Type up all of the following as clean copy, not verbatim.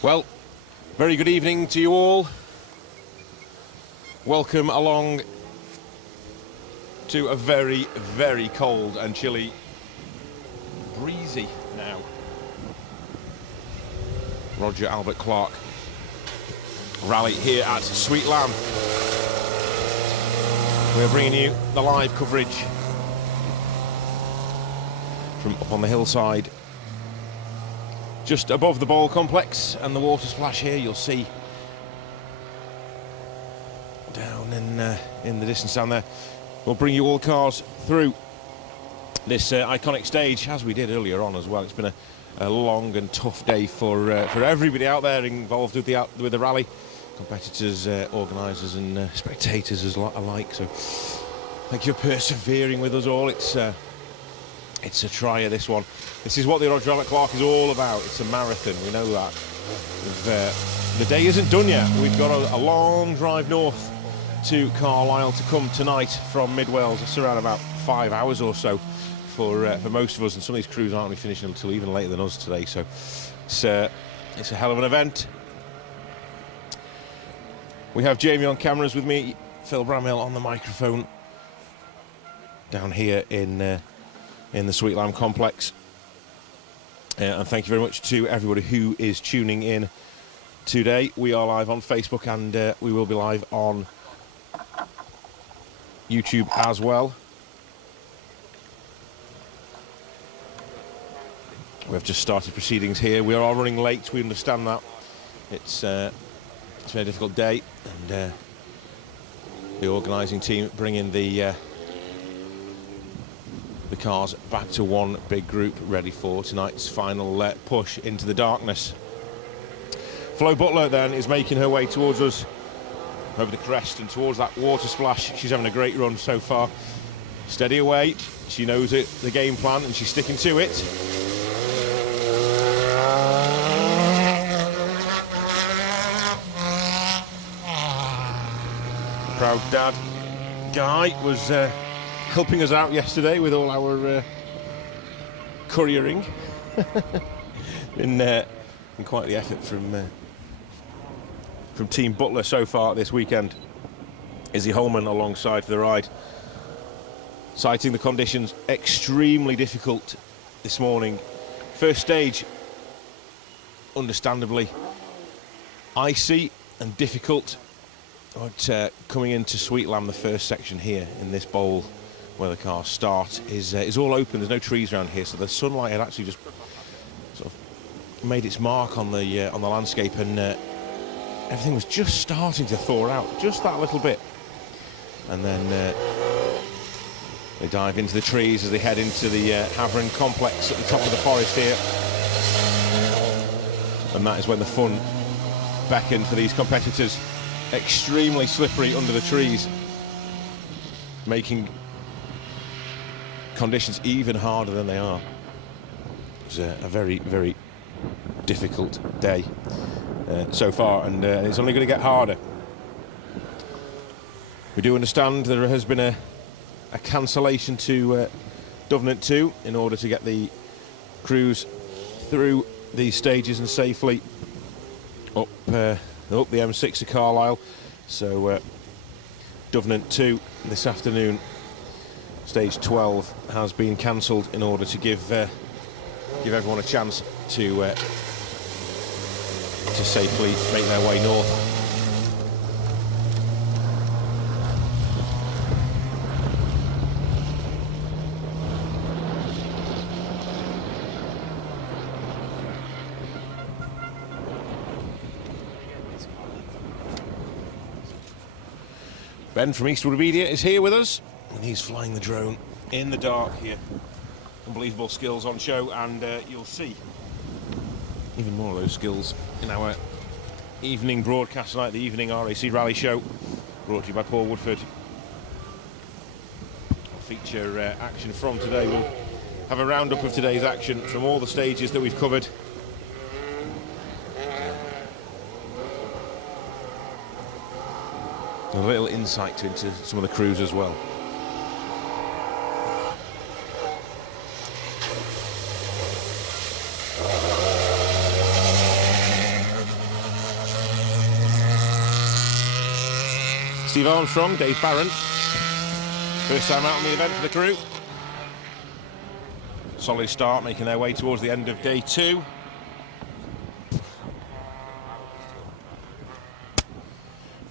Well, very good evening to you all. Welcome along to a very, very cold and chilly, breezy now, Roger Albert Clark rally here at Sweetlamb. We're bringing you the live coverage from up on the hillside, just above the ball complex and the water splash here. You'll see down in the distance down there. We'll bring you all cars through this iconic stage, as we did earlier on as well. It's been a long and tough day for everybody out there involved with the rally, competitors, organisers and spectators alike. So thank you for persevering with us all. It's a trier, this one. This is what the Roger Albert Clark is all about. It's a marathon, we know that. The day isn't done yet. We've got a long drive north to Carlisle to come tonight from mid-Wales. It's around about 5 hours or so for most of us, and some of these crews aren't really finishing until even later than us today, so it's a hell of an event. We have Jamie on cameras with me, Phil Bramhill on the microphone down here in the Sweetlamb complex. And thank you very much to everybody who is tuning in today. We are live on Facebook and we will be live on YouTube as well. We have just started proceedings here. We are running late, we understand that. It's been a difficult day, and the organising team bringing the cars back to one big group, ready for tonight's final push into the darkness. Flo Butler then is making her way towards us over the crest and towards that water splash. She's having a great run so far. Steady away. She knows it, the game plan, and she's sticking to it. Proud dad Guy was helping us out yesterday with all our couriering. Been quite the effort from Team Butler so far this weekend. Izzy Holman alongside for the ride, citing the conditions extremely difficult this morning. First stage, understandably icy and difficult, but coming into Sweetlamb, the first section here in this bowl where the cars start is all open. There's no trees around here, so the sunlight had actually just sort of made its mark on the landscape, and everything was just starting to thaw out, just that little bit. And then they dive into the trees as they head into the Havern complex at the top of the forest here. And that is when the fun beckoned for these competitors. Extremely slippery under the trees, making conditions even harder than they are. It was a very, very difficult day so far, and it's only going to get harder. We do understand there has been a cancellation to Dublin 2 in order to get the crews through these stages and safely up the M6 to Carlisle. So Dublin 2 this afternoon, stage 12, has been cancelled in order to give everyone a chance to safely make their way north. Ben from Eastwood Media is here with us, and he's flying the drone in the dark here. Unbelievable skills on show, and you'll see even more of those skills in our evening broadcast tonight, the evening R.A.C rally show, brought to you by Paul Woodford. I'll feature action from today. We'll have a roundup of today's action from all the stages that we've covered. A little insight into some of the crews as well. Steve Armstrong, Dave Barron. First time out on the event for the crew. Solid start, making their way towards the end of day 2.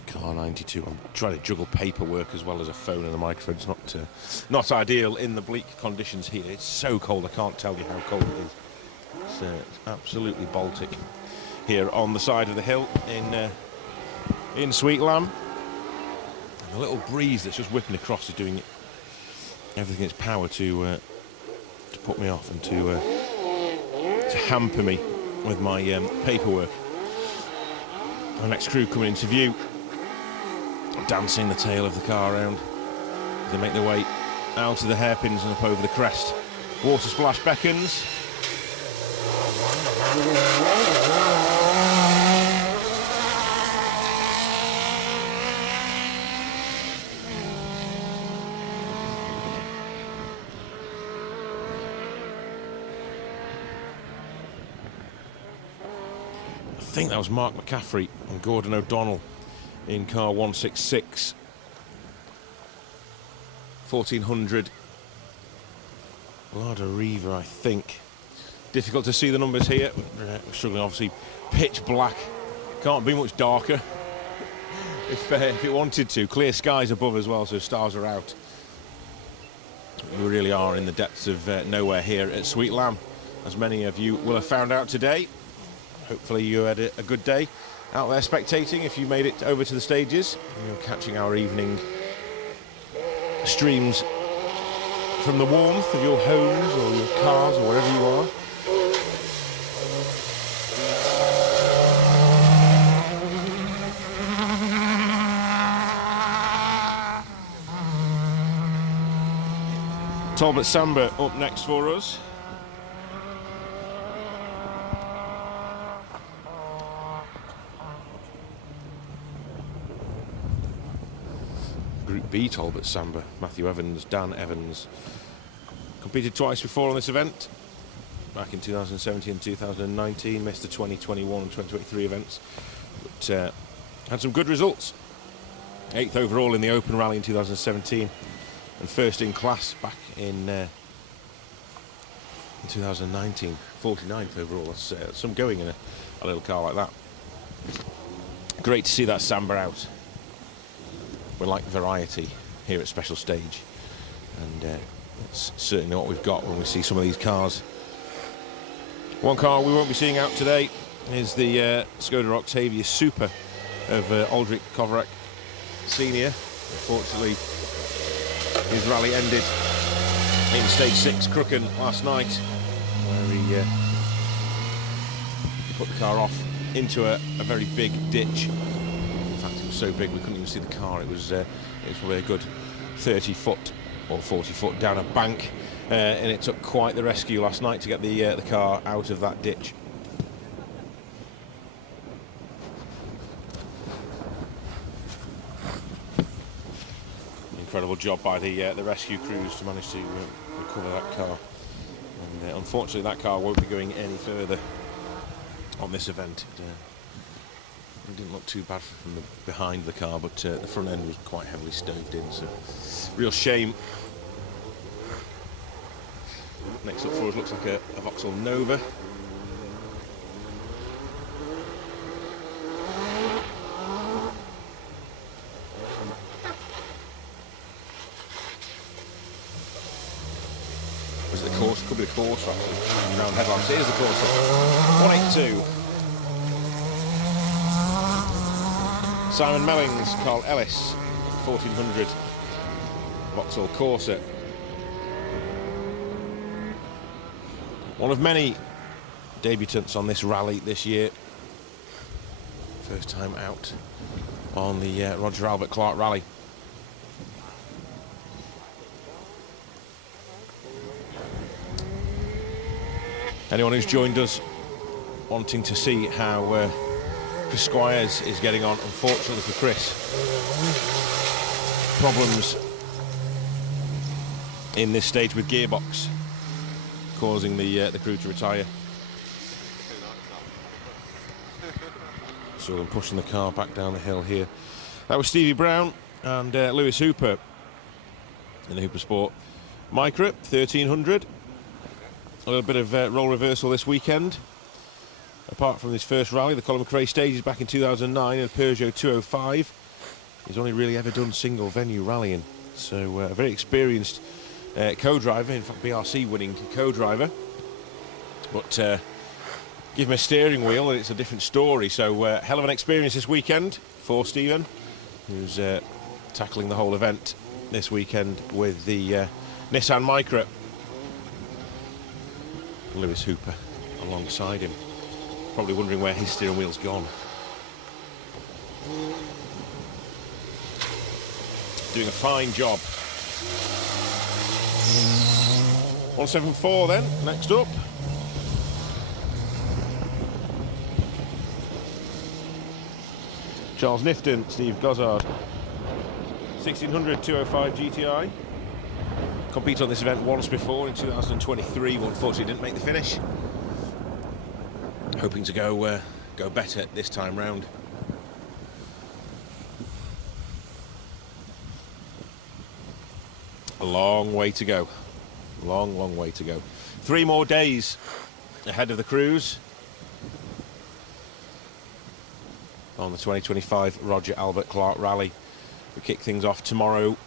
Car 92. I'm trying to juggle paperwork as well as a phone and a microphone. It's not ideal in the bleak conditions here. It's so cold, I can't tell you how cold it is. It's absolutely Baltic here on the side of the hill in Sweetlamb. And a little breeze that's just whipping across is doing everything in its power to put me off and to hamper me with my paperwork. Our next crew coming into view, dancing the tail of the car around as they make their way out of the hairpins and up over the crest. Water splash beckons. I think that was Mark McCaffrey and Gordon O'Donnell in car 166. 1400 Lada Riva, I think. Difficult to see the numbers here. We're struggling, obviously. Pitch black. Can't be much darker if it wanted to. Clear skies above as well, so stars are out. We really are in the depths of nowhere here at Sweetlamb, as many of you will have found out today. Hopefully you had a good day out there spectating if you made it over to the stages and you're catching our evening streams from the warmth of your homes or your cars or wherever you are. Talbot Samba up next for us. Group B Talbot Samba, Matthew Evans, Dan Evans. Competed twice before on this event, back in 2017 and 2019, missed the 2021 and 2023 events, but had some good results. 8th overall in the Open Rally in 2017, and first in class back in 2019, 49th overall. That's some going in a little car like that. Great to see that Samba out. We like variety here at Special Stage, and it's certainly what we've got when we see some of these cars. One car we won't be seeing out today is the Skoda Octavia Super of Aldrich Kovarak Senior. Unfortunately, his rally ended in Stage 6 Crooken last night, where he put the car off into a very big ditch. So big we couldn't even see the car. It was probably a good 30 foot or 40 foot down a bank, and it took quite the rescue last night to get the car out of that ditch. Incredible job by the rescue crews to manage to recover that car, and unfortunately that car won't be going any further on this event. It didn't look too bad from behind the car, but the front end was quite heavily stoved in, so real shame. Next up for us looks like a Vauxhall Nova. Was it the Corsa? Could be the Corsa actually. Round headlamps. It is the Corsa. 182. Simon Mellings, Carl Ellis, 1400 Vauxhall Corsa. One of many debutants on this rally this year. First time out on the Roger Albert Clark Rally. Anyone who's joined us wanting to see how Chris Squires is getting on, unfortunately for Chris, problems in this stage with gearbox, causing the crew to retire. So them pushing the car back down the hill here. That was Stevie Brown and Lewis Hooper in the Hooper Sport Micra 1300. A little bit of role reversal this weekend. Apart from his first rally, the Colin McRae stages back in 2009 in a Peugeot 205. He's only really ever done single venue rallying. So a very experienced co-driver, in fact BRC winning co-driver. But give him a steering wheel and it's a different story. So hell of an experience this weekend for Stephen, who's tackling the whole event this weekend with the Nissan Micra. Lewis Hooper alongside him, probably wondering where his steering wheel's gone. Doing a fine job. 174 then, next up. Charles Nifton, Steve Gozzard. 1600 205 GTI. Competed on this event once before in 2023, but unfortunately didn't make the finish. Hoping to go better this time round. A long way to go. Long way to go. 3 more days ahead of the cruise on the 2025 Roger Albert Clark Rally. We kick things off tomorrow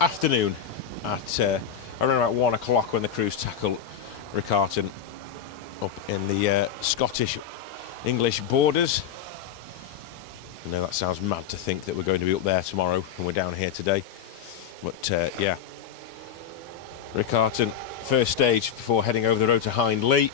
afternoon at around about 1 o'clock when the crews tackle Riccarton up in the Scottish-English borders. I know that sounds mad to think that we're going to be up there tomorrow and we're down here today. But yeah, Riccarton, first stage before heading over the road to Hindley.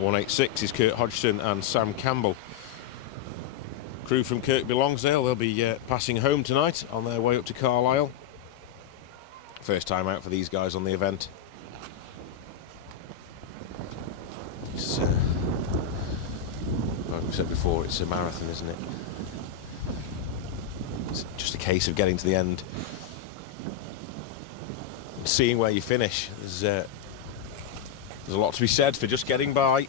.186 is Kurt Hodgson and Sam Campbell. Crew from Kirkby Longsdale, they'll be passing home tonight on their way up to Carlisle. First time out for these guys on the event. It's, like we said before, it's a marathon, isn't it? It's just a case of getting to the end, seeing where you finish. There's a lot to be said for just getting by.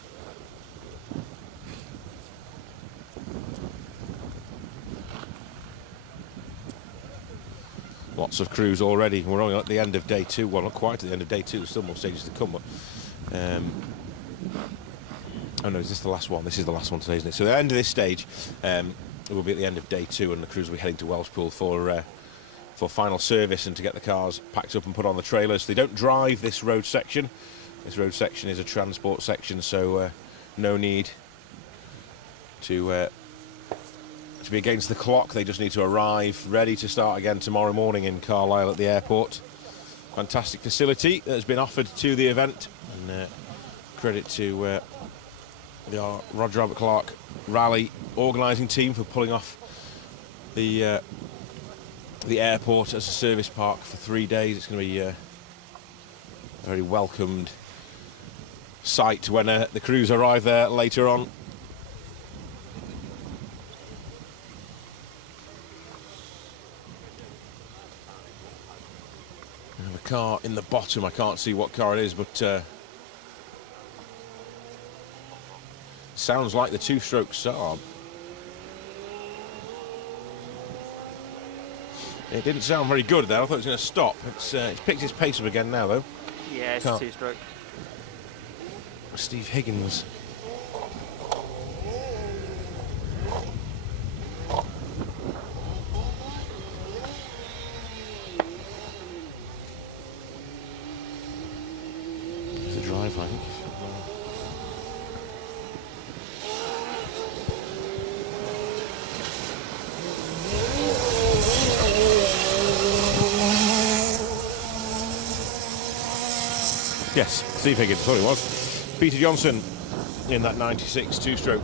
Lots of crews already. We're only at the end of day 2. Well, not quite at the end of day 2. There's still more stages to come. But, oh no, is this the last one? This is the last one today, isn't it? So the end of this stage, it will be at the end of day 2, and the crews will be heading to Welshpool for final service and to get the cars packed up and put on the trailers. They don't drive this road section. This road section is a transport section, so no need to be against the clock. They just need to arrive ready to start again tomorrow morning in Carlisle at the airport. Fantastic facility that has been offered to the event, and credit to the Roger Albert Clark Rally organising team for pulling off the airport as a service park for 3 days. It's going to be a very welcomed sight when the crews arrive there later on. I have a car in the bottom. I can't see what car it is, but sounds like the 2-stroke Saab. It didn't sound very good there. I thought it was going to stop. It's picked its pace up again now, though. Yeah, it's a 2-stroke. Steve Higgins. There's a drive, I think. Yes, Steve Higgins, thought it was. Peter Johnson in that 96 2-stroke.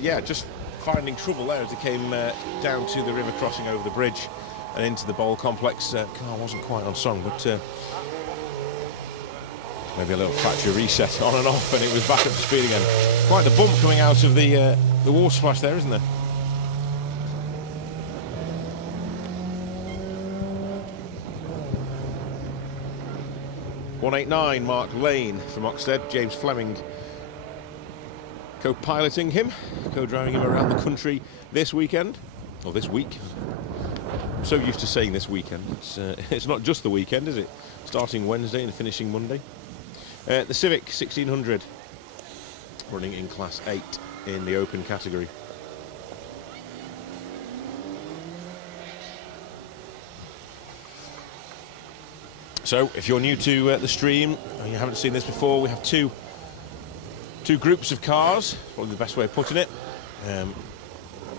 Yeah, just finding trouble there as they came down to the river crossing over the bridge and into the bowl complex. Car wasn't quite on song, but maybe a little factory reset on and off, and it was back up to speed again. Quite the bump coming out of the water splash there, isn't there? 189, Mark Lane from Oxted. James Fleming co-piloting him, co-driving him around the country this weekend, or this week. I'm so used to saying this weekend. It's not just the weekend, is it? Starting Wednesday and finishing Monday. The Civic 1600, running in Class 8 in the open category. So, if you're new to the stream and you haven't seen this before, we have two groups of cars, probably the best way of putting it.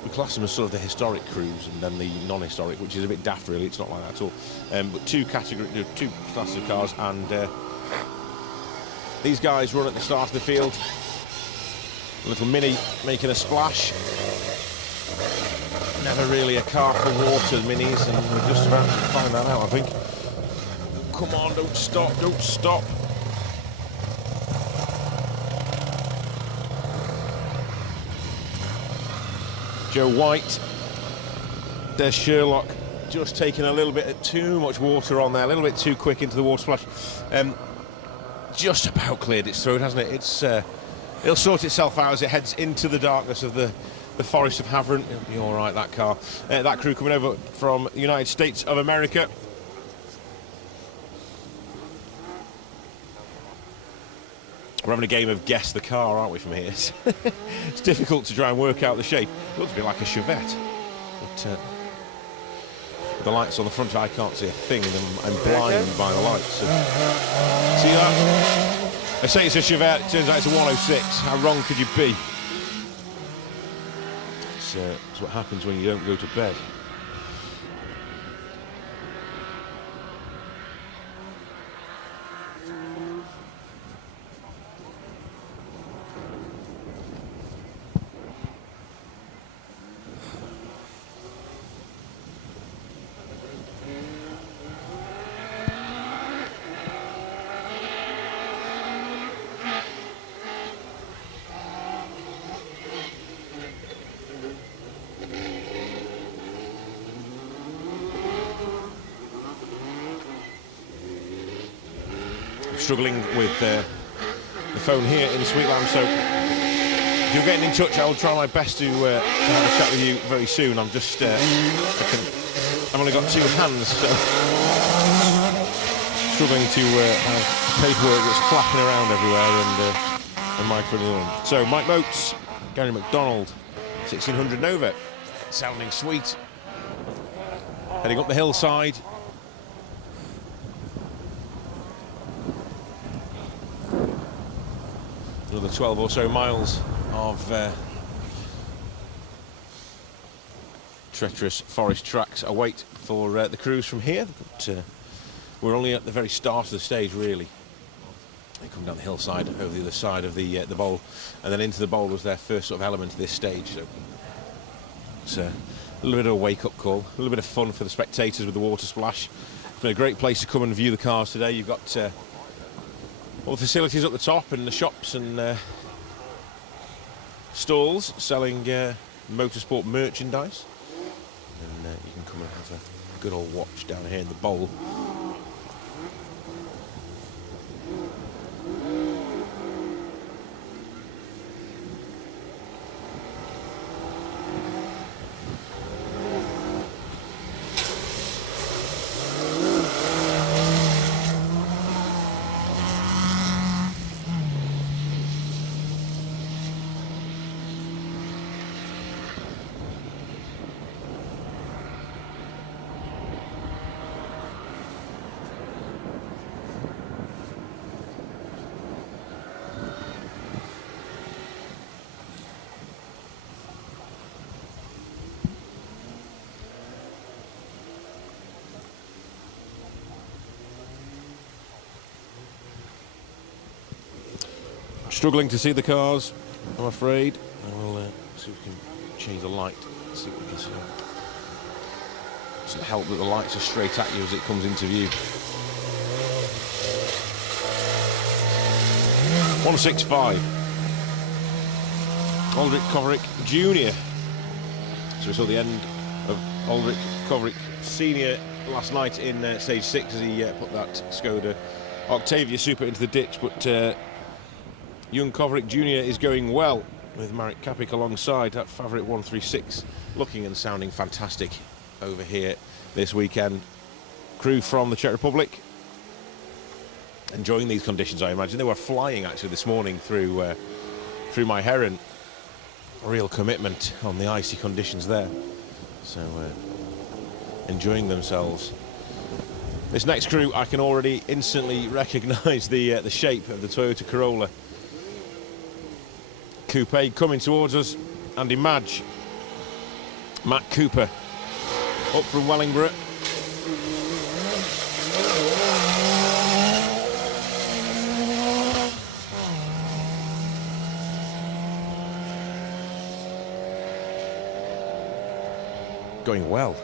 We class them as sort of the historic crews and then the non-historic, which is a bit daft really, it's not like that at all. But two classes of cars, and these guys run at the start of the field. A little Mini making a splash. Never really a car for water, Minis, and we're just about to find that out, I think. Come on, don't stop, don't stop. Joe White, there's Sherlock, just taking a little bit too much water on there, a little bit too quick into the water splash. Just about cleared its throat, hasn't it? It'll sort itself out as it heads into the darkness of the forest of Havern. It'll be all right, that car. That crew coming over from the United States of America. We're having a game of guess the car, aren't we, from here? It's difficult to try and work out the shape. It looks a bit like a Chevette. But with the lights on the front, I can't see a thing, and I'm blind by the lights. So. See that? I say it's a Chevette, it turns out it's a 106. How wrong could you be? It's what happens when you don't go to bed. Struggling with the phone here in Sweetlamb, so if you're getting in touch, I'll try my best to have a chat with you very soon. I'm just I've only got two hands, so struggling to have paperwork that's flapping around everywhere and a microphone in the other one. So Mike Motes, Gary McDonald, 1600 Nova, sounding sweet, heading up the hillside. Another 12 or so miles of treacherous forest tracks await for the crews from here, but we're only at the very start of the stage, really. They come down the hillside over the other side of the bowl, and then into the bowl was their first sort of element of this stage. So it's a little bit of a wake-up call, a little bit of fun for the spectators with the water splash. It's been a great place to come and view the cars today. You've got all the facilities up the top and the shops and stalls selling motorsport merchandise. And you can come and have a good old watch down here in the bowl. Struggling to see the cars, I'm afraid. We'll see if we can change the light. See what we can see. Doesn't help that the lights are straight at you as it comes into view. 165. Aldrich Koverick Jr. So we saw the end of Aldrich Koverick Sr. last night in stage 6 as he put that Skoda Octavia Super into the ditch, but young Koverick Jr. is going well with Marek Kapik alongside. That Favorit 136 looking and sounding fantastic over here this weekend. Crew from the Czech Republic enjoying these conditions, I imagine. They were flying actually this morning through my Havern. Real commitment on the icy conditions there. So enjoying themselves. This next crew, I can already instantly recognise the shape of the Toyota Corolla Coupe coming towards us. Andy Madge, Matt Cooper up from Wellingborough. Going well.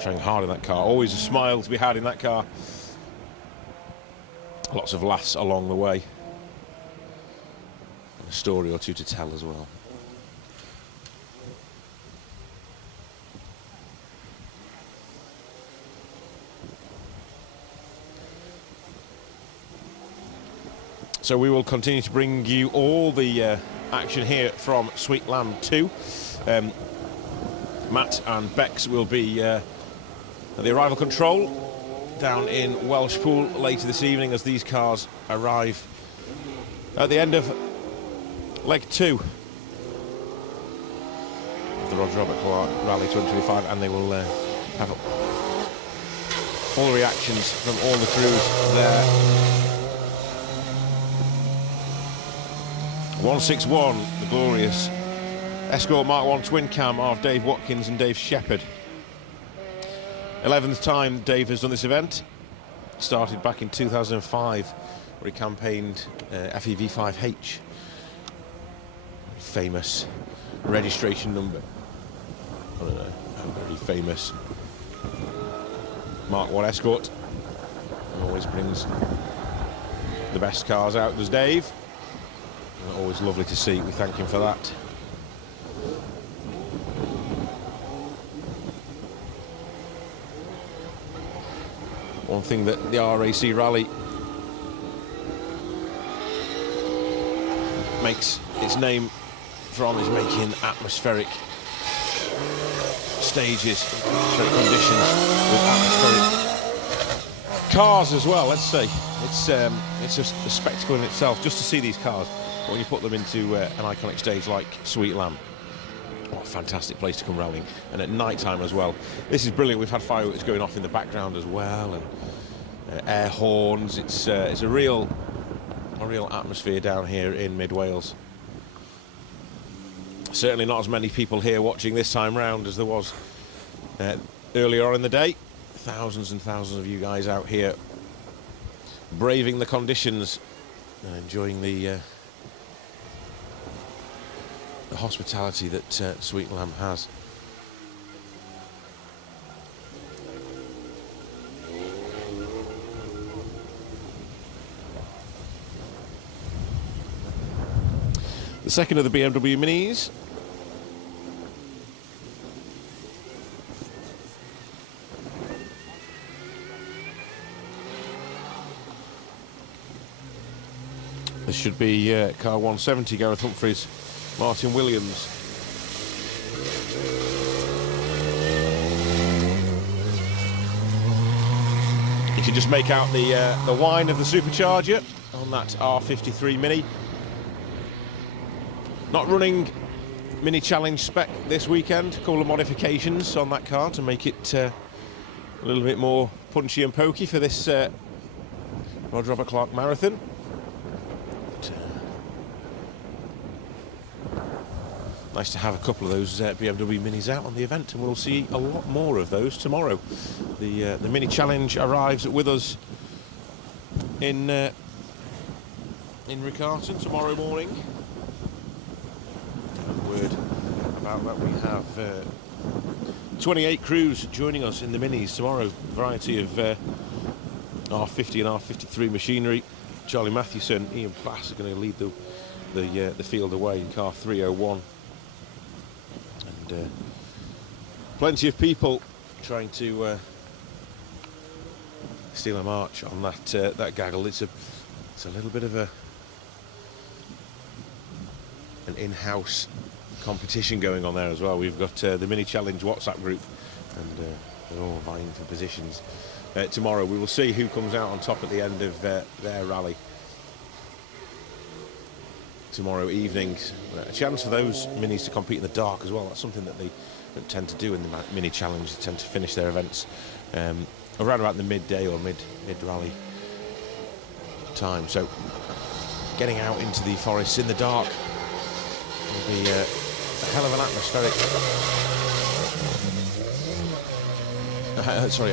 Trying hard in that car. Always a smile to be had in that car. Lots of laughs along the way. And a story or two to tell as well. So we will continue to bring you all the action here from Sweetlamb 2. Matt and Bex will be at the arrival control down in Welshpool later this evening as these cars arrive at the end of leg 2 of the Roger Robert Clark Rally 2025, and they will have all the reactions from all the crews there. 161, the glorious Escort Mark 1 twin cam of Dave Watkins and Dave Shepherd. 11th time Dave has done this event. Started back in 2005 where he campaigned FEV5H. Famous registration number. I don't know, a very famous Mark 1 Escort. Always brings the best cars out, does Dave. Always lovely to see. We thank him for that. One thing that the R.A.C. rally makes its name from is making atmospheric stages, atmospheric conditions with atmospheric cars as well. Let's say it's a spectacle in itself just to see these cars. But when you put them into an iconic stage like Sweetlamb, what a fantastic place to come rallying, and at night time as well. This is brilliant. We've had fireworks going off in the background as well, and air horns. It's a real atmosphere down here in mid Wales. Certainly not as many people here watching this time round as there was earlier on in the day. Thousands and thousands of you guys out here braving the conditions and enjoying the hospitality that Sweetlamb has. The second of the BMW Minis. This should be car 170, Gareth Humphries, Martin Williams. You can just make out the whine of the supercharger on that R53 Mini. Not running Mini Challenge spec this weekend. A couple of modifications on that car to make it a little bit more punchy and pokey for this Roger Robert Clark Marathon. Nice to have a couple of those BMW Minis out on the event, and we'll see a lot more of those tomorrow. The Mini Challenge arrives with us in Riccarton tomorrow morning. A word about that, we have 28 crews joining us in the Minis tomorrow. A variety of R50 and R53 machinery. Charlie Mathewson, Ian Bass are going to lead the field away in car 301. Plenty of people trying to steal a march on that gaggle. It's a little bit of an in-house competition going on there as well. We've got the mini challenge WhatsApp group, and they're all vying for positions. Tomorrow we will see who comes out on top at the end of their rally tomorrow evening. A chance for those minis to compete in the dark as well. That's something that they don't tend to do in the mini challenge. They tend to finish their events around about the midday or mid rally time. So getting out into the forests in the dark will be a hell of an atmospheric a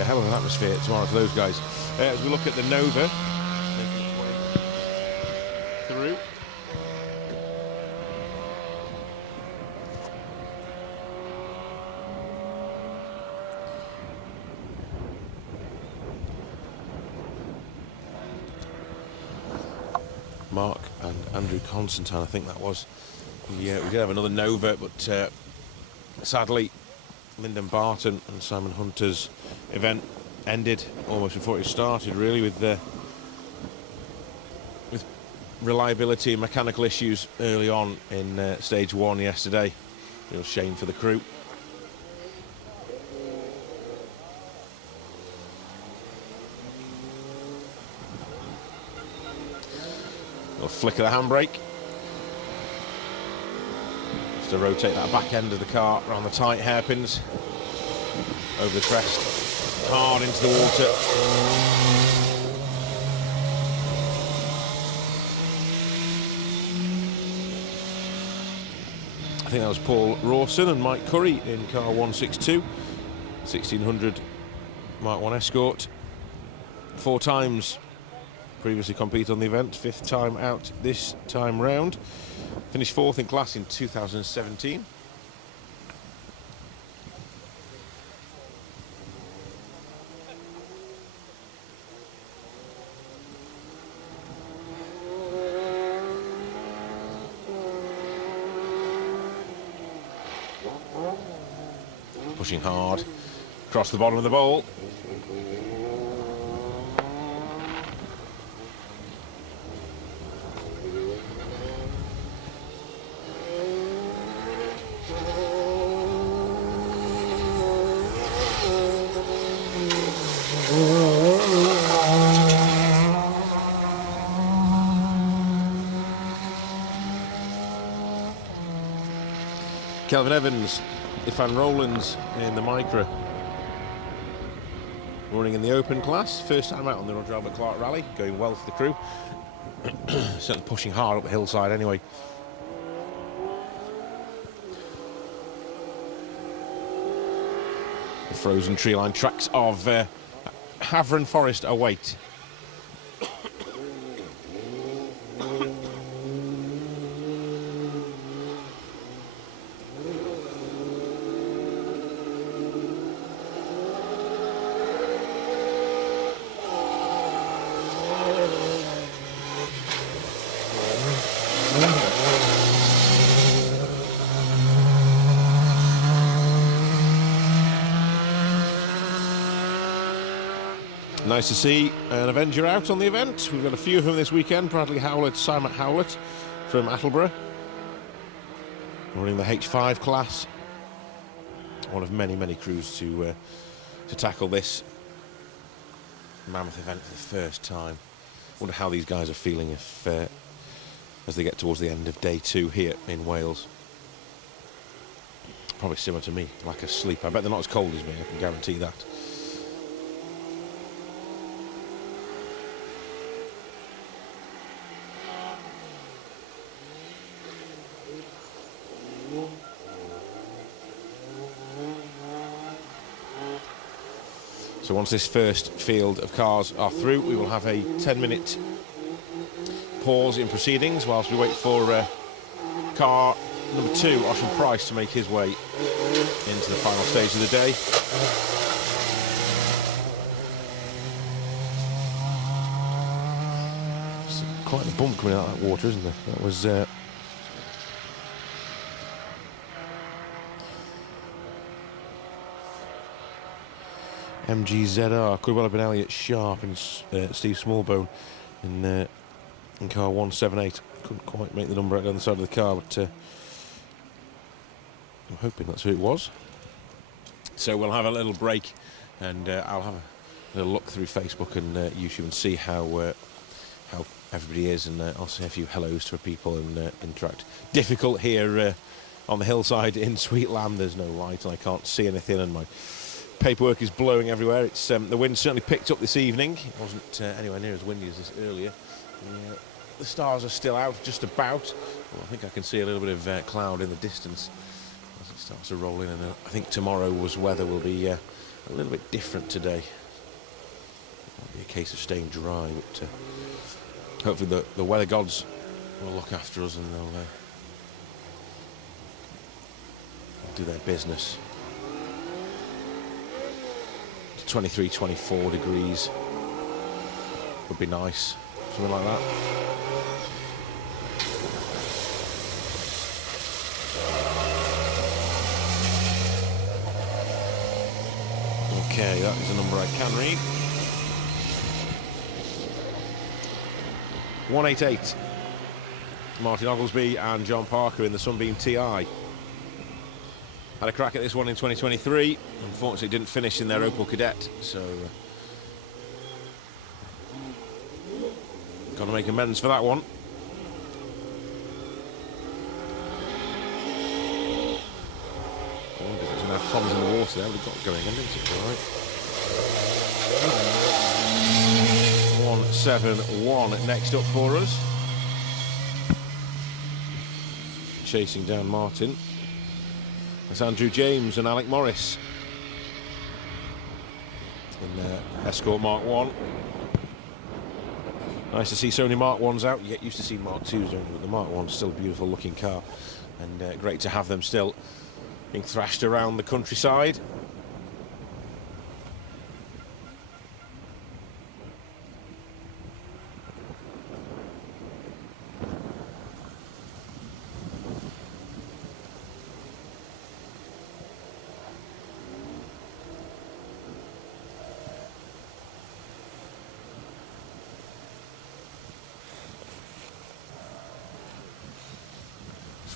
hell of an atmosphere tomorrow for those guys. As we look at the Nova through. Mark and Andrew Constantine, I think that was. We did have another Nova, but sadly Lyndon Barton and Simon Hunter's event ended almost before it started, really, with reliability and mechanical issues early on in stage 1 yesterday. Real shame for the crew. Little flick of the handbrake. Just to rotate that back end of the car around the tight hairpins. Over the crest. Hard into the water. I think that was Paul Rawson and Mike Curry in car 162. 1600 Mark 1 Escort. 4 times previously competed on the event, 5th time out this time round. Finished 4th in class in 2017. Pushing hard across the bottom of the bowl. Kelvin Evans, Ifan Rowlands in the Micra, running in the open class. First time out on the Roger Albert Clark Rally, going well for the crew. Certainly pushing hard up the hillside anyway. The frozen tree-lined tracks of Havern Forest await. Nice to see an Avenger out on the event. We've got a few of them this weekend. Bradley Howlett, Simon Howlett from Attleborough, running the H5 class. One of many, many crews to tackle this mammoth event for the first time. Wonder how these guys are feeling if as they get towards the end of day 2 here in Wales. Probably similar to me, lack of sleep. I bet they're not as cold as me, I can guarantee that. So once this first field of cars are through, we will have a 10-minute pause in proceedings whilst we wait for car number 2, Ocean Price, to make his way into the final stage of the day. It's quite a bump coming out of that water, isn't there? That was MGZR. Could well have been Elliot Sharp and Steve Smallbone in car 178. Couldn't quite make the number out on the side of the car, but I'm hoping that's who it was. So we'll have a little break, and I'll have a little look through Facebook and YouTube and see how everybody is, and I'll say a few hellos to people and interact. Difficult here on the hillside in Sweetlamb. There's no light and I can't see anything, and my paperwork is blowing everywhere. It's the wind certainly picked up this evening. It wasn't anywhere near as windy as this earlier. The stars are still out, just about. Well, I think I can see a little bit of cloud in the distance as it starts to roll in, and I think tomorrow's weather will be a little bit different today. It might be a case of staying dry, but hopefully the weather gods will look after us and they'll do their business. It's 23, 24 degrees would be nice, something like that. Okay, that is a number I can read. 188. Martin Oglesby and John Parker in the Sunbeam TI. Had a crack at this one in 2023. Unfortunately, didn't finish in their Opel Kadett, so got to make amends for that one. I wonder if it's going to have problems in the water there. We've got it going again, isn't it? All right. 171 next up for us. Chasing down Martin. That's Andrew James and Alec Morris in Escort Mark 1. Nice to see so many Mark 1s out. You get used to seeing Mark 2s, don't you? But the Mark 1's still a beautiful looking car, and great to have them still being thrashed around the countryside.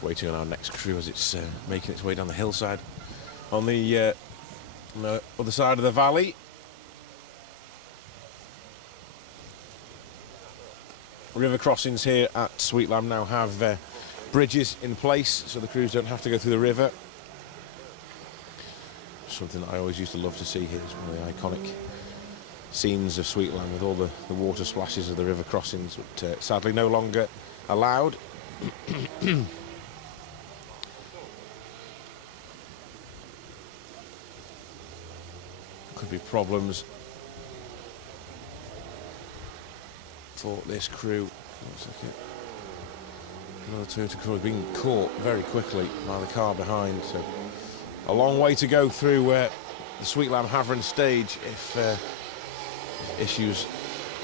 Waiting on our next crew as it's making its way down the hillside on the other side of the valley. River crossings here at Sweetlamb now have bridges in place, so the crews don't have to go through the river. Something that I always used to love to see here. It's one of the iconic scenes of Sweetlamb with all the water splashes of the river crossings, but sadly no longer allowed. Could be problems for this crew. Looks like another Toyota Corolla being caught very quickly by the car behind. So a long way to go through the Sweetlamb Havern stage if issues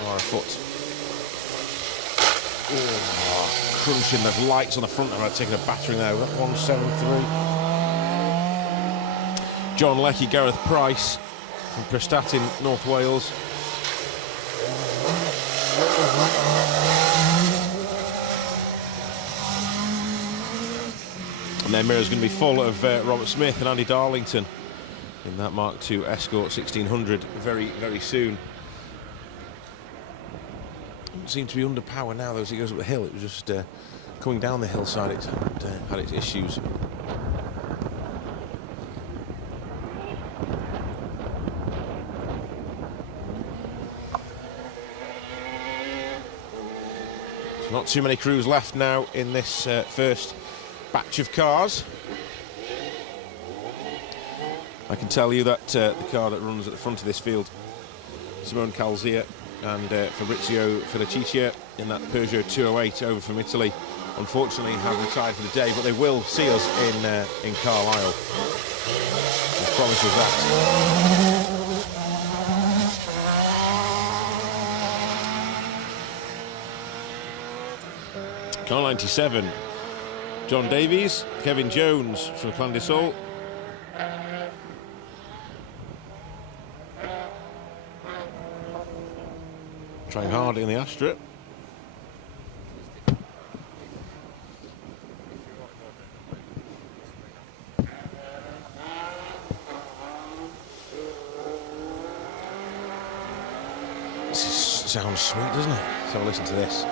are afoot. Oh, crunching the lights on the front. I'm taking a battering there. 173. John Leckie, Gareth Price from Prestatyn, North Wales. And their mirror's going to be full of Robert Smith and Andy Darlington in that Mark II Escort 1600 very, very soon. Doesn't seem to be under power now though as it goes up the hill. It was just coming down the hillside, it's had its issues. Not too many crews left now in this first batch of cars. I can tell you that the car that runs at the front of this field, Simone Calzia and Fabrizio Feliciccia in that Peugeot 208 over from Italy, unfortunately have retired for the day, but they will see us in Carlisle. I promise us that. Car 97, John Davies, Kevin Jones from Clandisol. Trying hard in the Astra. Sounds sweet, doesn't it? Let's have a listen to this.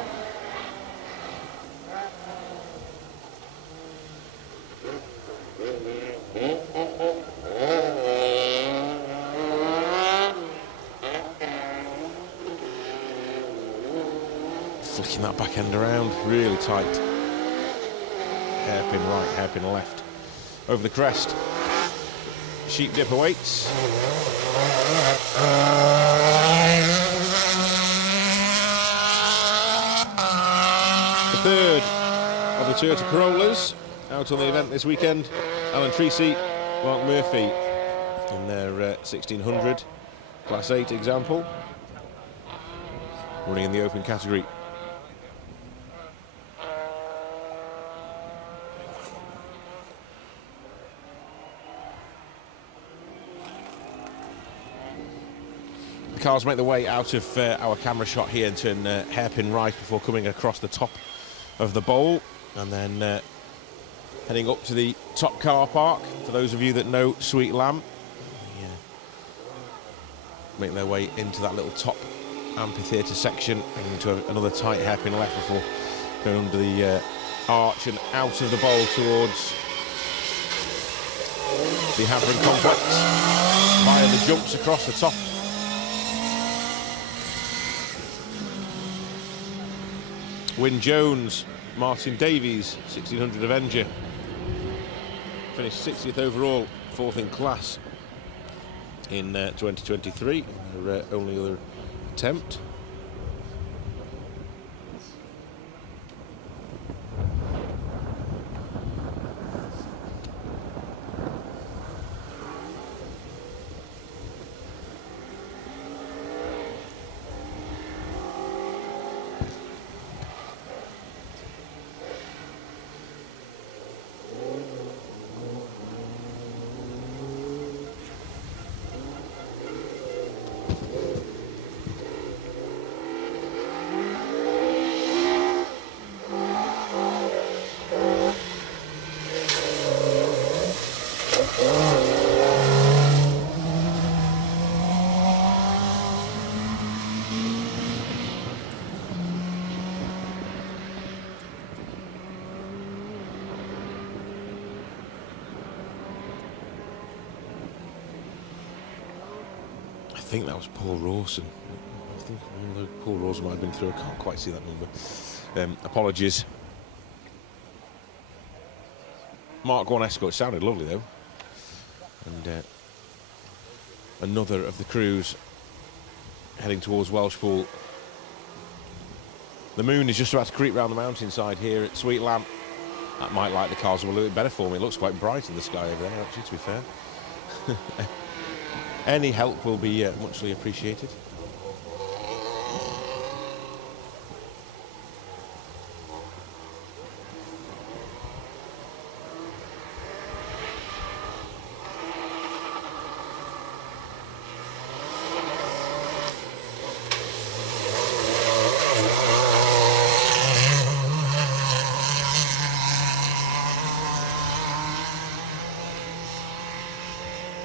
Flicking that back end around, really tight. Hairpin right, hairpin left. Over the crest. Sheep dip awaits. Third of the Toyota Corollas out on the event this weekend. Alan Treacy, Mark Murphy in their 1600 Class 8 example, running in the open category. The cars make their way out of our camera shot here and turn hairpin right before coming across the top of the bowl, and then heading up to the top car park. For those of you that know Sweetlamb, make their way into that little top amphitheatre section and into another tight hairpin left before going under the arch and out of the bowl towards the Havern complex via the jumps across the top. Wyn Jones, Martin Davies, 1600 Avenger, finished 60th overall, 4th in class in 2023, their only other attempt. I think that was Paul Rawson. I think Paul Rawson might have been through. I can't quite see that number. Apologies. Mark 1 Escort sounded lovely though. And another of the crews heading towards Welshpool. The moon is just about to creep round the mountainside here at Sweetlamb. That might light the cars a little bit better for me. It looks quite bright in the sky over there, actually, to be fair. Any help will be muchly appreciated.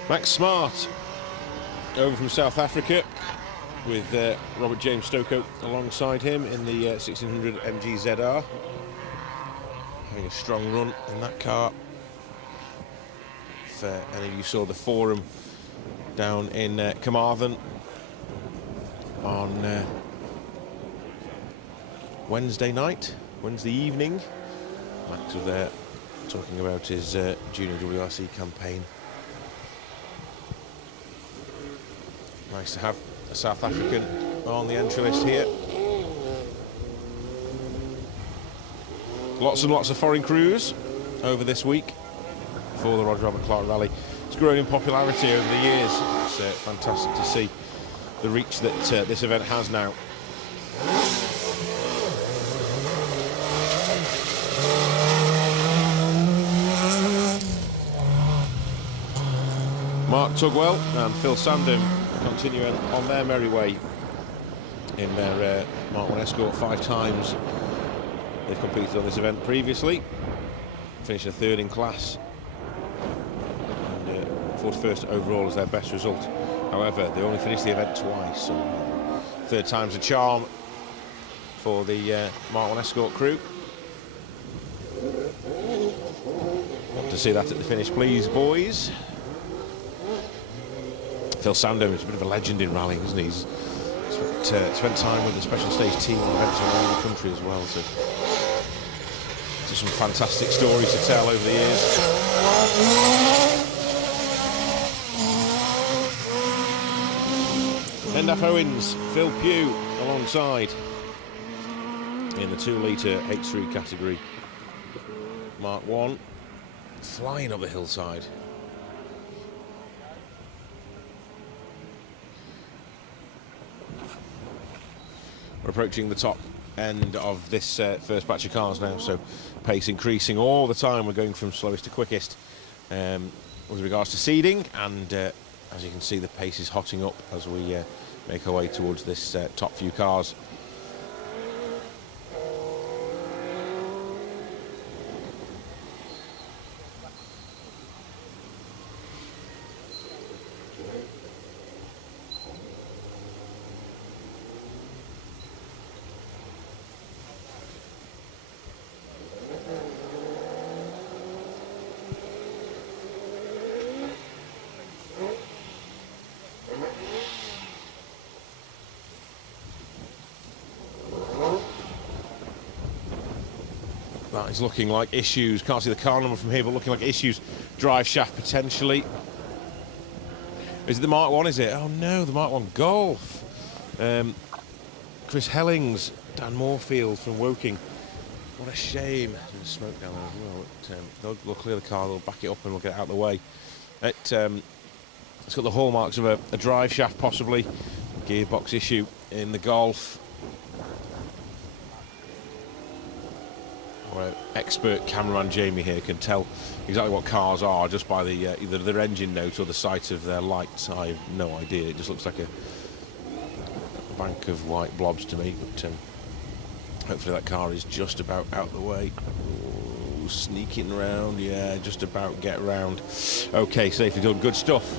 Max Smart over from South Africa with Robert James Stokoe alongside him in the 1600 MG ZR. Having a strong run in that car. If any of you saw the forum down in Carmarthen on Wednesday evening, Max was there talking about his junior WRC campaign. Nice to have a South African on the entry list here. Lots and lots of foreign crews over this week for the Roger Albert Clark Rally. It's grown in popularity over the years. It's fantastic to see the reach that this event has now. Mark Tugwell and Phil Sandham continuing on their merry way in their Mark 1 Escort. 5 times they've competed on this event previously. Finished a 3rd in class, and 41st overall is their best result. However, they only finished the event twice, so 3rd time's a charm for the Mark 1 Escort crew. Want to see that at the finish, please, boys. Phil Sandham is a bit of a legend in rallying, isn't he? He's spent time with the special stage team on events around the country as well, so some fantastic stories to tell over the years. Endafo wins, Phil Pugh alongside in the 2-litre H3 category. Mark 1 flying up the hillside. We're approaching the top end of this first batch of cars now, so pace increasing all the time. We're going from slowest to quickest with regards to seeding, and as you can see, the pace is hotting up as we make our way towards this top few cars. That is looking like issues. Can't see the car number from here, but looking like issues. Drive shaft potentially. Is it the Mark 1, is it? Oh no, the Mark 1 Golf. Chris Hellings, Dan Moorfield from Woking. What a shame. There's smoke down there as well. They'll clear the car, they'll back it up and we'll get it out of the way. It's got the hallmarks of a drive shaft possibly. Gearbox issue in the Golf. Our expert cameraman Jamie here can tell exactly what cars are just by the either their engine note or the sight of their lights. I have no idea. It just looks like a bank of white blobs to me, but hopefully that car is just about out the way. Ooh, sneaking round, yeah, just about get round. Okay, safely done, good stuff.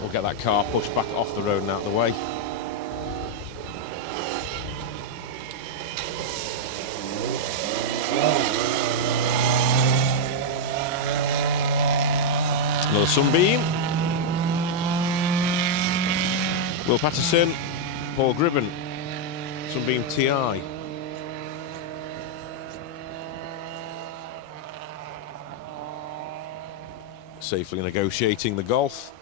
We'll get that car pushed back off the road and out the way. Another Sunbeam. Will Patterson, Paul Gribben, Sunbeam TI. Safely negotiating the Golf.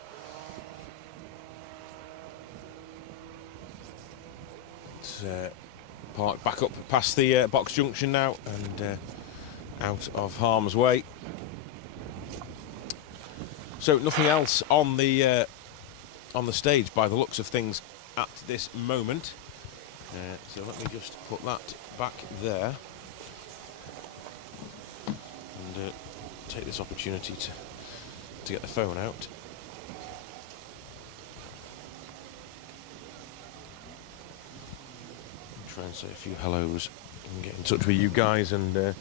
It's parked back up past the box junction now and out of harm's way. So nothing else on the stage by the looks of things at this moment. So let me just put that back there and take this opportunity to get the phone out. Try and say a few hellos and get in touch with you guys and do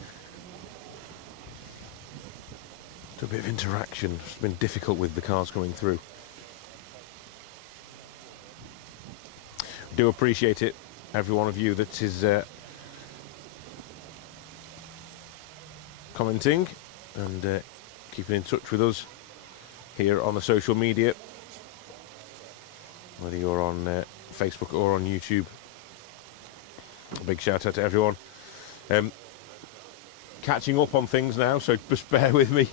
a bit of interaction. It's been difficult with the cars coming through. Do appreciate it, every one of you that is commenting and keeping in touch with us here on the social media, whether you're on Facebook or on YouTube. A big shout out to everyone. Catching up on things now, so just bear with me.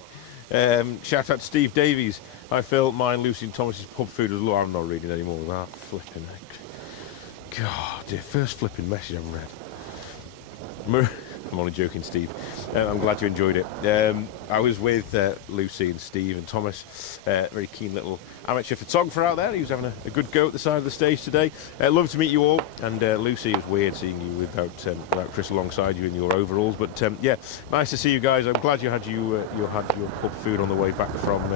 Shout out to Steve Davies. Hi Phil, mine, Lucy and Thomas's pub food was low. I'm not reading any more of that. Flipping heck. God, dear, first flipping message I've read. I'm only joking, Steve. I'm glad you enjoyed it. I was with Lucy and Steve and Thomas, very keen little amateur photographer out there. He was having a good go at the side of the stage today. Love to meet you all. And Lucy, it was weird seeing you without Chris alongside you in your overalls. But yeah, nice to see you guys. I'm glad you had your pub food on the way back from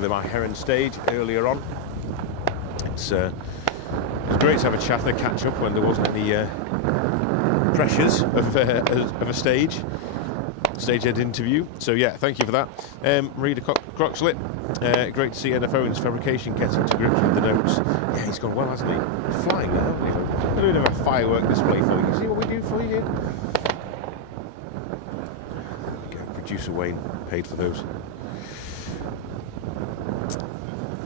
the My Heron stage earlier on. It's was great to have a chat and a catch up when there wasn't any pressures of a stage head interview. So yeah, thank you for that. Reader Croxley, great to see NFO's fabrication getting to grips with the notes. Yeah, he's gone well, hasn't he? He's flying now, hasn't he? We're doing a firework display for you. See what we do for you here? Producer Wayne paid for those.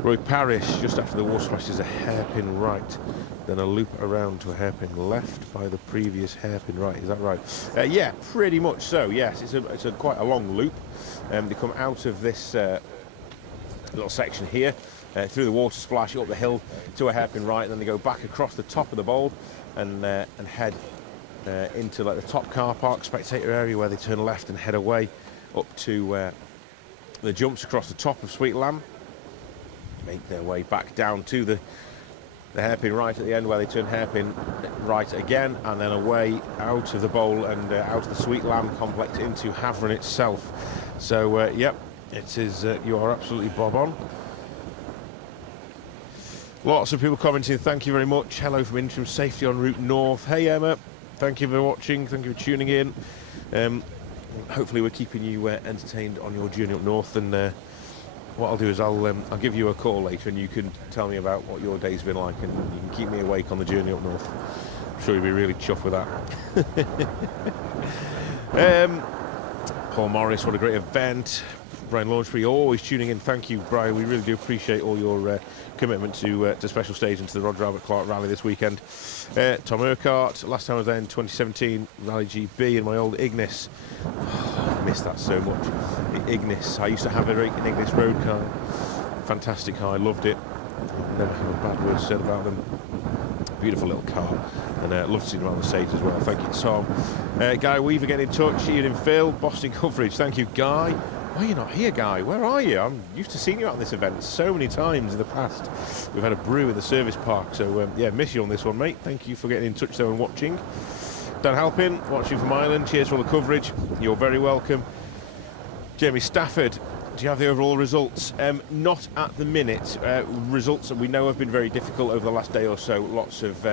Roy Parrish, just after the water splash, is a hairpin right, then a loop around to a hairpin left by the previous hairpin right. Is that right? Yeah, pretty much so. Yes, it's a quite a long loop. They come out of this little section here, through the water splash, up the hill to a hairpin right, and then they go back across the top of the bowl and head into like the top car park spectator area, where they turn left and head away up to the jumps across the top of Sweetlamb. Make their way back down to the hairpin right at the end, where they turn hairpin right again, and then away out of the bowl and out of the Sweetlamb complex into Havern itself. So yep, it is, you are absolutely bob on. Lots of people commenting, thank you very much. Hello from Interim Safety on Route North. Hey Emma, thank you for watching, thank you for tuning in. Hopefully we're keeping you entertained on your journey up north, and what I'll do is I'll give you a call later, and you can tell me about what your day's been like, and you can keep me awake on the journey up north. I'm sure you'll be really chuffed with that. Paul Morris, what a great event. Brian Launchbury, always tuning in. Thank you, Brian. We really do appreciate all your commitment to Special Stage and to the Roger Albert Clark Rally this weekend. Tom Urquhart, last time I was there in 2017, Rally GB, and my old Ignis. Oh, I miss that so much. The Ignis. I used to have an Ignis road car. Fantastic car. I loved it. Never have a bad word said about them. Beautiful little car, and love to see them on the stage as well. Thank you, Tom. Guy Weaver, get in touch. Ian and Phil, Boston coverage. Thank you, Guy. Why are you not here, Guy? Where are you? I'm used to seeing you at this event so many times in the past. We've had a brew in the service park, so yeah, miss you on this one, mate. Thank you for getting in touch though and watching. Dan Halpin, watching from Ireland. Cheers for all the coverage. You're very welcome. Jamie Stafford, do you have the overall results? Not at the minute. Results that we know have been very difficult over the last day or so. Lots of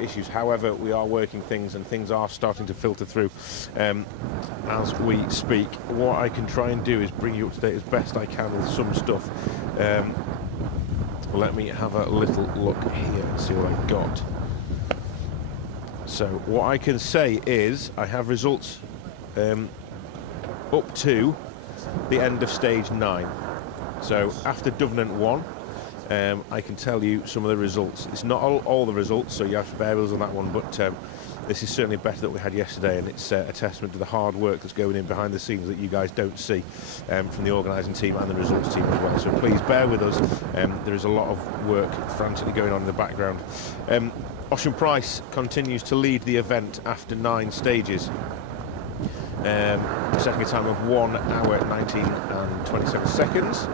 issues. However, we are working things, and things are starting to filter through as we speak. What I can try and do is bring you up to date as best I can with some stuff. Let me have a little look here and see what I've got. So what I can say is I have results up to the end of stage 9. So after Duvenant 1, I can tell you some of the results. It's not all the results, so you have to bear with us on that one, but this is certainly better than we had yesterday, and it's a testament to the hard work that's going in behind the scenes that you guys don't see from the organising team and the results team as well. So please bear with us. There is a lot of work frantically going on in the background. Ocean Price continues to lead the event after 9 stages. Second time of 1 hour 19 and 27 seconds.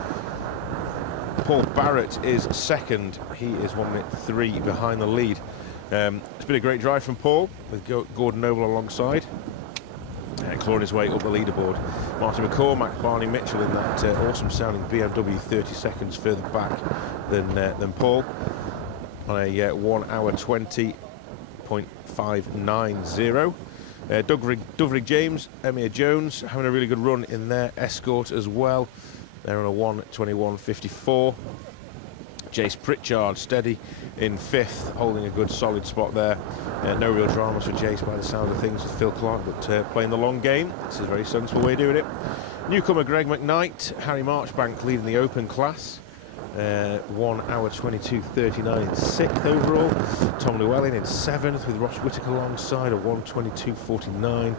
Paul Barrett is second. He is 1 minute 3 behind the lead. It's been a great drive from Paul, with Gordon Noble alongside, clawing his way up the leaderboard. Martin McCormack, Barney Mitchell in that awesome sounding BMW 30 seconds further back than Paul, on a 1 hour 20.590. Duvrig James, Emir Jones having a really good run in their Escort as well. They're on a 1:21.54. Jace Pritchard steady in 5th, holding a good solid spot there. No real dramas for Jace by the sound of things with Phil Clark, but playing the long game. This is a very sensible way of doing it. Newcomer Greg McKnight, Harry Marchbank leading the open class. 1 hour 22.39 in 6th overall. Tom Llewellyn in 7th with Ross Whittaker alongside, a 1:22.49.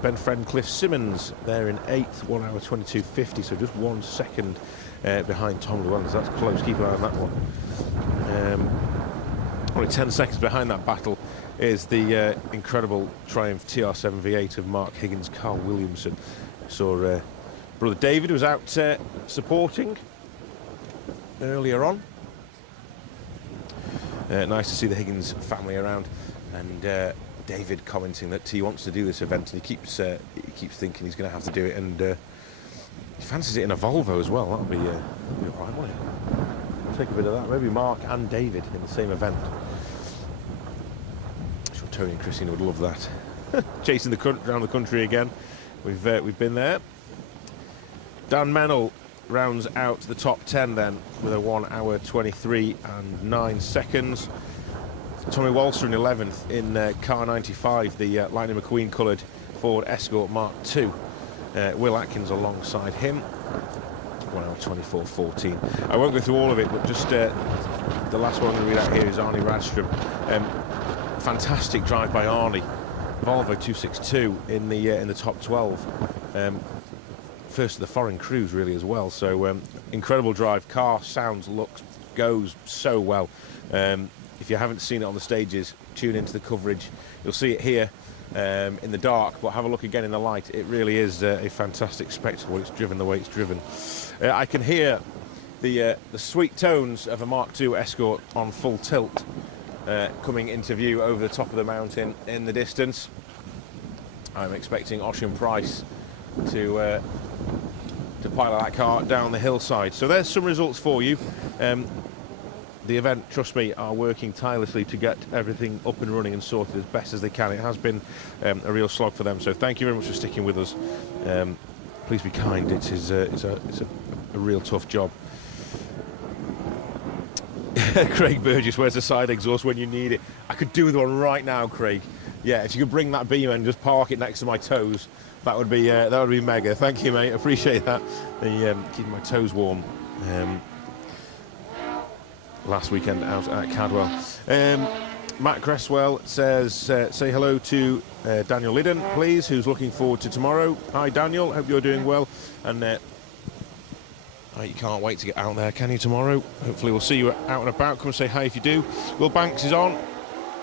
Ben Friend, Cliff Simmons there in 8th, 1 hour 22.50, so just 1 second behind Tom Llewellyn, so that's close. Keep an eye on that one. Only 10 seconds behind that battle is the incredible Triumph TR7 V8 of Mark Higgins, Carl Williamson. Saw brother David was out supporting earlier on. Nice to see the Higgins family around, and David commenting that he wants to do this event, and he keeps thinking he's going to have to do it, and he fancies it in a Volvo as well. That'll be all right, won't it? Take a bit of that. Maybe Mark and David in the same event. Tony and Christine would love that. Chasing around the country again. We've been there. Dan Mennell rounds out the top 10 then with a 1 hour 23 and 9 seconds. Tommy Walser in 11th in car 95, the Lightning McQueen coloured Ford Escort Mark II. Will Atkins alongside him. 1 hour 24.14. I won't go through all of it, but just the last one I'm going to read out here is Arnie Radstrom. Fantastic drive by Arnie. Volvo 262 in the top 12. First of the foreign crews really as well. So incredible drive. Car sounds, looks, goes so well. If you haven't seen it on the stages, tune into the coverage. You'll see it here in the dark, but have a look again in the light. It really is a fantastic spectacle. It's driven the way it's driven. I can hear the sweet tones of a Mark II Escort on full tilt coming into view over the top of the mountain in the distance. I'm expecting Ocean Price to pilot that car down the hillside. So there's some results for you. The event, trust me, are working tirelessly to get everything up and running and sorted as best as they can. It has been a real slog for them, so thank you very much for sticking with us. Please be kind. It's a real tough job. Craig Burgess, where's the side exhaust when you need it? I could do with one right now, Craig. Yeah, if you could bring that beam and just park it next to my toes, that would be mega. Thank you, mate. Appreciate that. Keeping my toes warm. Last weekend out at Cadwell. Matt Cresswell says, say hello to Daniel Liddon, please, who's looking forward to tomorrow. Hi, Daniel. Hope you're doing well. And you can't wait to get out there, can you, tomorrow? Hopefully we'll see you out and about. Come and say hi if you do. Will Banks is on.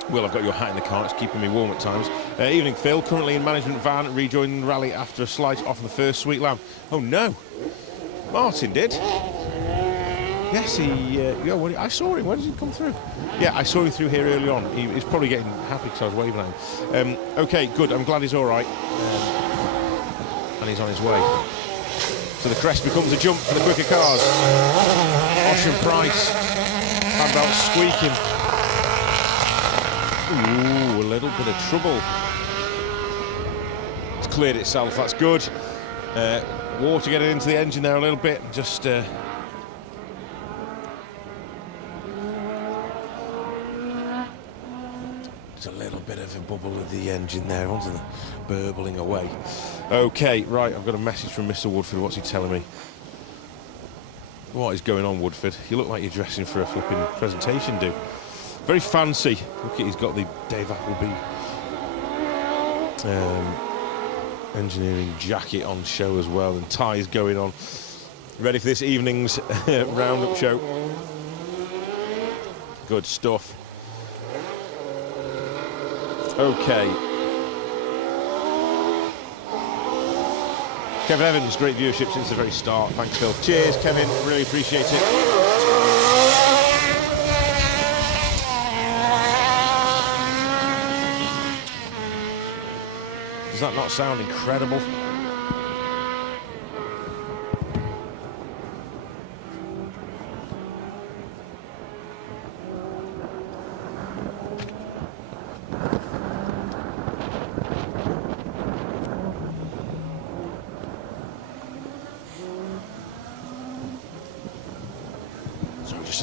Will, I've got your hat in the car. It's keeping me warm at times. Evening, Phil. Currently in management van, rejoining the rally after a slight off in the first Sweetlamb. Oh, no. Martin did. Yes, I saw him. Where did he come through? Yeah, I saw him through here early on. He's probably getting happy because I was waving at him. OK, good. I'm glad he's all right. And he's on his way. So the crest becomes a jump for the quicker cars. Ocean Price. Fan belt squeaking. Ooh, a little bit of trouble. It's cleared itself. That's good. Water getting into the engine there a little bit. Just... There's a little bit of a bubble of the engine there, wasn't it? Burbling away. OK, right, I've got a message from Mr. Woodford. What's he telling me? What is going on, Woodford? You look like you're dressing for a flipping presentation, dude. Very fancy. Look at, he's got the Dave Appleby engineering jacket on show as well, and ties going on. Ready for this evening's roundup show. Good stuff. OK. Kevin Evans, great viewership since the very start. Thanks, Phil. Cheers, Kevin. Really appreciate it. Does that not sound incredible?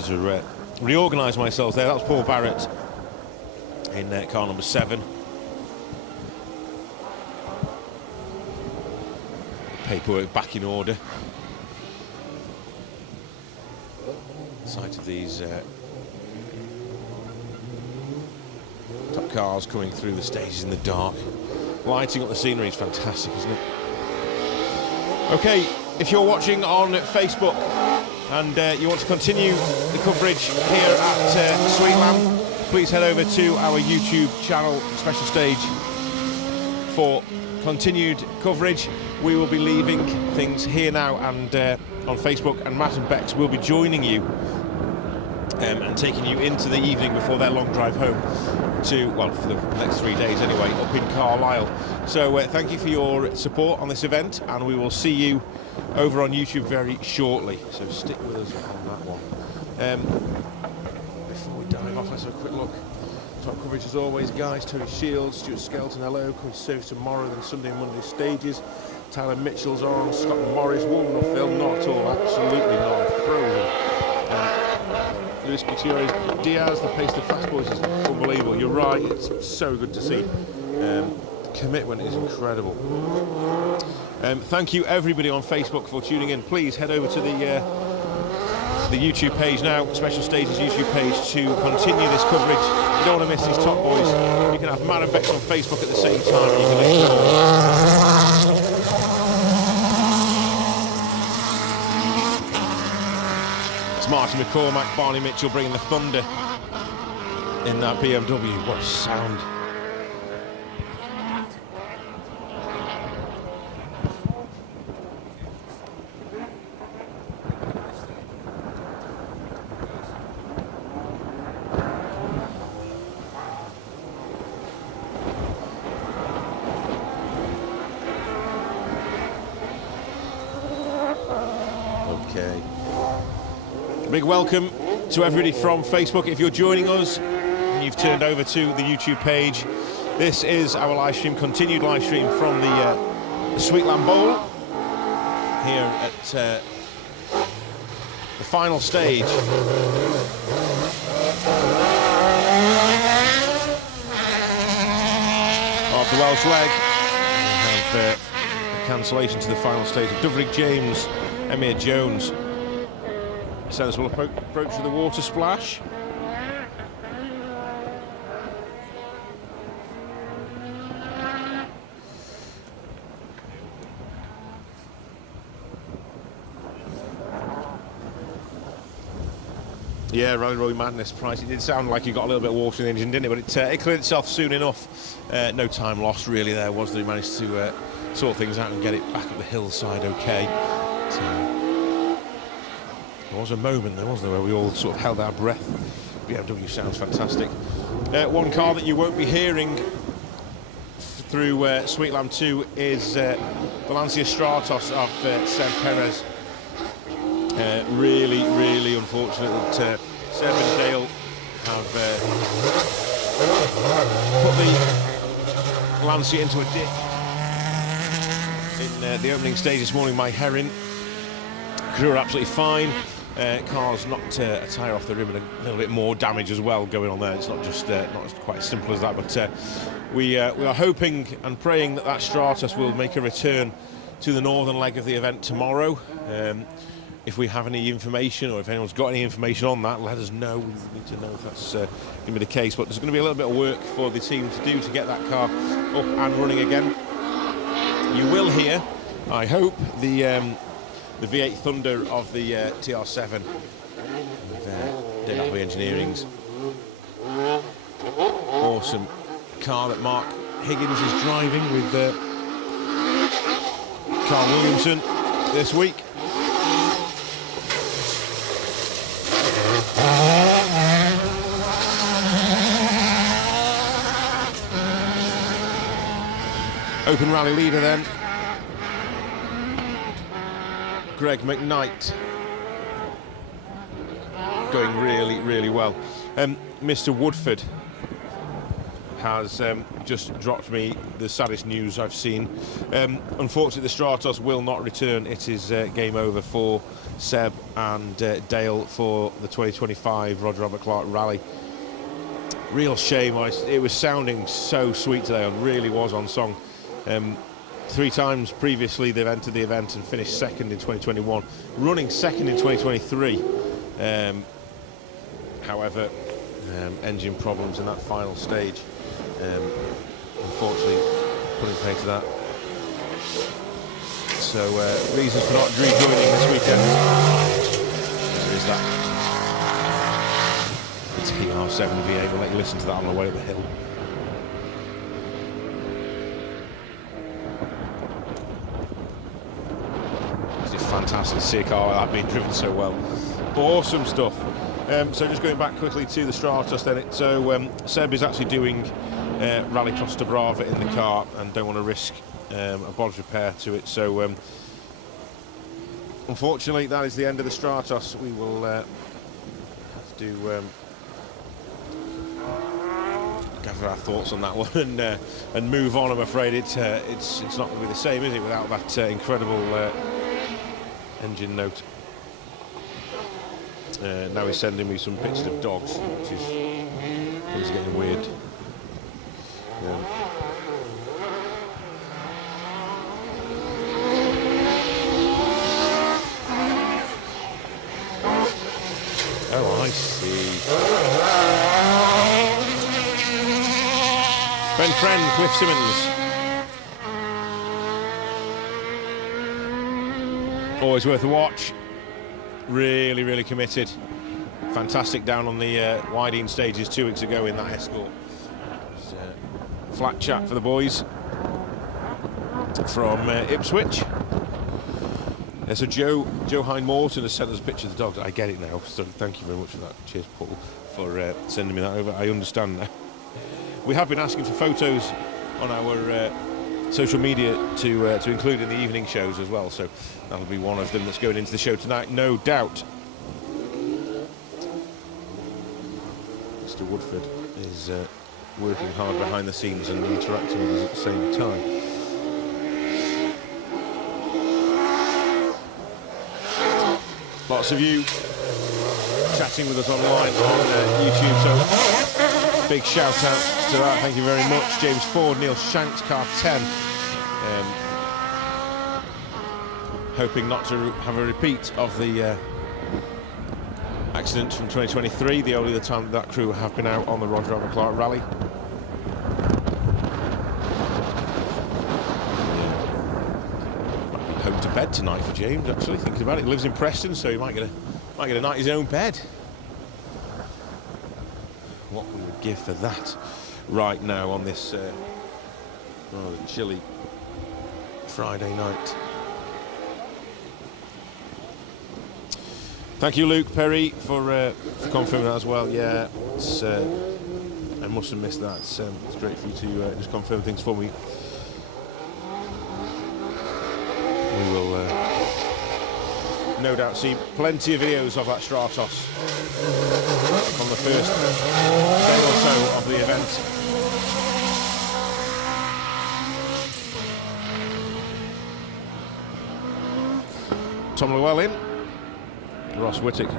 To reorganise myself there. That was Paul Barrett in car number 7. Paperwork back in order. Sight of these top cars coming through the stages in the dark. Lighting up the scenery is fantastic, isn't it? OK, if you're watching on Facebook and you want to continue the coverage here at Sweetlamb, please head over to our YouTube channel, Special Stage, for continued coverage. We will be leaving things here now and on Facebook, and Matt and Bex will be joining you and taking you into the evening before their long drive home to, well, for the next 3 days anyway, up in Carlisle. So thank you for your support on this event, and we will see you over on YouTube very shortly. So stick with us on that one. Before we dive off, let's have a quick look. Top coverage as always, guys. Tony Shields, Stuart Skelton, hello. Coming to service tomorrow, then Sunday and Monday stages. Tyler Mitchell's on. Scott Morris, Wolverhampton film, not at all, absolutely not. Frozen. Luis Gutierrez, Diaz, the pace of the fast boys is unbelievable. You're right, it's so good to see. The commitment is incredible. Thank you everybody on Facebook for tuning in. Please head over to the YouTube page now, Special Stages YouTube page, to continue this coverage. You don't want to miss these top boys. You can have Matt and Bex on Facebook at the same time, and you can listen to all. It's Martin McCormack, Barney Mitchell bringing the thunder in that BMW. What a sound. Big welcome to everybody from Facebook. If you're joining us and you've turned over to the YouTube page, this is our live stream, continued live stream from the Sweetlamb Bowl here at the final stage of the Welsh leg. We have a cancellation to the final stage. Dyfrig James, Emir Jones. Sensors will approach to the water splash. Yeah, Rally Roy Madness price. It did sound like you got a little bit of water in the engine, didn't it? But it cleared itself soon enough. No time lost really there, was there? He managed to sort things out and get it back up the hillside okay. So, there was a moment there, wasn't there, where we all sort of held our breath. BMW sounds fantastic. One car that you won't be hearing through Sweetlamb 2 is the Lancia Stratos of Seb Perez. Really, really unfortunate that Seb and Dale have put the Lancia into a dip in the opening stage this morning. My Havern crew are absolutely fine. Car's knocked a tyre off the rim and a little bit more damage as well going on there. It's not just not quite as simple as that, but we are hoping and praying that Stratos will make a return to the northern leg of the event tomorrow. If we have any information, or if anyone's got any information on that, let us know. We need to know if that's going to be the case. But there's going to be a little bit of work for the team to do to get that car up and running again. You will hear, I hope, the V8 Thunder of the TR7 with Dave Appleby Engineering's awesome car that Mark Higgins is driving with Carl Williamson this week. Open rally leader then, Greg McKnight, going really, really well. Mr. Woodford has just dropped me the saddest news I've seen. Unfortunately, the Stratos will not return. It is game over for Seb and Dale for the 2025 Roger Robert Clark Rally. Real shame. It was sounding so sweet today. It really was on song. 3 times previously they've entered the event and finished second in 2021, running second in 2023. However, engine problems in that final stage unfortunately put in play to that. So reasons for not rejoining this weekend. There is that. The TR7 V8, we'll let you listen to that on the way up the hill. Fantastic to see a car like that being driven so well. Awesome stuff. So just going back quickly to the Stratos then. Seb is actually doing Rallycross to Brava in the car and don't want to risk a bodge repair to it. So unfortunately that is the end of the Stratos. We will have to gather our thoughts on that one and move on. I'm afraid it's not going to be the same, is it, without that incredible engine note. Now he's sending me some pictures of dogs, which is things are getting weird. Yeah. Oh, I see. Friend, Cliff Simmons. Always worth a watch. Really, really committed. Fantastic down on the Widing stages 2 weeks ago in that Escort. Flat chat for the boys from Ipswich. So Joe Hine Morton has sent us a picture of the dogs. I get it now, so thank you very much for that. Cheers, Paul, for sending me that over. I understand now. We have been asking for photos on our social media to include in the evening shows as well, so that'll be one of them that's going into the show tonight, no doubt. Mr. Woodford is working hard behind the scenes and interacting with us at the same time. Lots of you chatting with us online on YouTube, so big shout out to that, thank you very much. James Ford, Neil Shanks, car 10. Hoping not to have a repeat of the accident from 2023, the only other time that crew have been out on the Roger Albert Clark Rally. Home to bed tonight for James, actually, thinking about it. He lives in Preston, so he might get a night in his own bed. What we would give for that right now on this rather chilly Friday night. Thank you, Luke Perry, for confirming that as well. Yeah, it's, I must have missed that. It's great for you to just confirm things for me. We will no doubt see plenty of videos of that Stratos on the first day or so of the event. Tom Llewellyn, Ross Whittock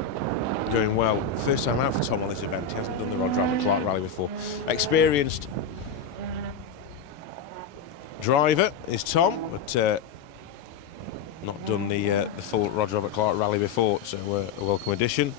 going well. First time out for Tom on this event. He hasn't done the Roger Albert Clark Rally before. Experienced driver is Tom, but not done the full Roger Albert Clark Rally before, so a welcome addition.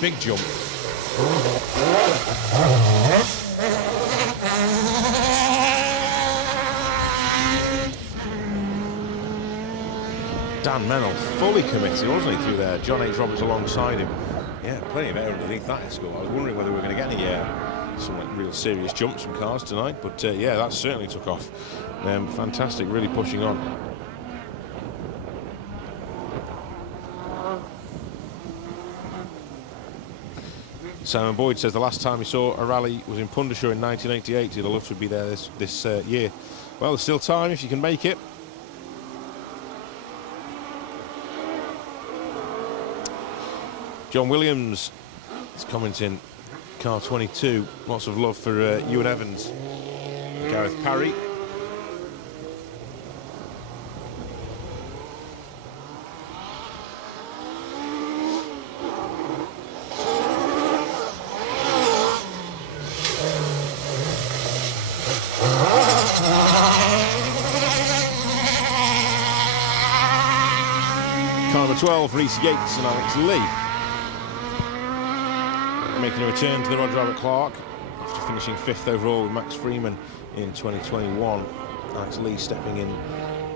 Big jump. Dan Mennell fully committed, wasn't he, through there? John H. Roberts alongside him. Yeah, plenty of air underneath that Escort. I was wondering whether we were going to get any some like real serious jumps from cars tonight, but yeah, that certainly took off. Fantastic, really pushing on. Simon Boyd says the last time he saw a rally was in Pundashaw in 1988. He'd love to be there this year. Well, there's still time if you can make it. John Williams is commenting, car 22. Lots of love for Ewan Evans and Gareth Parry. Car number 12, Rhys Yates and Alex Lee. Making a return to the Roger Albert Clark after finishing 5th overall with Max Freeman in 2021. Alex Lee stepping in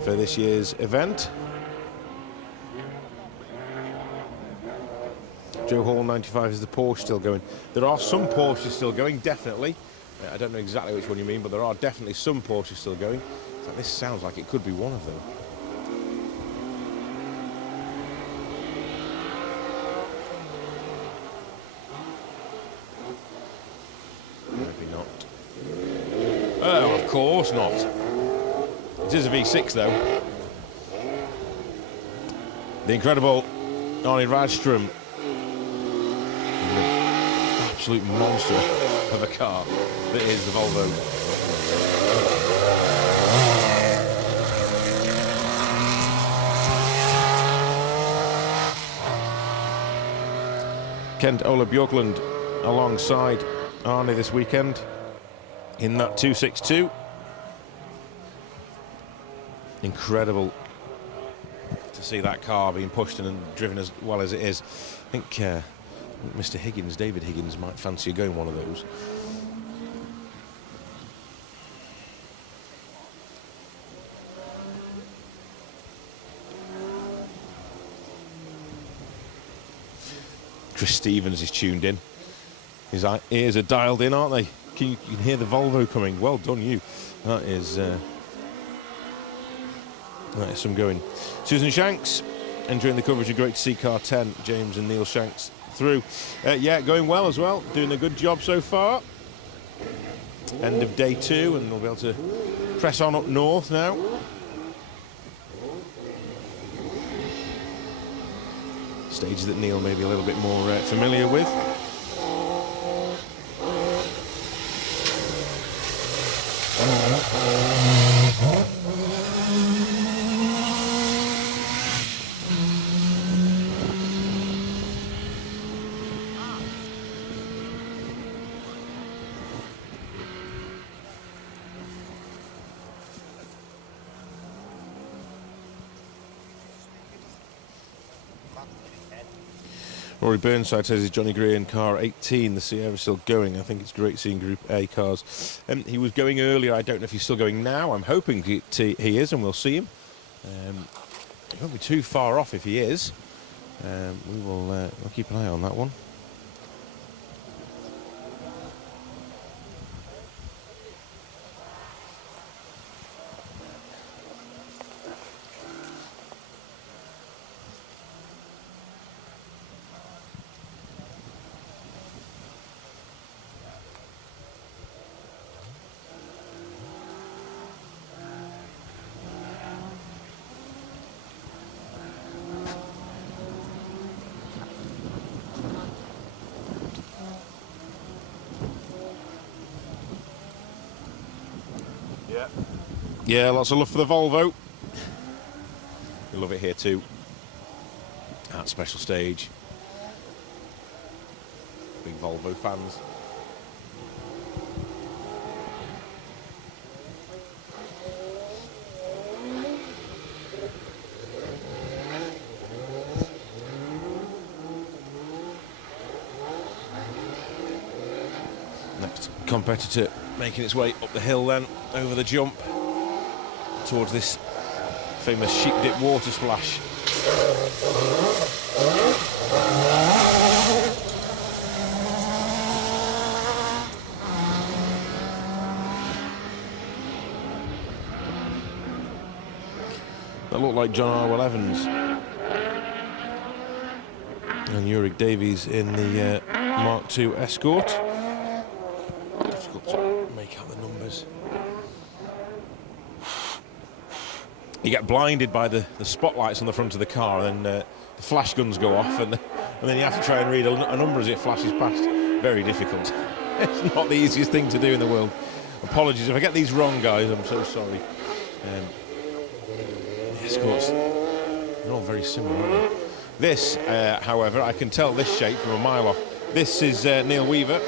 for this year's event. Joe Hall 95, is the Porsche still going? There are some Porsches still going, definitely. I don't know exactly which one you mean, but there are definitely some Porsches still going. fact, this sounds like it could be one of them. Maybe not. Oh, of course not. It is a V6 though. The incredible Arne Rydström. Absolute monster of a car that is the Volvo. Kent Ola Björklund alongside Arne this weekend in that 262. Incredible to see that car being pushed and driven as well as it is. I think Mr. Higgins, David Higgins, might fancy going one of those. Chris Stevens is tuned in. His ears are dialed in, aren't they? You can hear the Volvo coming. Well done, you. That is some going. Susan Shanks enjoying the coverage. Great to see car 10. James and Neil Shanks through. Yeah, going well as well. Doing a good job so far. End of day 2, and we'll be able to press on up north now. Stages that Neil may be a little bit more familiar with. Rory Burnside says, is Johnny Gray in car 18, the Sierra still going? I think it's great seeing Group A cars. He was going earlier. I don't know if he's still going now. I'm hoping he is, and we'll see him. He won't be too far off if he is. We'll keep an eye on that one. Yeah, lots of love for the Volvo. We love it here too. At Special Stage. Big Volvo fans. Next competitor making its way up the hill then, over the jump, towards this famous sheep dip water splash. That looked like John Arwell Evans and Ulrich Davies in the Mark II Escort. Difficult to make out the numbers. You get blinded by the spotlights on the front of the car, and the flash guns go off, and then you have to try and read a number as it flashes past. Very difficult. It's not the easiest thing to do in the world. Apologies if I get these wrong, guys. I'm so sorry. Escorts, they're all very similar, aren't they? This, however, I can tell this shape from a mile off. This is Neil Weaver,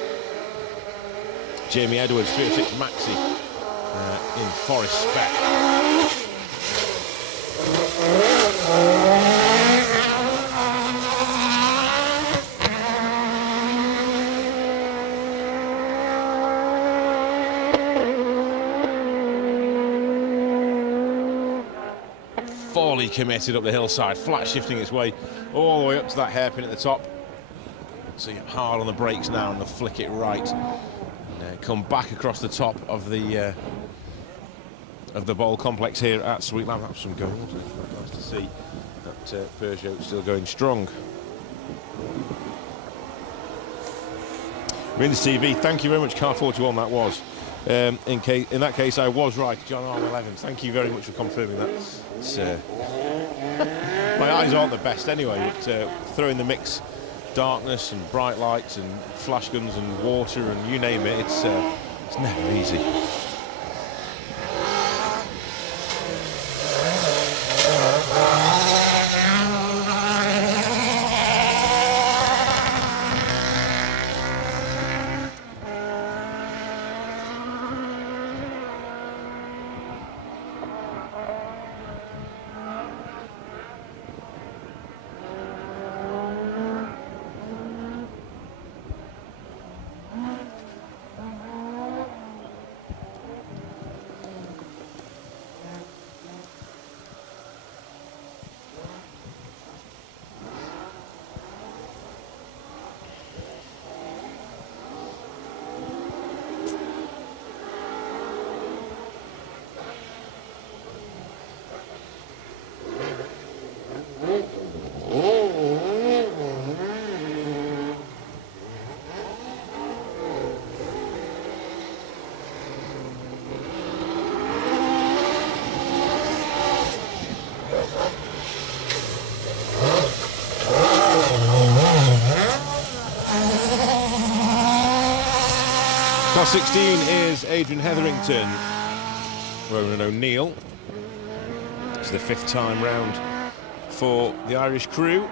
Jamie Edwards, 306 Maxi in Forest Spec. Fully committed up the hillside, flat shifting its way all the way up to that hairpin at the top. So you're hard on the brakes now and they'll flick it right. And come back across the top of the of the bowl complex here at Sweetlamb. That's some gold. Nice to see that Peugeot still going strong. Rins TV, thank you very much, Car 41 that was. In that case, I was right, John R11. Thank you very much for confirming that. My eyes aren't the best anyway, but throw in the mix darkness and bright lights and flash guns and water and you name it, it's never easy. Class 16 is Adrian Hetherington, Ronan O'Neill. It's the 5th time round for the Irish crew.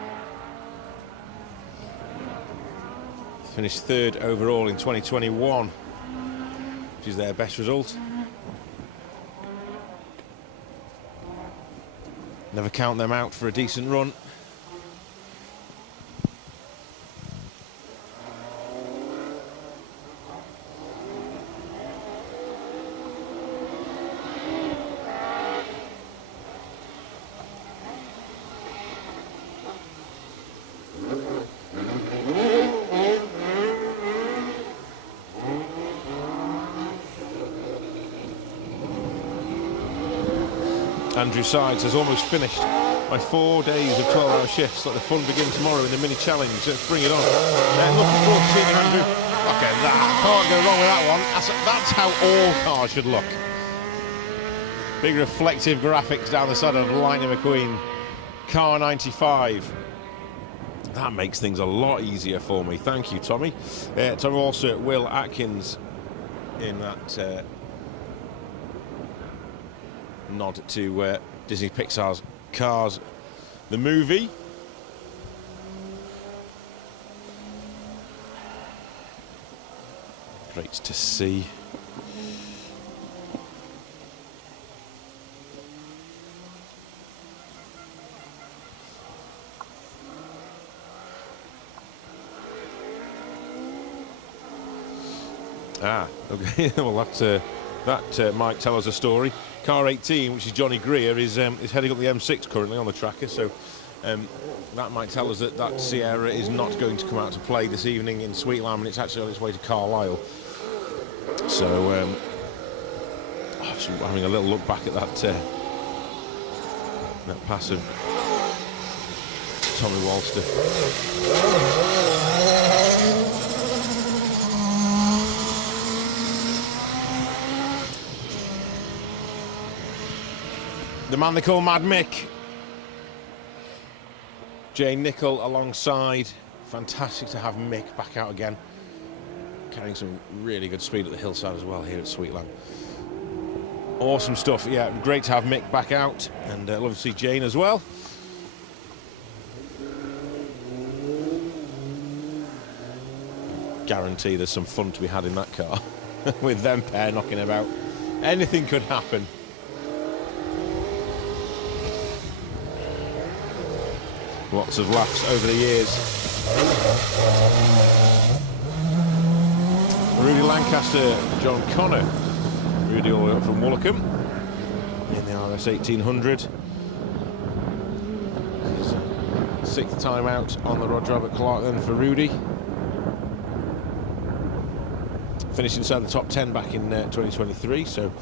Finished 3rd overall in 2021, which is their best result. Never count them out for a decent run. Andrew Sides has almost finished my 4 days of 12-hour shifts. Let the fun begin tomorrow in the mini challenge. Let's bring it on. Looking forward to seeing you, Andrew. Look at that. Can't go wrong with that one. That's how all cars should look. Big reflective graphics down the side of Lightning McQueen. Car 95. That makes things a lot easier for me. Thank you, Tommy. Tommy also Will Atkins in that nod to Disney Pixar's Cars, the movie. Great to see. Okay. Well, that might tell us a story. Car 18, which is Johnny Greer, is heading up the M6 currently on the tracker, so that might tell us that Sierra is not going to come out to play this evening in Sweetlamb, and it's actually on its way to Carlisle. So, just having a little look back at that pass of Tommy Walster. The man they call Mad Mick. Jay Nicol alongside. Fantastic to have Mick back out again. Carrying some really good speed at the hillside as well here at Sweetlamb. Awesome stuff. Yeah, great to have Mick back out. And love to see Jane as well. Guarantee there's some fun to be had in that car. With them pair knocking about. Anything could happen. Lots of laughs over the years. Rudy Lancaster, John Connor. Rudy all the way up from Woolacombe in the R.A.C 1800. His 6th time out on the Roger Albert Clark then for Rudy. Finished inside the top 10 back in 2023, so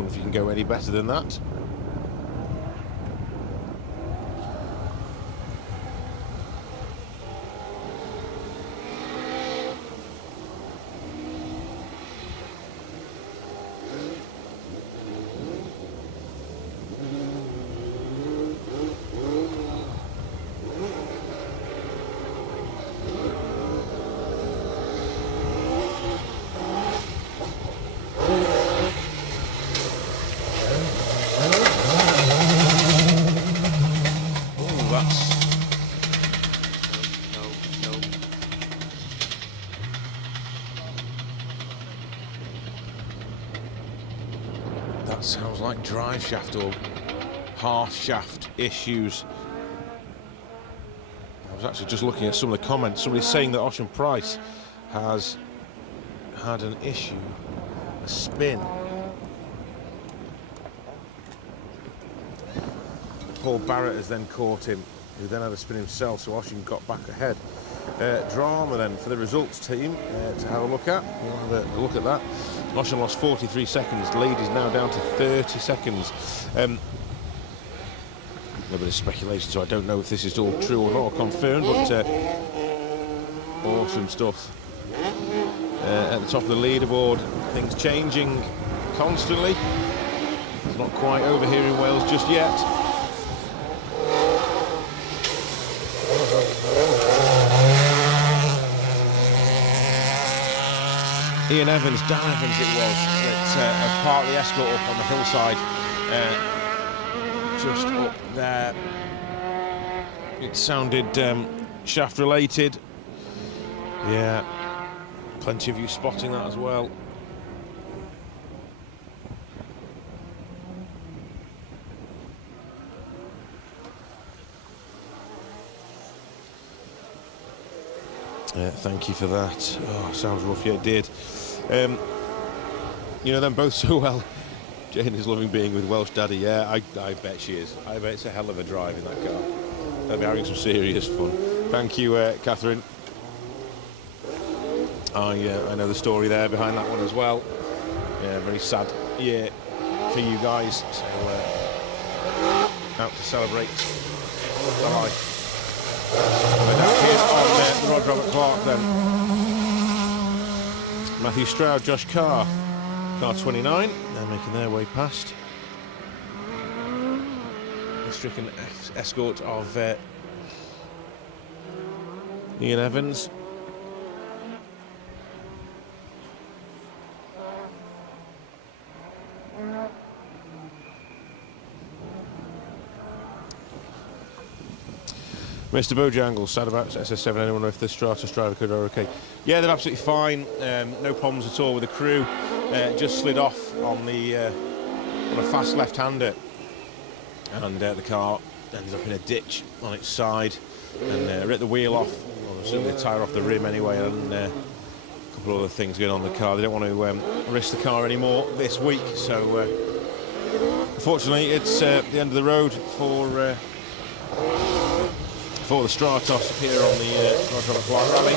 Wonder if you can go any better than that. That sounds like drive shaft or half shaft issues. I was actually just looking at some of the comments. Somebody's saying that Ocean Price has had an issue, a spin. Paul Barrett has then caught him, who then had a spin himself, so Ocean got back ahead. Drama then for the results team to have a look at. We'll have a look at that. Ocean lost 43 seconds. The lead is now down to 30 seconds. A little bit of speculation, so I don't know if this is all true or not or confirmed, but awesome stuff. At the top of the leaderboard, things changing constantly. It's not quite over here in Wales just yet. Ian Evans, Dan Evans it was, that have parked the escort up on the hillside, just up there. It sounded shaft related. Yeah, plenty of you spotting that as well. Thank you for that. Oh, sounds rough. Yeah, it did. You know them both so well. Jane is loving being with Welsh Daddy. Yeah, I bet she is. I bet it's a hell of a drive in that car. They'll be having some serious fun. Thank you, Catherine. I know the story there behind that one as well. Yeah, very sad year for you guys. So out to celebrate the life. We're down here on the Rod Robert Clark then. Matthew Stroud, Josh Carr, car 29. They're making their way past. The stricken escort of Ian Evans. Mr. Bojangles, sad about SS7. Anyone know if the Stratos driver could are okay? Yeah, they're absolutely fine. No problems at all with the crew. Just slid off on a fast left-hander, and the car ended up in a ditch on its side and ripped the wheel off, or certainly a tyre off the rim anyway, and a couple of other things going on in the car. They don't want to risk the car anymore this week, so unfortunately it's the end of the road for the Stratos here on the Rod Robert Clark Rally.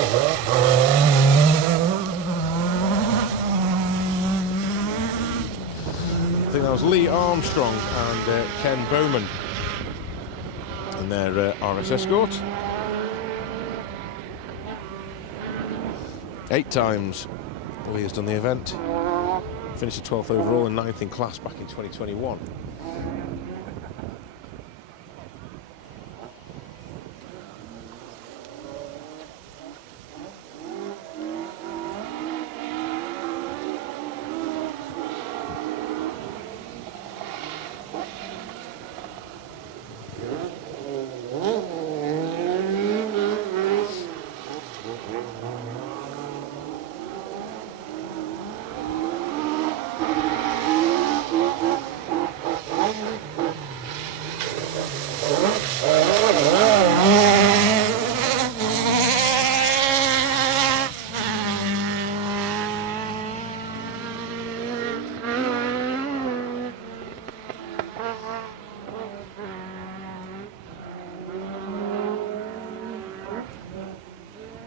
I think that was Lee Armstrong and Ken Bowman in their R.A.C escort. 8 times Lee has done the event. Finished 12th overall and 9th in class back in 2021.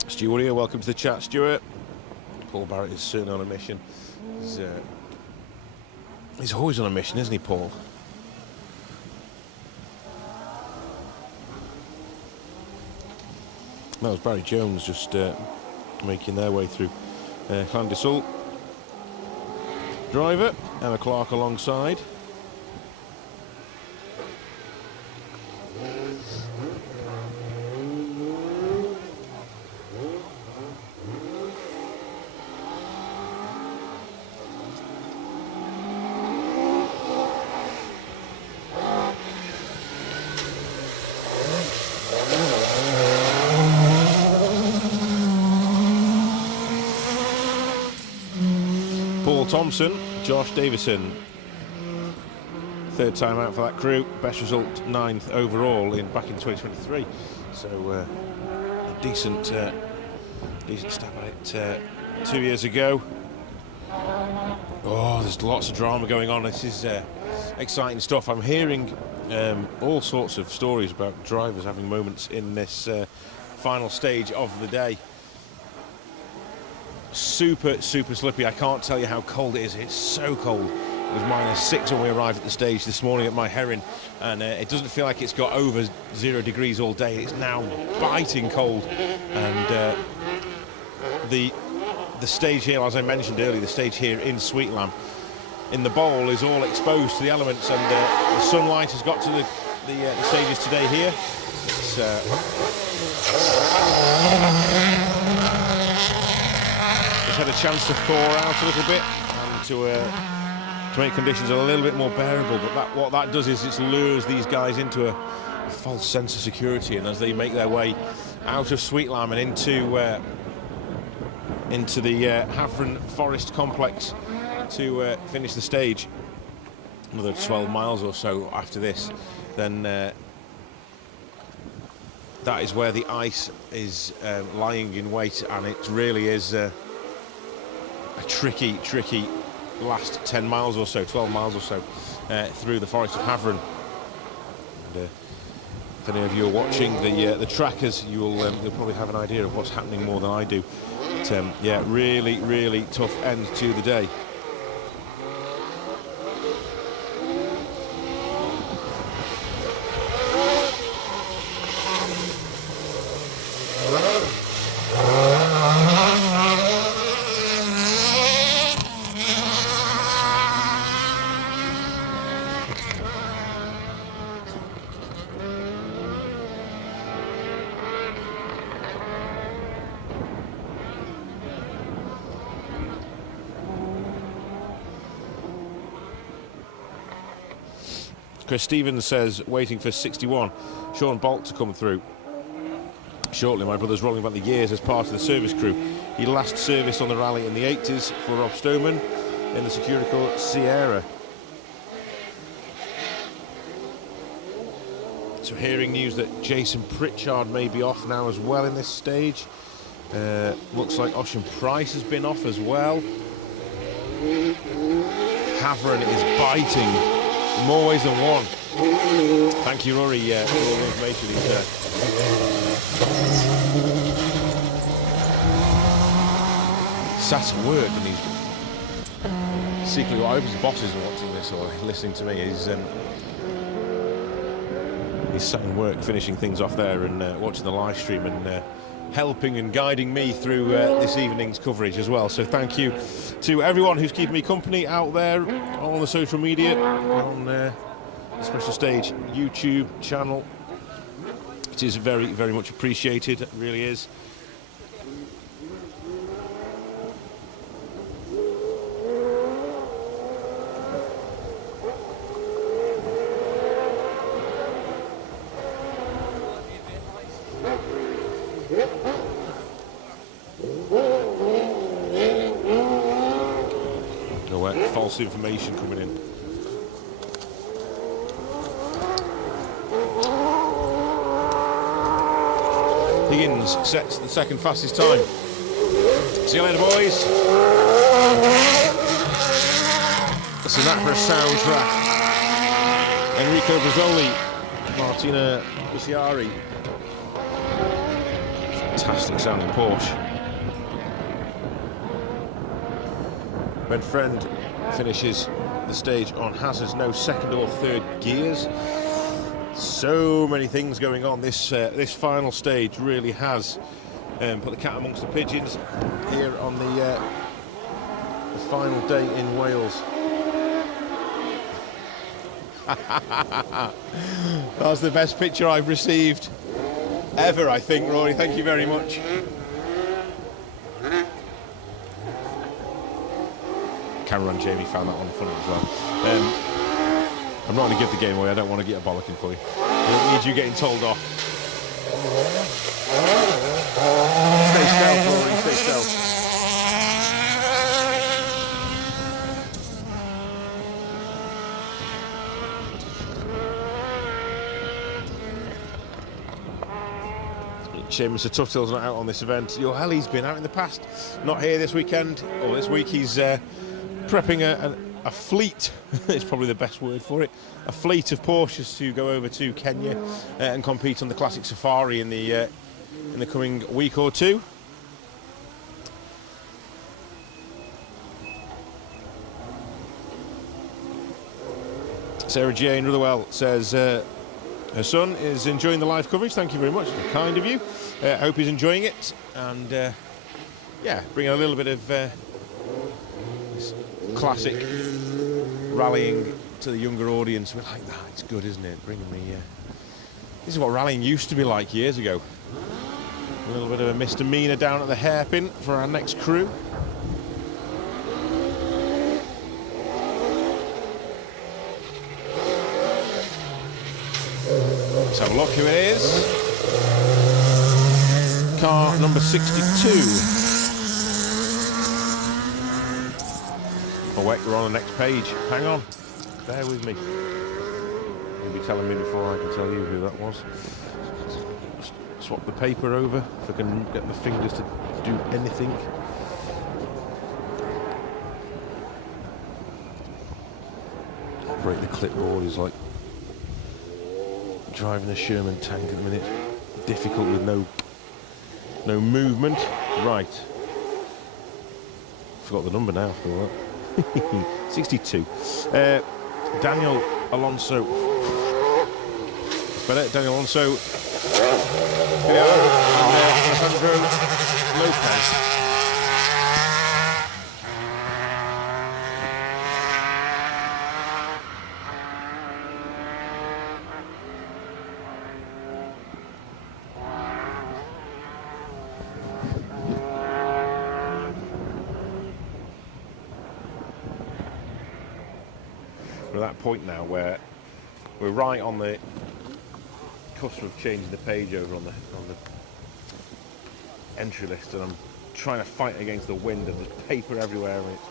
Stuart here, welcome to the chat, Stuart. Paul Barrett is certainly on a mission. He's He's always on a mission, isn't he, Paul? That was Barry Jones just making their way through. Clandesol driver, Emma Clark alongside. Thompson, Josh Davison, third time out for that crew, best result 9th overall back in 2023, so a decent stab at it 2 years ago. Oh, there's lots of drama going on. This is exciting stuff. I'm hearing all sorts of stories about drivers having moments in this final stage of the day. Super slippy. I can't tell you how cold it is. It's so cold. It was -6 when we arrived at the stage this morning at my Havern, and it doesn't feel like it's got over 0 degrees all day. It's now biting cold, and the stage here, as I mentioned earlier, the stage here in Sweetlamb in the bowl is all exposed to the elements, and the sunlight has got to the stages today here. It's had a chance to thaw out a little bit and to make conditions a little bit more bearable, but what that does is it lures these guys into a false sense of security, and as they make their way out of Sweetlamb and into the Hafren Forest complex to finish the stage, another 12 miles or so after this, then that is where the ice is lying in wait, and it really is a tricky last 10 miles or so, 12 miles or so through the forest of Havern. And if any of you are watching the trackers, you'll probably have an idea of what's happening more than I do. But, yeah, really tough end to the day. Chris Stevens says, waiting for 61, Sean Bolt to come through shortly. My brother's rolling back the years as part of the service crew. He last serviced on the rally in the 80s for Rob Stoneman in the Securico Sierra. So hearing news that Jason Pritchard may be off now as well in this stage. Looks like Ocean Price has been off as well. Havern is biting in more ways than one. Thank you, Rory, for all the information. He's sat at work, and he's secretly, I hope his bosses are watching this or listening to me. He's sat in work finishing things off there and watching the live stream and helping and guiding me through this evening's coverage as well. So thank you to everyone who's keeping me company out there on the social media, on the Special Stage YouTube channel. It is very much appreciated, it really is. False information coming in. Higgins sets the second fastest time. See you later, boys. So that for a soundtrack. Enrico Brazzoli, Martina Uciari. Fantastic sounding Porsche. Ben Friend finishes the stage on hazards, no second or third gears. So many things going on. This final stage really has put the cat amongst the pigeons here on the final day in Wales. That's the best picture I've received ever, I think, Rory. Thank you very much. Camera and Jamie found that one funny as well. I'm not going to give the game away. I don't want to get a bollocking for you. I don't need you getting told off. Stay stealth, Rory. Stay stealth. Shame Mr. Tuttill's not out on this event. He's been out in the past. Not here this weekend, or this week. He's prepping a fleet, it's probably the best word for it, a fleet of Porsches to go over to Kenya and compete on the Classic Safari in the coming week or two. Sarah Jane Rutherwell says her son is enjoying the live coverage. Thank you very much. Kind of you. I hope he's enjoying it. And yeah, bringing a little bit of classic rallying to the younger audience. We like that. It's good, isn't it? Bringing the... this is what rallying used to be like years ago. A little bit of a misdemeanor down at the hairpin for our next crew. Let's have a look who it is. Car number 62. Oh wait, we're on the next page. Hang on. Bear with me. You'll be telling me before I can tell you who that was. Swap the paper over if I can get the fingers to do anything. Break the clipboard is like driving a Sherman tank at the minute. Difficult with no movement. Right. Forgot the number now for that. 62. Daniel Alonso. Better, Daniel Alonso. Here we are. Alejandro Lopez. We're at that point now where we're right on the cusp of changing the page over on the entry list, and I'm trying to fight against the wind and there's paper everywhere and it's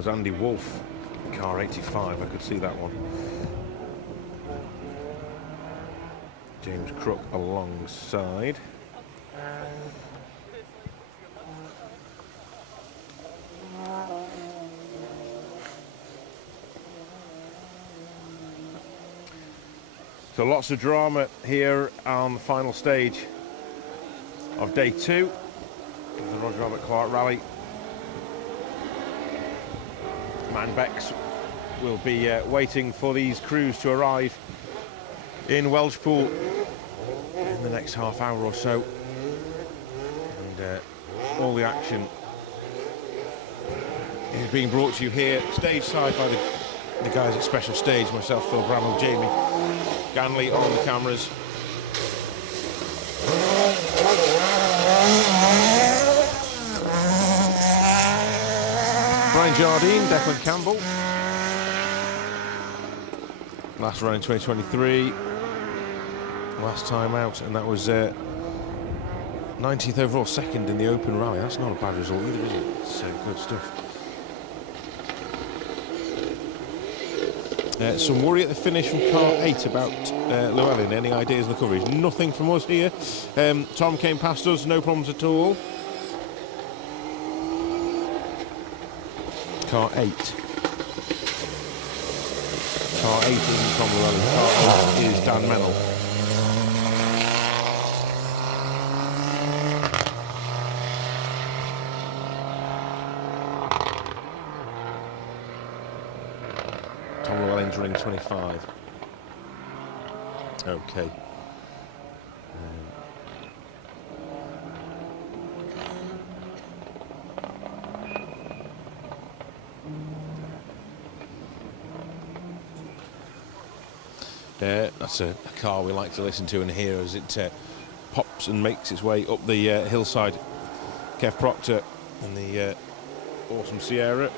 was Andy Wolf, car 85, I could see that one. James Crook alongside. So lots of drama here on the final stage of day 2 of the Roger Albert Clark Rally. Manbex will be waiting for these crews to arrive in Welshpool in the next half hour or so, and all the action is being brought to you here stage side by the guys at Special Stage, myself, Phil Bramwell, Jamie Ganley on the cameras. Brian Jardine, Declan Campbell. Last run in 2023. Last time out, and that was 19th overall, second in the Open Rally. That's not a bad result either, is it? It's good stuff. Some worry at the finish from car 8 about Llewellyn. Any ideas on the coverage? Nothing from us here. Tom came past us, no problems at all. Car 8. Car 8 isn't Tom Llewellyn. Car 8 is Dan Mennell. Tom Llewellyn's running 25. Okay. That's a car we like to listen to and hear as it pops and makes its way up the hillside. Kev Proctor in the awesome Sierra.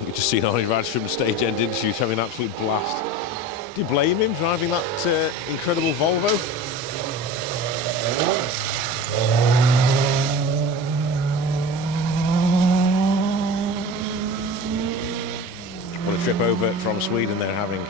You could just see Arnie Radge from stage end interviews having an absolute blast. Do you blame him driving that incredible Volvo? What a trip over from Sweden they're having.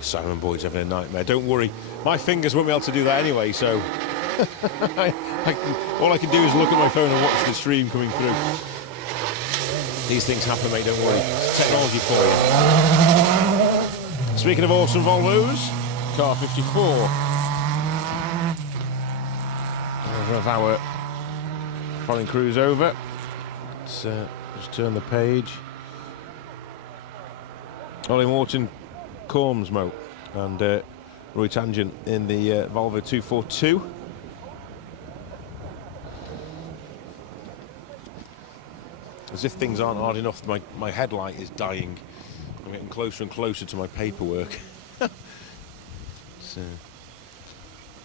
Simon Boyd's having a nightmare. Don't worry, my fingers won't be able to do that anyway, so all I can do is look at my phone and watch the stream coming through. These things happen, mate, don't worry. It's technology for you. Speaking of awesome Volvos, car 54. Another of our following crews over. Let's just turn the page. Ollie Morton, Corms Mo, and Roy Tangent in the Volvo 242. As if things aren't hard enough, my headlight is dying. I'm getting closer and closer to my paperwork. So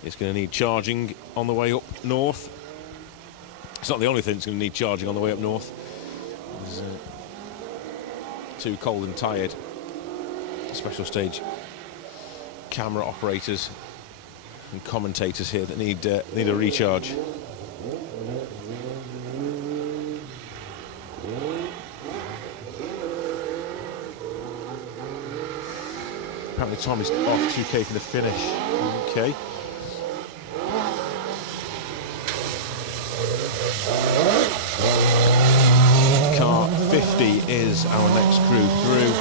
it's going to need charging on the way up north. It's not the only thing that's going to need charging on the way up north. It's too cold and tired. Special stage camera operators and commentators here that need a recharge. Apparently Tom is off 2K for the finish. Okay. Car 50 is our next crew through.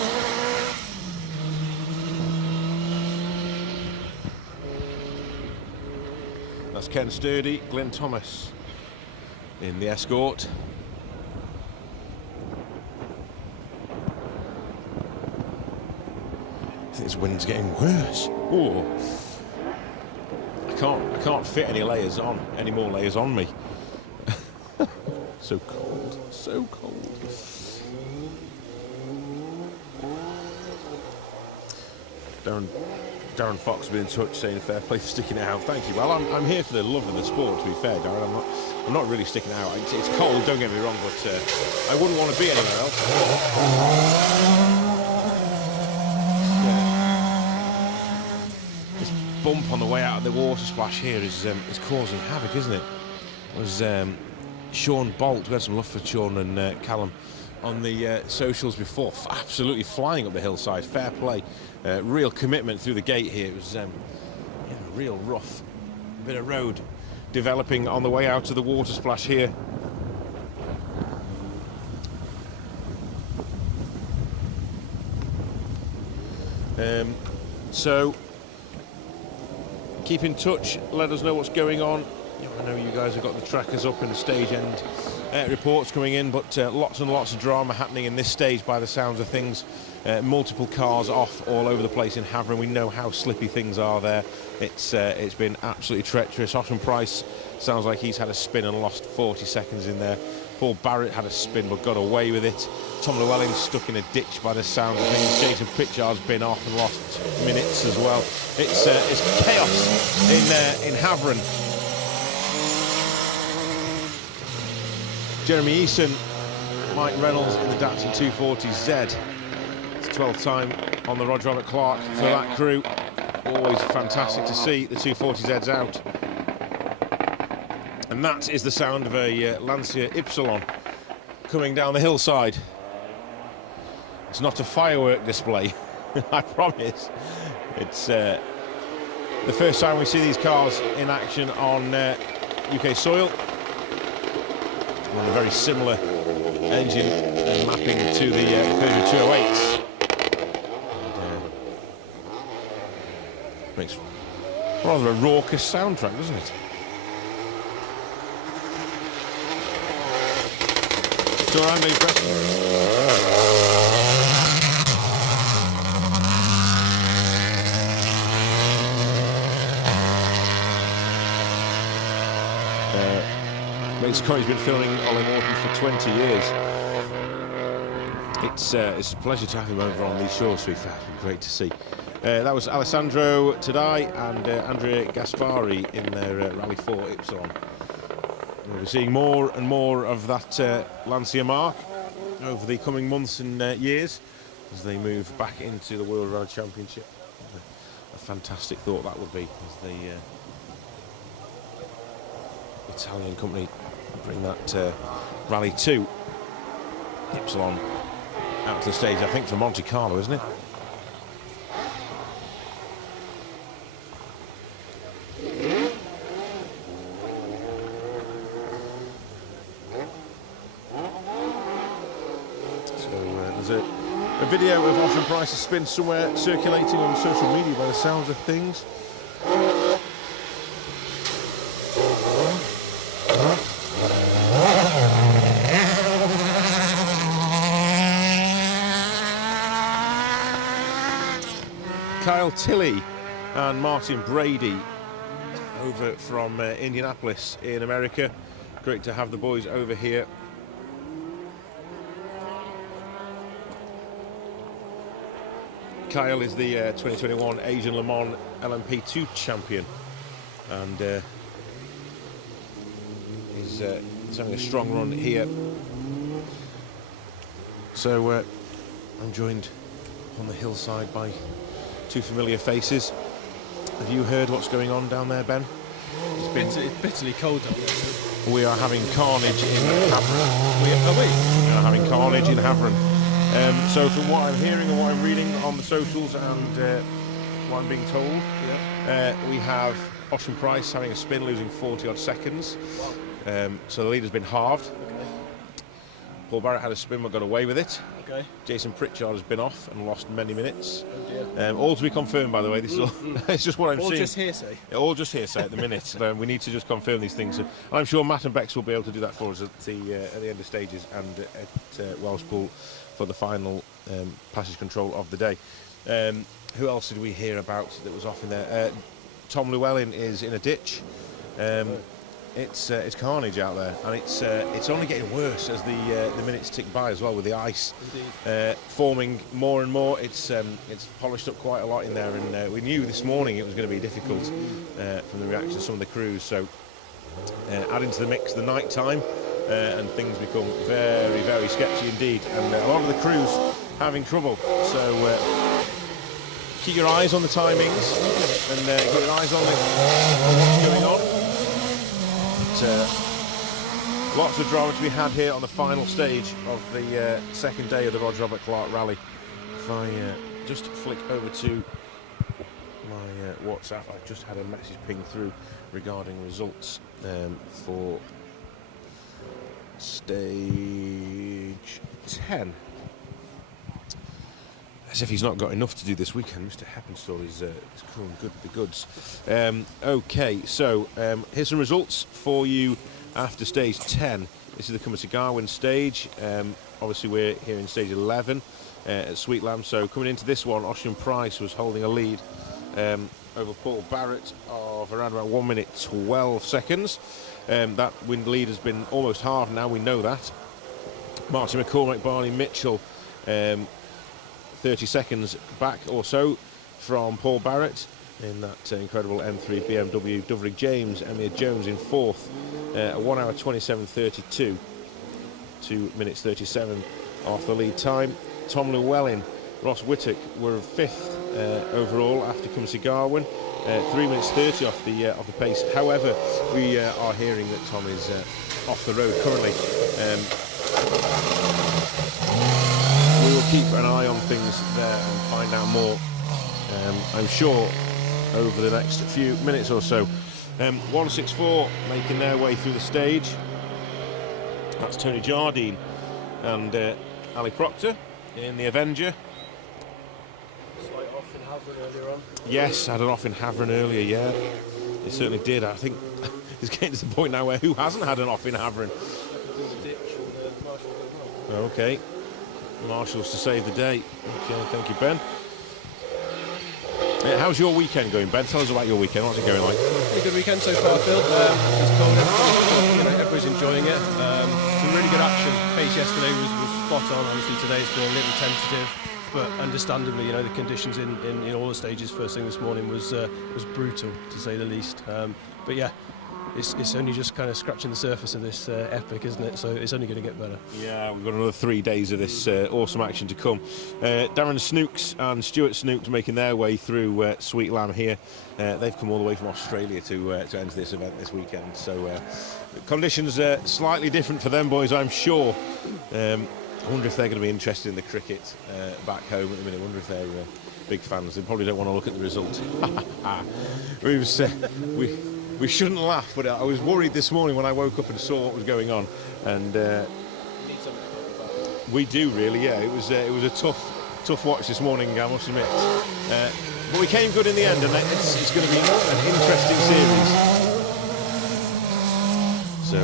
That's Ken Sturdy, Glenn Thomas in the Escort. I think this wind's getting worse. Oh, I can't fit any more layers on me. So cold, so cold. Darren Fox will be in touch saying fair play for sticking it out. Thank you. Well, I'm here for the love of the sport, to be fair, Darren. I'm not really sticking out. It's cold, don't get me wrong, but I wouldn't want to be anywhere else. This bump on the way out of the water splash here is causing havoc, isn't it? It was Sean Bolt. We had some love for Sean and Callum on the socials before, absolutely flying up the hillside. Fair play, real commitment through the gate here. It was real rough bit of road developing on the way out to the water splash here. So keep in touch, let us know what's going on. I know you guys have got the trackers up and the stage end reports coming in, but lots and lots of drama happening in this stage by the sounds of things. Multiple cars off all over the place in Havern. We know how slippy things are there. It's been absolutely treacherous. Hafren Price sounds like he's had a spin and lost 40 seconds in there. Paul Barrett had a spin but got away with it. Tom Llewellyn's stuck in a ditch by the sound of things. Jason Pritchard's been off and lost minutes as well. It's chaos in Havern. Jeremy Eason, Mike Reynolds in the Datsun 240Z. It's 12th time on the Roger Robert Clark for that crew. Always fantastic to see the 240Zs out. And that is the sound of a Lancia Ypsilon coming down the hillside. It's not a firework display, I promise. It's the first time we see these cars in action on UK soil. On a very similar engine and mapping to the Peugeot 208s. Makes rather a raucous soundtrack, doesn't it? Still around, Lee Preston. Corey's been filming Ollie Morton for 20 years. It's a pleasure to have him over on these shores, to be fair. Great to see. That was Alessandro Tadai and Andrea Gaspari in their Rally 4 Ypsilon. We'll be seeing more and more of that Lancia mark over the coming months and years as they move back into the World Rally Championship. A fantastic thought that would be, as the Italian company bring that Rally 2 Ypsilon out to the stage, I think, for Monte Carlo, isn't it? So there's a video of Hafren Price's spin somewhere circulating on social media by the sounds of things. Kyle Tilley and Martin Brady over from Indianapolis in America. Great to have the boys over here. Kyle is the 2021 Asian Le Mans LMP2 champion, and he's having a strong run here. So I'm joined on the hillside by two familiar faces. Have you heard what's going on down there, Ben? It's bitterly cold down there. We are having carnage in Havern. We are having carnage in Havern. So from what I'm hearing and what I'm reading on the socials and what I'm being told, we have Hafren Price having a spin, losing 40 odd seconds. So the leader's been halved. Okay. Paul Barrett had a spin but got away with it. Okay. Jason Pritchard has been off and lost many minutes. Oh dear. All to be confirmed, by the way. This is all, it's just what I'm seeing. All just hearsay. All just hearsay at the minute. We need to just confirm these things. And I'm sure Matt and Bex will be able to do that for us at the end of stages and at Wellspool for the final passage control of the day. Who else did we hear about that was off in there? Tom Llewellyn is in a ditch. It's carnage out there, and it's only getting worse as the minutes tick by as well, with the ice forming more and more. It's polished up quite a lot in there, and we knew this morning it was going to be difficult from the reaction of some of the crews. So add into the mix the night time, and things become very, very sketchy indeed, and a lot of the crews having trouble. So keep your eyes on the timings and keep your eyes on what's going on. Lots of drama to be had here on the final stage of the second day of the Roger Robert Clark Rally. If I just flick over to my WhatsApp, I just had a message ping through regarding results for stage 10. As if he's not got enough to do this weekend, Mr. Heppenstall is coming good with the goods. Okay, so here's some results for you after stage 10. This is the Cumber to Garwin stage. Obviously we're here in stage 11 at Sweetlamb. So coming into this one, Ossian Price was holding a lead over Paul Barrett of around about 1 minute 12 seconds. That wind lead has been almost halved now, we know that. Martin McCormick, Barney Mitchell, 30 seconds back or so from Paul Barrett in that incredible M3 BMW. Duvrig James, Emir Jones in fourth, 1 hour 27.32, 2 minutes 37 off the lead time. Tom Llewellyn, Ross Whittock were fifth overall after Cumber Garwin, 3 minutes 30 off the pace. However, we are hearing that Tom is off the road currently. We will keep an eye on things there and find out more, I'm sure, over the next few minutes or so. 164 making their way through the stage. That's Tony Jardine and Ali Proctor in the Avenger. Slight off in Havern earlier on. Yes, had an off in Havern earlier, yeah. It certainly did. I think it's getting to the point now where who hasn't had an off in Havern? Okay. Marshall's to save the day. Okay, thank you, Ben. How's your weekend going, Ben? Tell us about your weekend. What's it going like? Pretty good weekend so far, Phil. It's cold, everybody's enjoying it. Some really good action. Pace yesterday was spot on. Obviously today it's been a little tentative, but understandably, the conditions in all the stages first thing this morning was brutal, to say the least. But yeah, it's only just kind of scratching the surface of this epic, isn't it? So it's only going to get better. Yeah, we've got another 3 days of this awesome action to come. Darren Snooks and Stuart Snooks making their way through Sweetlamb here. They've come all the way from Australia to enter this event this weekend. So conditions are slightly different for them boys, I'm sure. I wonder if they're going to be interested in the cricket back home at the minute. I wonder if they're big fans. They probably don't want to look at the results. We shouldn't laugh, but I was worried this morning when I woke up and saw what was going on, and we do really, yeah. It was a tough watch this morning, I must admit, but we came good in the end, and it's going to be an interesting series. So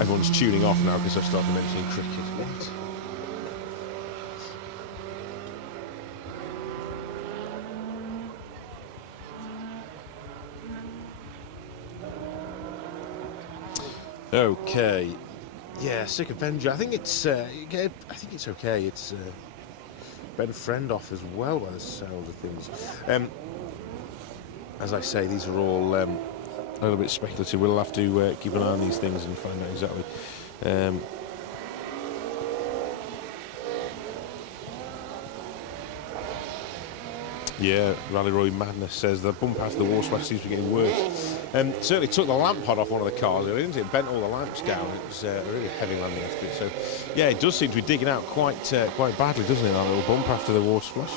everyone's tuning off now because I've started mentioning cricket. What? Okay, yeah, sick Avenger. I think it's okay. It's Ben Friendoff as well, by the sounds of things. As I say, these are all a little bit speculative. We'll have to keep an eye on these things and find out exactly. Yeah, Rally Roy Madness says the bump after the wall splash seems to be getting worse. Certainly took the lamp pod off one of the cars, didn't it? Bent all the lamps down. It was a really heavy landing after it. So, yeah, it does seem to be digging out quite badly, doesn't it? That little bump after the water splash.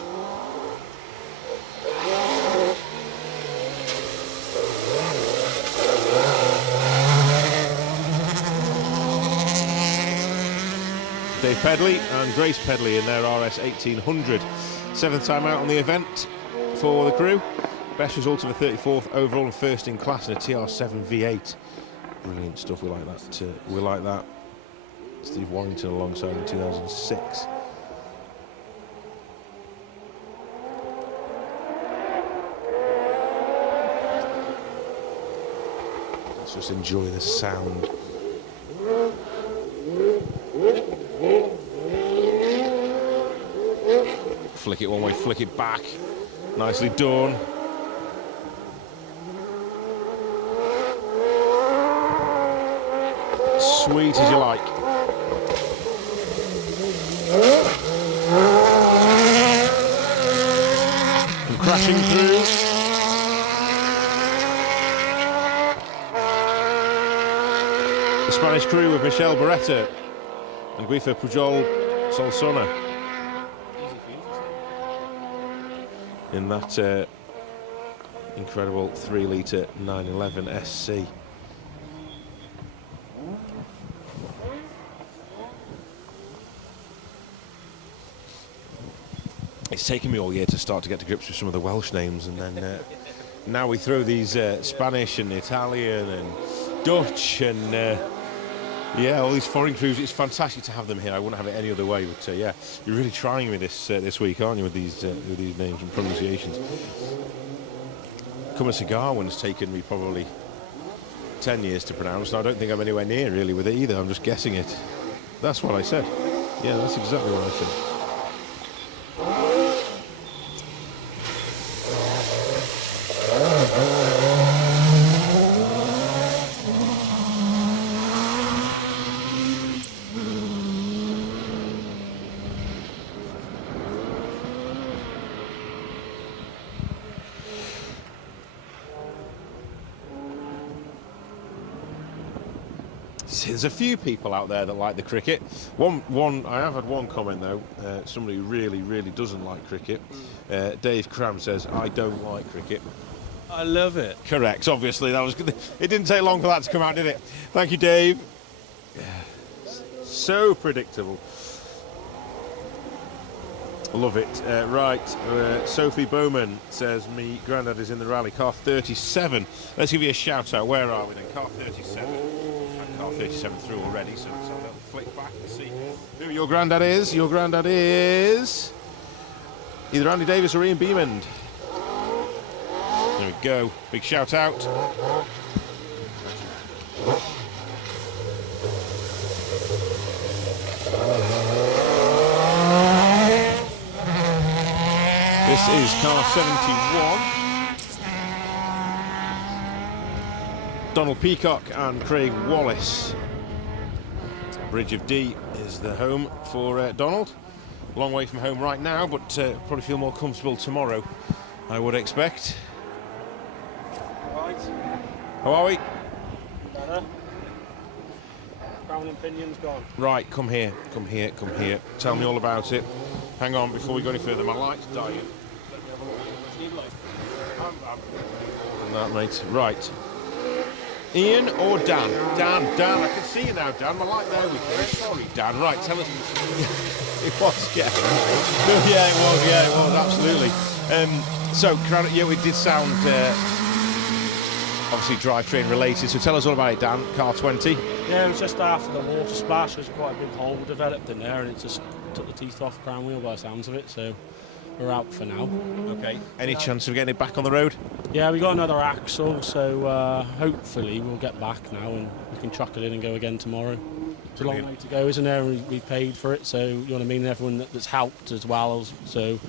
Dave Pedley and Grace Pedley in their RS 1800. 7th time out on the event for the crew. Best result of a 34th overall and first in class in a TR7 V8. Brilliant stuff, we like that. We like that. Steve Warrington alongside in 2006. Let's just enjoy the sound. Flick it one way, flick it back. Nicely done. Sweet as you like. And crashing through. Spanish crew of Michel Beretta and Guifa Pujol Solsona in that incredible 3-litre 911 SC. It's taken me all year to start to get to grips with some of the Welsh names, and then now we throw these Spanish and Italian and Dutch and yeah, all these foreign crews. It's fantastic to have them here. I wouldn't have it any other way. But yeah, you're really trying me this week, aren't you, with these names and pronunciations? Kuma Cigar one's taken me probably 10 years to pronounce, and I don't think I'm anywhere near really with it either. I'm just guessing it. That's what I said. Yeah, that's exactly what I said. There's a few people out there that like the cricket. I have had one comment though. Somebody who really doesn't like cricket. Dave Cram says, "I don't like cricket." I love it. Correct. Obviously, that was good. It didn't take long for that to come out, did it? Thank you, Dave. So predictable. Love it. Right. Sophie Bowman says, "Me granddad is in the rally car 37." Let's give you a shout out. Where are we then? Car 37. Car 37 through already, so let's have a little flick back and see who your granddad is. Your granddad is either Andy Davis or Ian Beamond. There we go. Big shout out. This is car 71. Donald Peacock and Craig Wallace. Bridge of D is the home for Donald. Long way from home right now, but probably feel more comfortable tomorrow, I would expect. Right. How are we? Better. Crown and pinion's gone. Right, come here. Tell me all about it. Hang on, before we go any further, my light's dying. That, mate. Right. Ian or Dan? Dan, I can see you now, Dan. My light, there we go. Sorry, Dan. Right, tell us. It was, yeah. Yeah, it was, absolutely. So, yeah, it did sound obviously drivetrain related. So tell us all about it, Dan. Car 20. Yeah, it was just after the water splash. There's quite a big hole developed in there, and it just took the teeth off the crown wheel by the sounds of it. So we're out for now. Okay. Any chance of getting it back on the road? Yeah, we got another axle, so hopefully we'll get back now and we can chuck it in and go again tomorrow. It's a long way to go, isn't there? And we paid for it, so you know what I mean. Everyone that's helped as well, so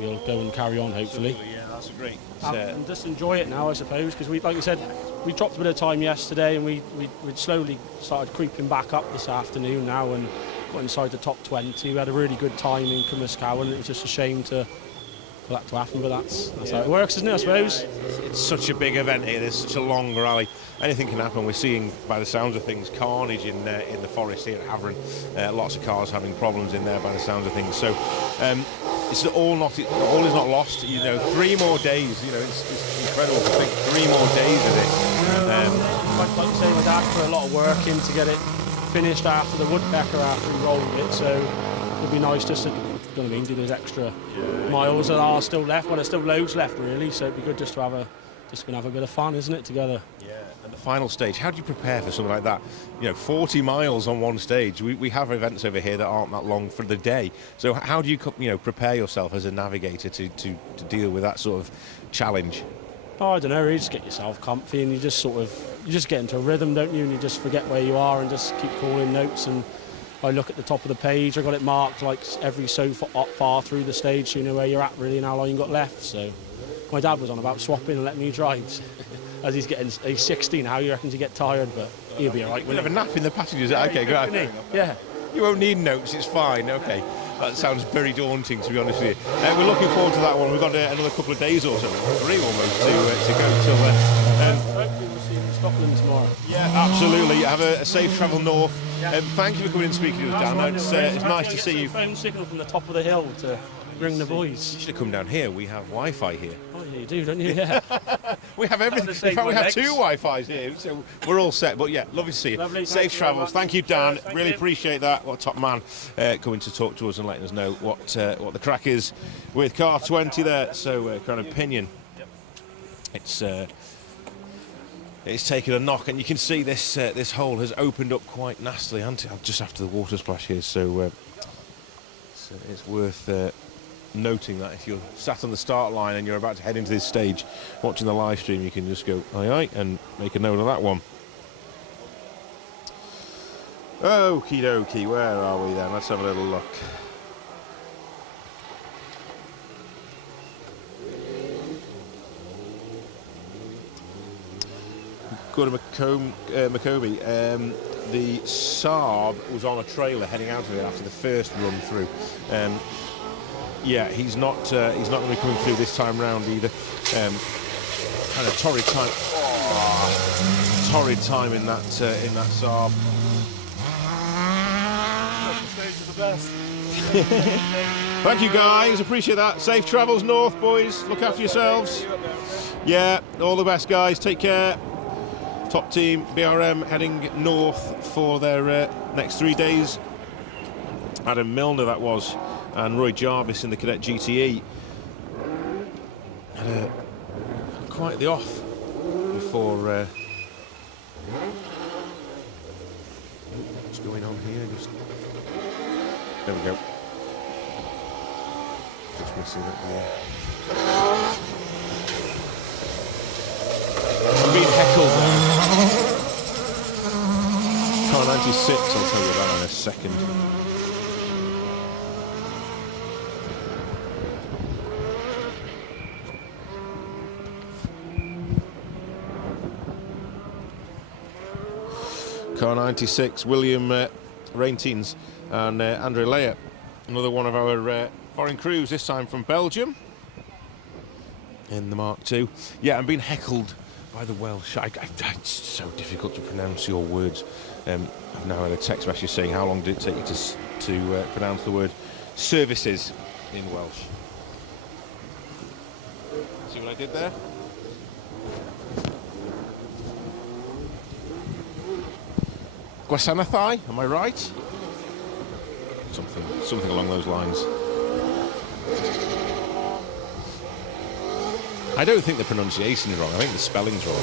we'll go and carry on hopefully. Absolutely, yeah, that's great. And just enjoy it now, I suppose, because we, like you said, we dropped a bit of time yesterday, and we slowly started creeping back up this afternoon now, and got inside the top 20. We had a really good time in Cwmyscawen, and it was just a shame for that to happen, but that's how it works, isn't it, I suppose? It's such a big event here. There's such a long rally. Anything can happen. We're seeing, by the sounds of things, carnage in the forest here at Havern. Lots of cars having problems in there, by the sounds of things. So it's all is not lost. You know, 3 more days. You know, it's incredible to think 3 more days of it. Like you say, my dad put a lot of work in to get it finished after the woodpecker after we rolled it. So it'd be nice just to, you know what I mean, do those extra miles that are still left. Well, there's still loads left really. So it'd be good just to have a bit of fun, isn't it, together? Yeah. And the final stage, how do you prepare for something like that? You know, 40 miles on one stage. We have events over here that aren't that long for the day. So how do you prepare yourself as a navigator to deal with that sort of challenge? Oh, I don't know. You just get yourself comfy, and you just get into a rhythm, don't you? And you just forget where you are and just keep calling notes. And I look at the top of the page. I got it marked like every so far through the stage, so you know where you're at really and how long you got left. So my dad was on about swapping and letting me drive. As he's 60 now, you reckon to get tired, but he'll be all right. We'll have a nap in the passengers. Okay, great. Yeah. You won't need notes. It's fine. Okay. That sounds very daunting, to be honest with you. We're looking forward to that one. We've got another couple of days or so, 3 almost, to go till then. Hopefully we'll see Scotland tomorrow. Yeah, absolutely. Have a safe travel north. Yeah. Thank you for coming and speaking to us, Dan. It's nice to see you. Phone signal from the top of the hill to bring the boys. You should have come down here. We have Wi-Fi here. Oh, yeah, you do, don't you? Yeah. We have everything. In fact, we have 2 Wi-Fis here, so we're all set. But yeah, lovely to see you. Lovely. Safe travels. Thank you, Dan. Thank Really you. appreciate that. What a top man coming to talk to us and letting us know what the crack is with car 20 there. So kind of Pinion. It's taken a knock, and you can see this hole has opened up quite nastily, just after the water splash here. So it's worth noting that if you're sat on the start line and you're about to head into this stage, watching the live stream, you can just go aye aye and make a note of that one. Okie dokie, where are we then? Let's have a little look. Go to Maccoby. The Saab was on a trailer heading out of it after the first run through. Yeah, he's not going to be coming through this time round either. Kind of torrid time. Oh, torrid time in that Saab. Thank you guys, appreciate that. Safe travels north, boys. Look after yourselves. Yeah, all the best, guys. Take care. Top team BRM heading north for their next 3 days. Adam Milner, that was, and Roy Jarvis in the Cadet GTE. Had quite the off before. What's going on here? There we go. Just missing it there. I'm being heckled there. Car 96, I'll tell you that in a second. Car 96, William Raintines and Andre Leia. Another one of our foreign crews, this time from Belgium. In the Mark II. Yeah, I'm being heckled by the Welsh. It's so difficult to pronounce your words. I've now had a text message saying how long did it take you to pronounce the word services in Welsh. See what I did there? Gwasanathai, am I right? Something along those lines. I don't think the pronunciation is wrong. I think the spelling's wrong.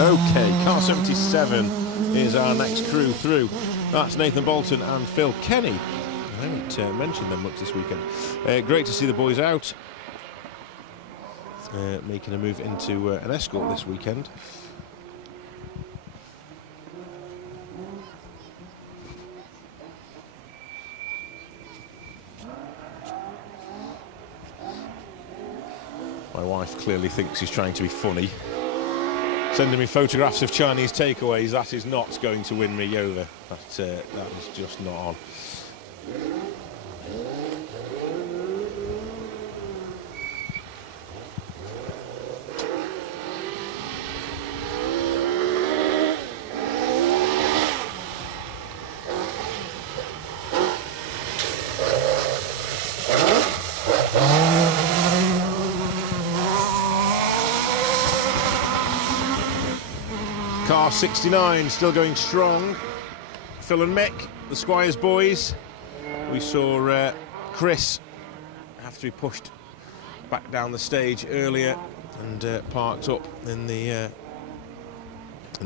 Okay, car 77 is our next crew through. That's Nathan Bolton and Phil Kenny. I haven't mentioned them much this weekend. Great to see the boys out. Making a move into an escort this weekend. My wife clearly thinks he's trying to be funny. Sending me photographs of Chinese takeaways, that is not going to win me over. That is just not on. Car 69 still going strong. Phil and Mick, the Squires boys. We saw Chris have to be pushed back down the stage earlier and parked up in the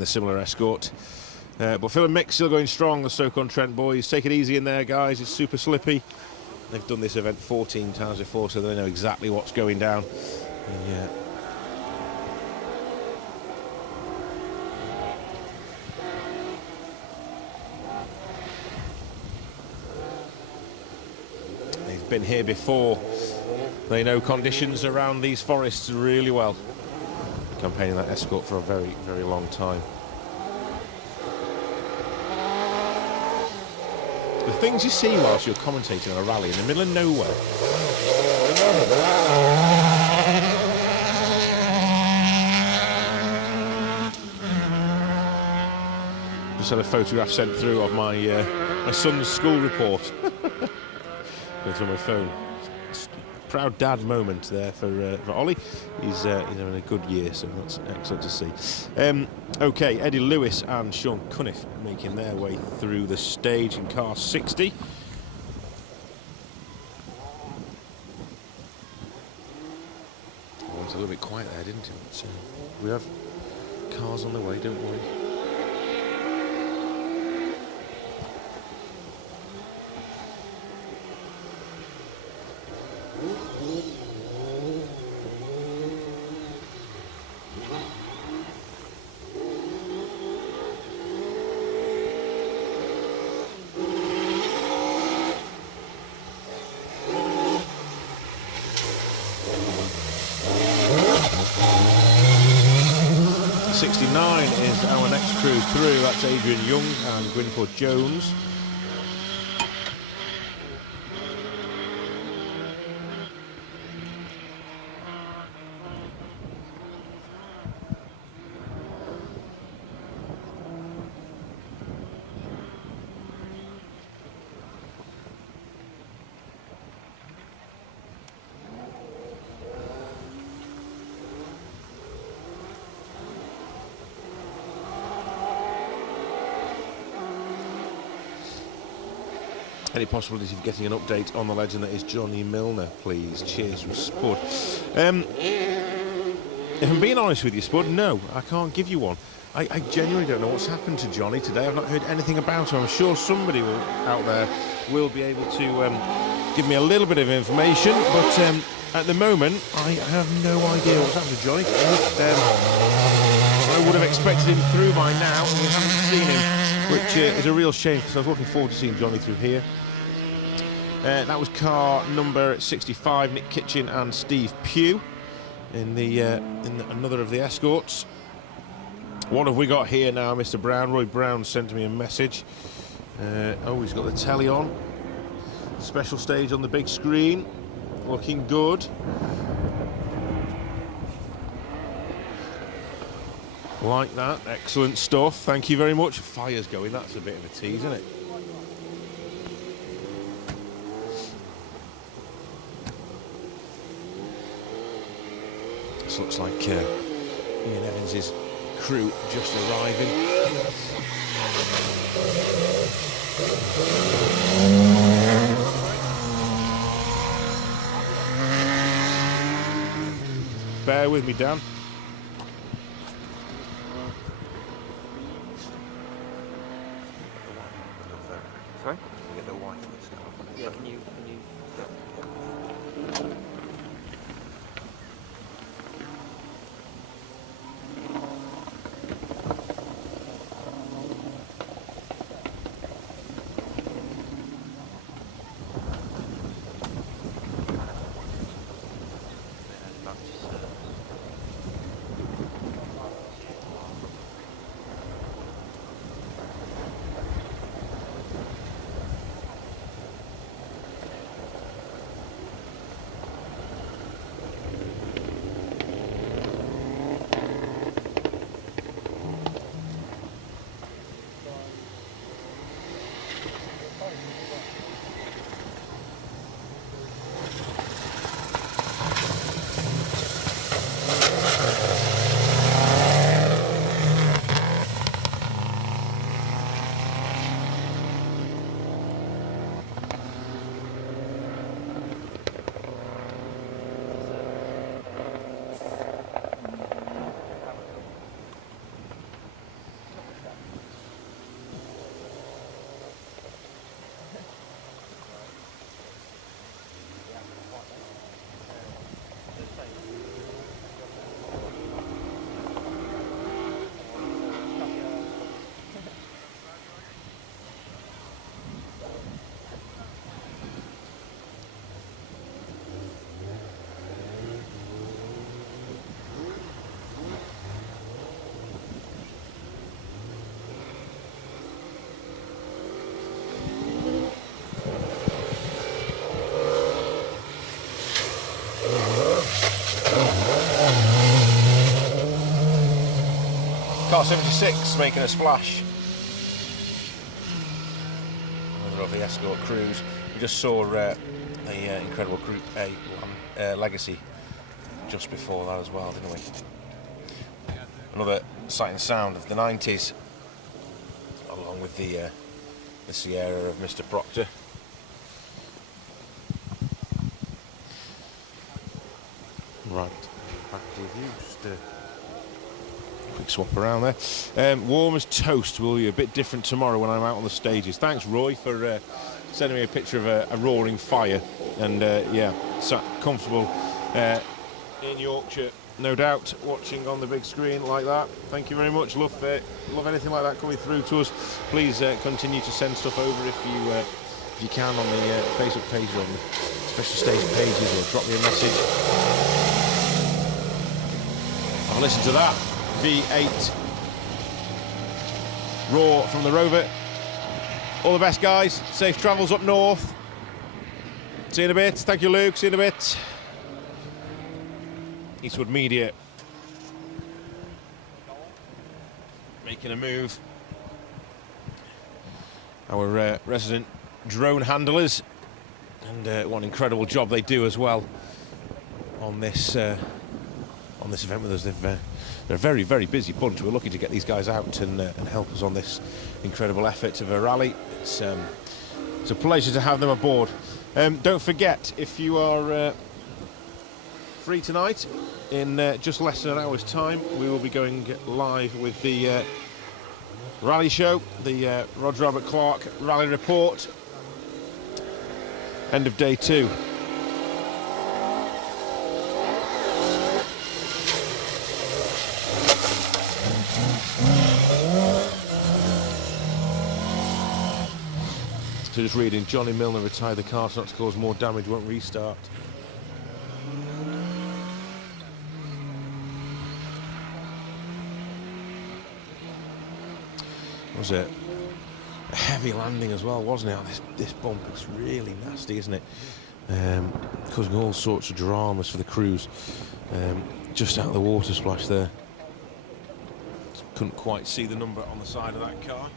similar escort. But Phil and Mick still going strong, the Stoke-on-Trent boys. Take it easy in there, guys. It's super slippy. They've done this event 14 times before, so they know exactly what's going down. Yeah. Been here before. They know conditions around these forests really well. Campaigning that escort for a very, very long time. The things you see whilst you're commentating on a rally in the middle of nowhere. Just had a photograph sent through of my my son's school report. Going through my phone. Proud dad moment there for Ollie. He's having a good year, so that's excellent to see. Okay, Eddie Lewis and Sean Cunniff making their way through the stage in car 60. It was a little bit quiet there, didn't it? But, we have cars on the way, don't worry. Is our next crew through. That's Adrian Young and Gwynfor Jones. Any possibilities of getting an update on the legend that is Johnny Milner, please? Cheers from Spud. If I'm being honest with you, Spud, no, I can't give you one. I genuinely don't know what's happened to Johnny today. I've not heard anything about him. I'm sure somebody out there will be able to give me a little bit of information, but at the moment, I have no idea what's happened to Johnny. I would have expected him through by now, and we haven't seen him, which is a real shame, because I was looking forward to seeing Johnny through here. That was car number 65, Nick Kitchen and Steve Pugh in another of the escorts. What have we got here now, Mr. Brown? Roy Brown sent me a message. Oh, he's got the telly on. Special stage on the big screen. Looking good. Like that. Excellent stuff. Thank you very much. Fire's going. That's a bit of a tease, isn't it? This looks like Ian Evans's crew just arriving. Bear with me, Dan. Sorry? Get the white list out. Yeah, can you... Car 76 making a splash another of the escort crews. We just saw the incredible Group A Legacy just before that as well, didn't we? Another sight and sound of the 90s, along with the Sierra of Mr. Proctor. Right, back with you. Just a quick swap around there. Warm as toast will be a bit different tomorrow when I'm out on the stages. Thanks, Roy, for sending me a picture of a roaring fire. And yeah, sat comfortable in Yorkshire, no doubt, watching on the big screen like that. Thank you very much. Love anything like that coming through to us. Please continue to send stuff over if you can on the Facebook page or on the special stage pages, or drop me a message. I'll listen to that. V8 Raw from the Rover. All the best, guys. Safe travels up north. See you in a bit. Thank you, Luke. See you in a bit. Eastwood Media making a move. Our resident drone handlers, and what an incredible job they do as well on this event with us. They're a very, very busy bunch. We're lucky to get these guys out and help us on this incredible effort of a rally. It's a pleasure to have them aboard. Don't forget, if you are free tonight, in just less than an hour's time, we will be going live with the rally show, the Roger Robert Clark Rally Report, end of day 2. So just reading, Johnny Milner retired the car so not to cause more damage, won't restart. Was it a heavy landing as well, wasn't it? This bump, it's really nasty, isn't it? Causing all sorts of dramas for the crews. Just out of the water splash there. Couldn't quite see the number on the side of that car.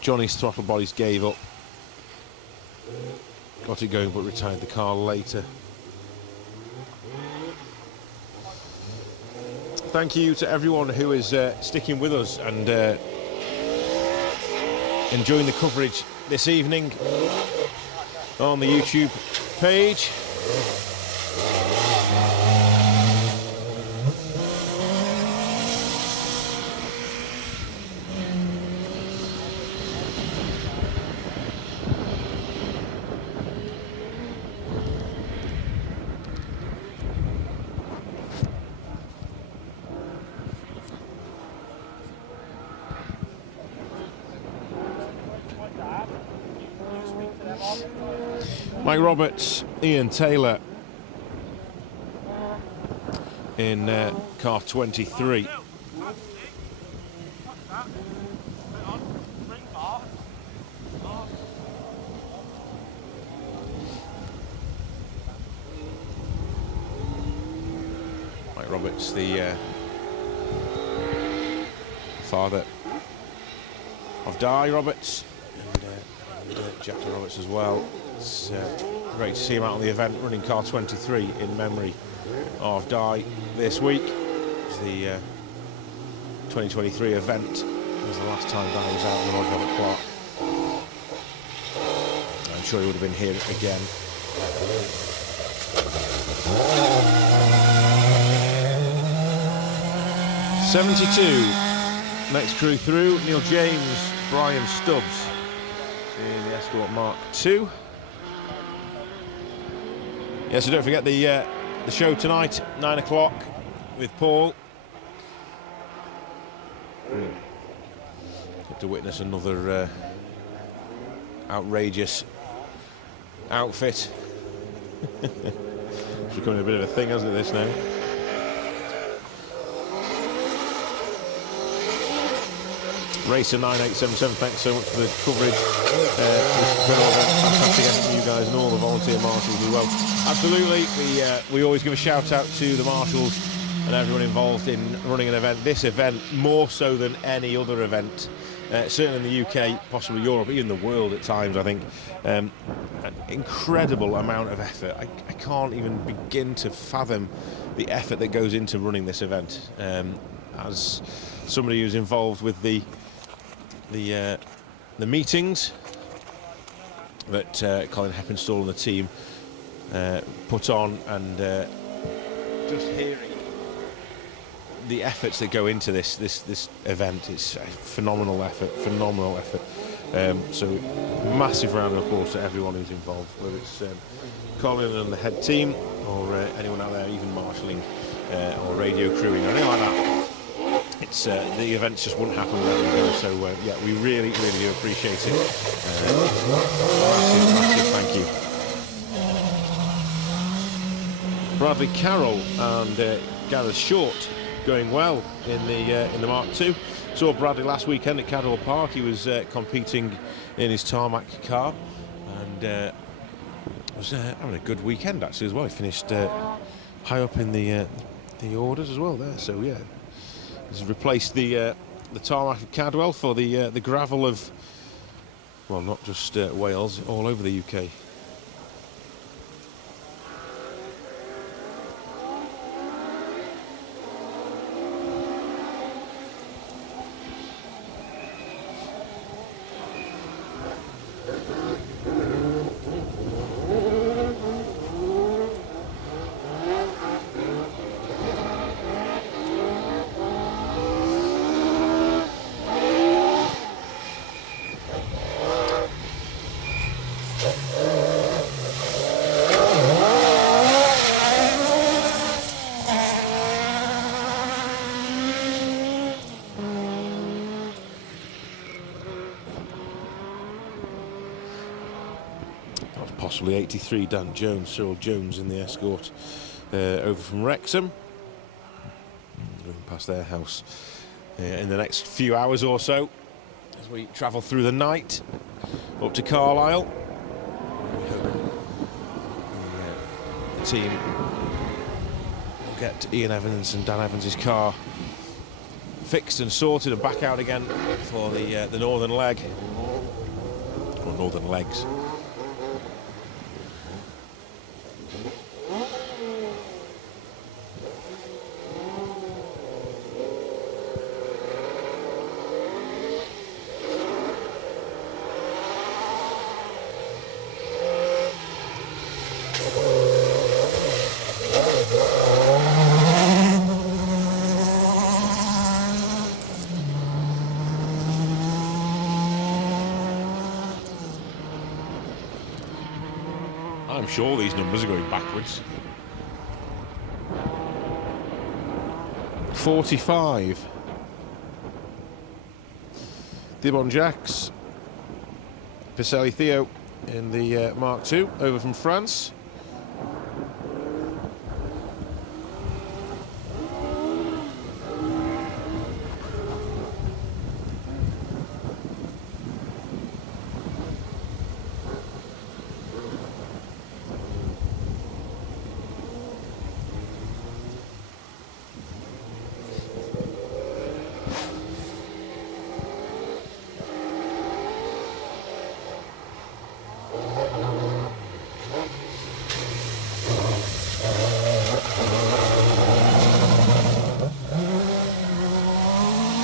Johnny's throttle bodies gave up. Got it going but retired the car later. Thank you to everyone who is sticking with us and enjoying the coverage this evening on the YouTube page. Mike Roberts, Ian Taylor in car 23. Mike Roberts, the father of Di Roberts, and Jackie Roberts as well. It's great to see him out on the event running car 23 in memory of Di this week. It was the 2023 event. It was the last time Di was out on the Roger Robert Clark. I'm sure he would have been here again. '72. Next crew through, Neil James, Brian Stubbs in the Escort Mark II. Yeah, so don't forget the show tonight, 9 o'clock, with Paul. Get to witness another outrageous outfit. It's becoming a bit of a thing, hasn't it, this now? Racer 9877, thanks so much for the coverage. Fantastic effort from you guys and all the volunteer marshals as well. Absolutely, we always give a shout out to the marshals and everyone involved in running an event. This event, more so than any other event, certainly in the UK, possibly Europe, even the world at times, I think. An incredible amount of effort. I can't even begin to fathom the effort that goes into running this event. As somebody who's involved with the meetings that Colin Heppenstall and the team put on, and just hearing the efforts that go into this event, it's a phenomenal effort. So massive round of applause to everyone who's involved, whether it's Colin and the head team, or anyone out there, even marshalling or radio crewing or anything like that. It's the events just wouldn't happen without you guys. So yeah, we really do appreciate it. Massive thank you. Bradley Carroll and Gareth Short going well in the Mark II. Saw Bradley last weekend at Cadwell Park. He was competing in his tarmac car, and was having a good weekend actually as well. He finished high up in the orders as well there. So yeah, he's replaced the tarmac of Cadwell for the gravel of, well, not just Wales, all over the UK. Possibly 83, Dan Jones, Cyril Jones in the escort over from Wrexham, going past their house in the next few hours or so as we travel through the night up to Carlisle. We hope the team will get Ian Evans and Dan Evans' car fixed and sorted and back out again for the northern leg, or northern legs. I'm sure these numbers are going backwards. 45. Dibon Jacques, Piselli Theo in the Mark II over from France.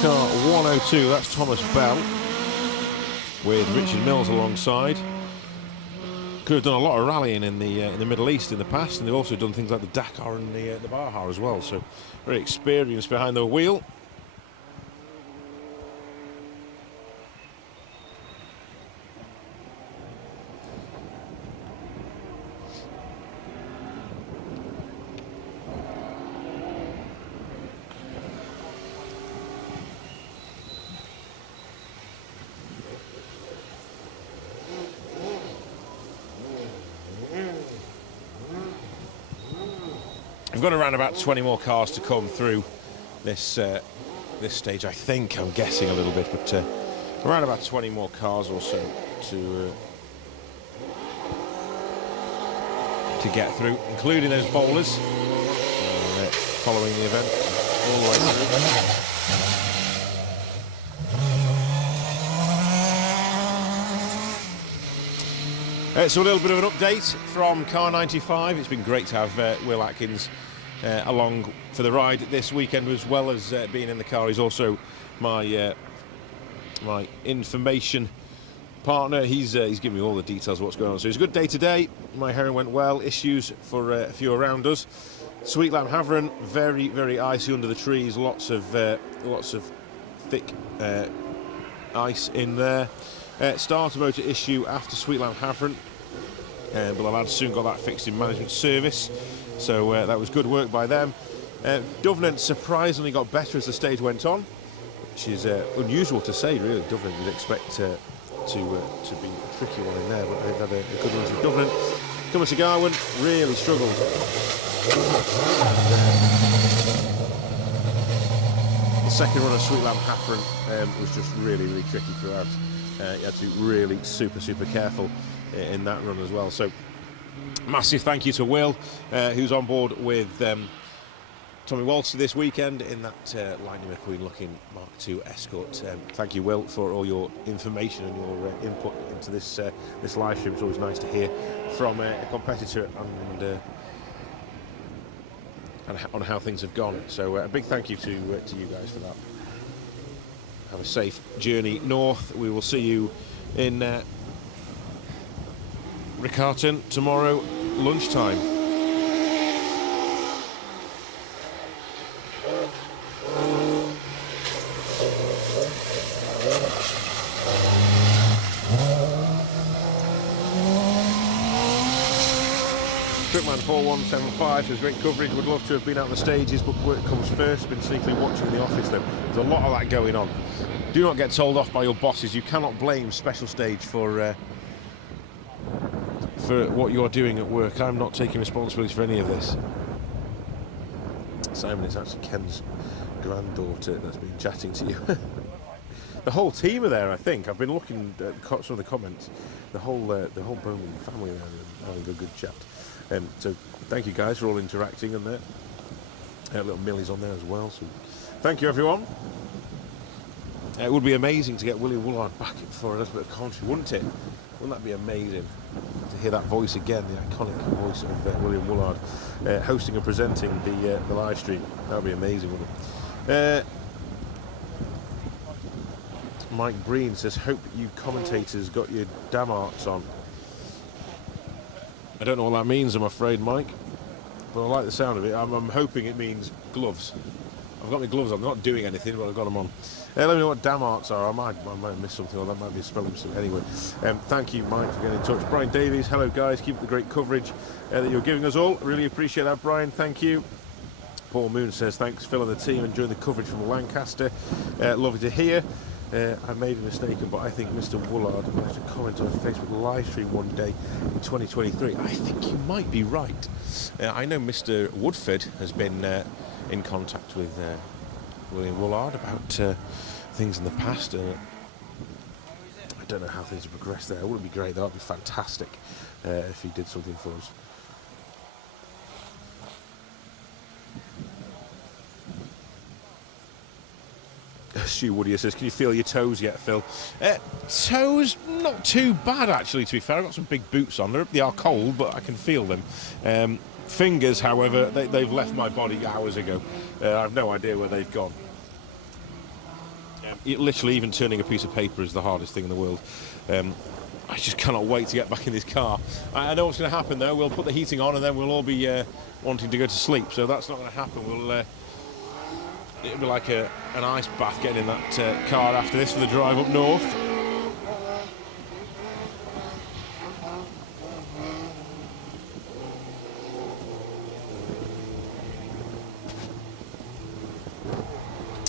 Car 102, that's Thomas Bell with Richard Mills alongside. Could have done a lot of rallying in the Middle East in the past, and they've also done things like the Dakar and the Baja as well, so very experienced behind the wheel. We've got around about 20 more cars to come through this this stage, I think. I'm guessing a little bit, but around about 20 more cars or so to get through, including those bowlers. following the event all the way through. So a little bit of an update from Car 95. It's been great to have Will Atkins along for the ride this weekend, as well as being in the car. He's also my my information partner. He's giving me all the details of what's going on. So it's a good day today. My Havern went well. Issues for a few around us. Sweetlamb Havern, very, very icy under the trees. Lots of thick ice in there. Starter motor issue after Sweetlamb Havern, but the lads soon got that fixed in management service, so that was good work by them. Havern surprisingly got better as the stage went on, which is unusual to say, really. Havern, you'd expect to be a tricky one in there, but they've had a good run from Havern. Coming to Garwin, really struggled. The second run of Sweetlamb Hafren was just really, really tricky throughout. You had to be really super careful in that run as well. So massive thank you to Will, who's on board with Tommy Walter this weekend in that Lightning McQueen looking Mark II Escort. Thank you, Will, for all your information and your input into this live stream. It's always nice to hear from a competitor and on how things have gone. So a big thank you to you guys for that. Have a safe journey north. We will see you in Riccarton tomorrow lunchtime. Quickman 4175 says great coverage, would love to have been out on the stages, but work comes first. Been sneakily watching in the office though. There's a lot of that going on. Do not get told off by your bosses. You cannot blame Special Stage for what you're doing at work. I'm not taking responsibility for any of this. Simon, it's actually Ken's granddaughter that's been chatting to you. The whole team are there, I think. I've been looking at some of the comments. The whole Bowman family are there having a good chat. So thank you guys for all interacting on there. Little Millie's on there as well. So thank you, everyone. It would be amazing to get William Woolard back for a little bit of commentary, wouldn't it? Wouldn't that be amazing to hear that voice again, the iconic voice of William Woolard hosting and presenting the live stream? That would be amazing, wouldn't it? Mike Breen says, hope you commentators got your damn arts on. I don't know what that means, I'm afraid, Mike, but I like the sound of it. I'm hoping it means gloves. I've got my gloves on. I'm not doing anything, but I've got them on. Let me know what damn arts are. I might have missed something, or that might be a spelling mistake. Anyway, thank you, Mike, for getting in touch. Brian Davies, hello, guys. Keep up the great coverage that you're giving us all. Really appreciate that, Brian. Thank you. Paul Moon says, thanks, Phil and the team, enjoying the coverage from Lancaster. Lovely to hear. I made a mistake, but I think Mr. Woolard managed to comment on a Facebook live stream one day in 2023. I think you might be right. I know Mr. Woodford has been in contact with William Woolard about things in the past. I don't know how things have progressed there. It would be great. That would be fantastic if he did something for us. Stu Woodier says, can you feel your toes yet, Phil? Toes, not too bad, actually, to be fair. I've got some big boots on. They are cold, but I can feel them. Fingers, however, they've left my body hours ago. I've no idea where they've gone. Literally, even turning a piece of paper is the hardest thing in the world. I just cannot wait to get back in this car. I know what's going to happen, though. We'll put the heating on, and then we'll all be wanting to go to sleep. So that's not going to happen. It'll be like an ice bath getting in that car after this for the drive up north.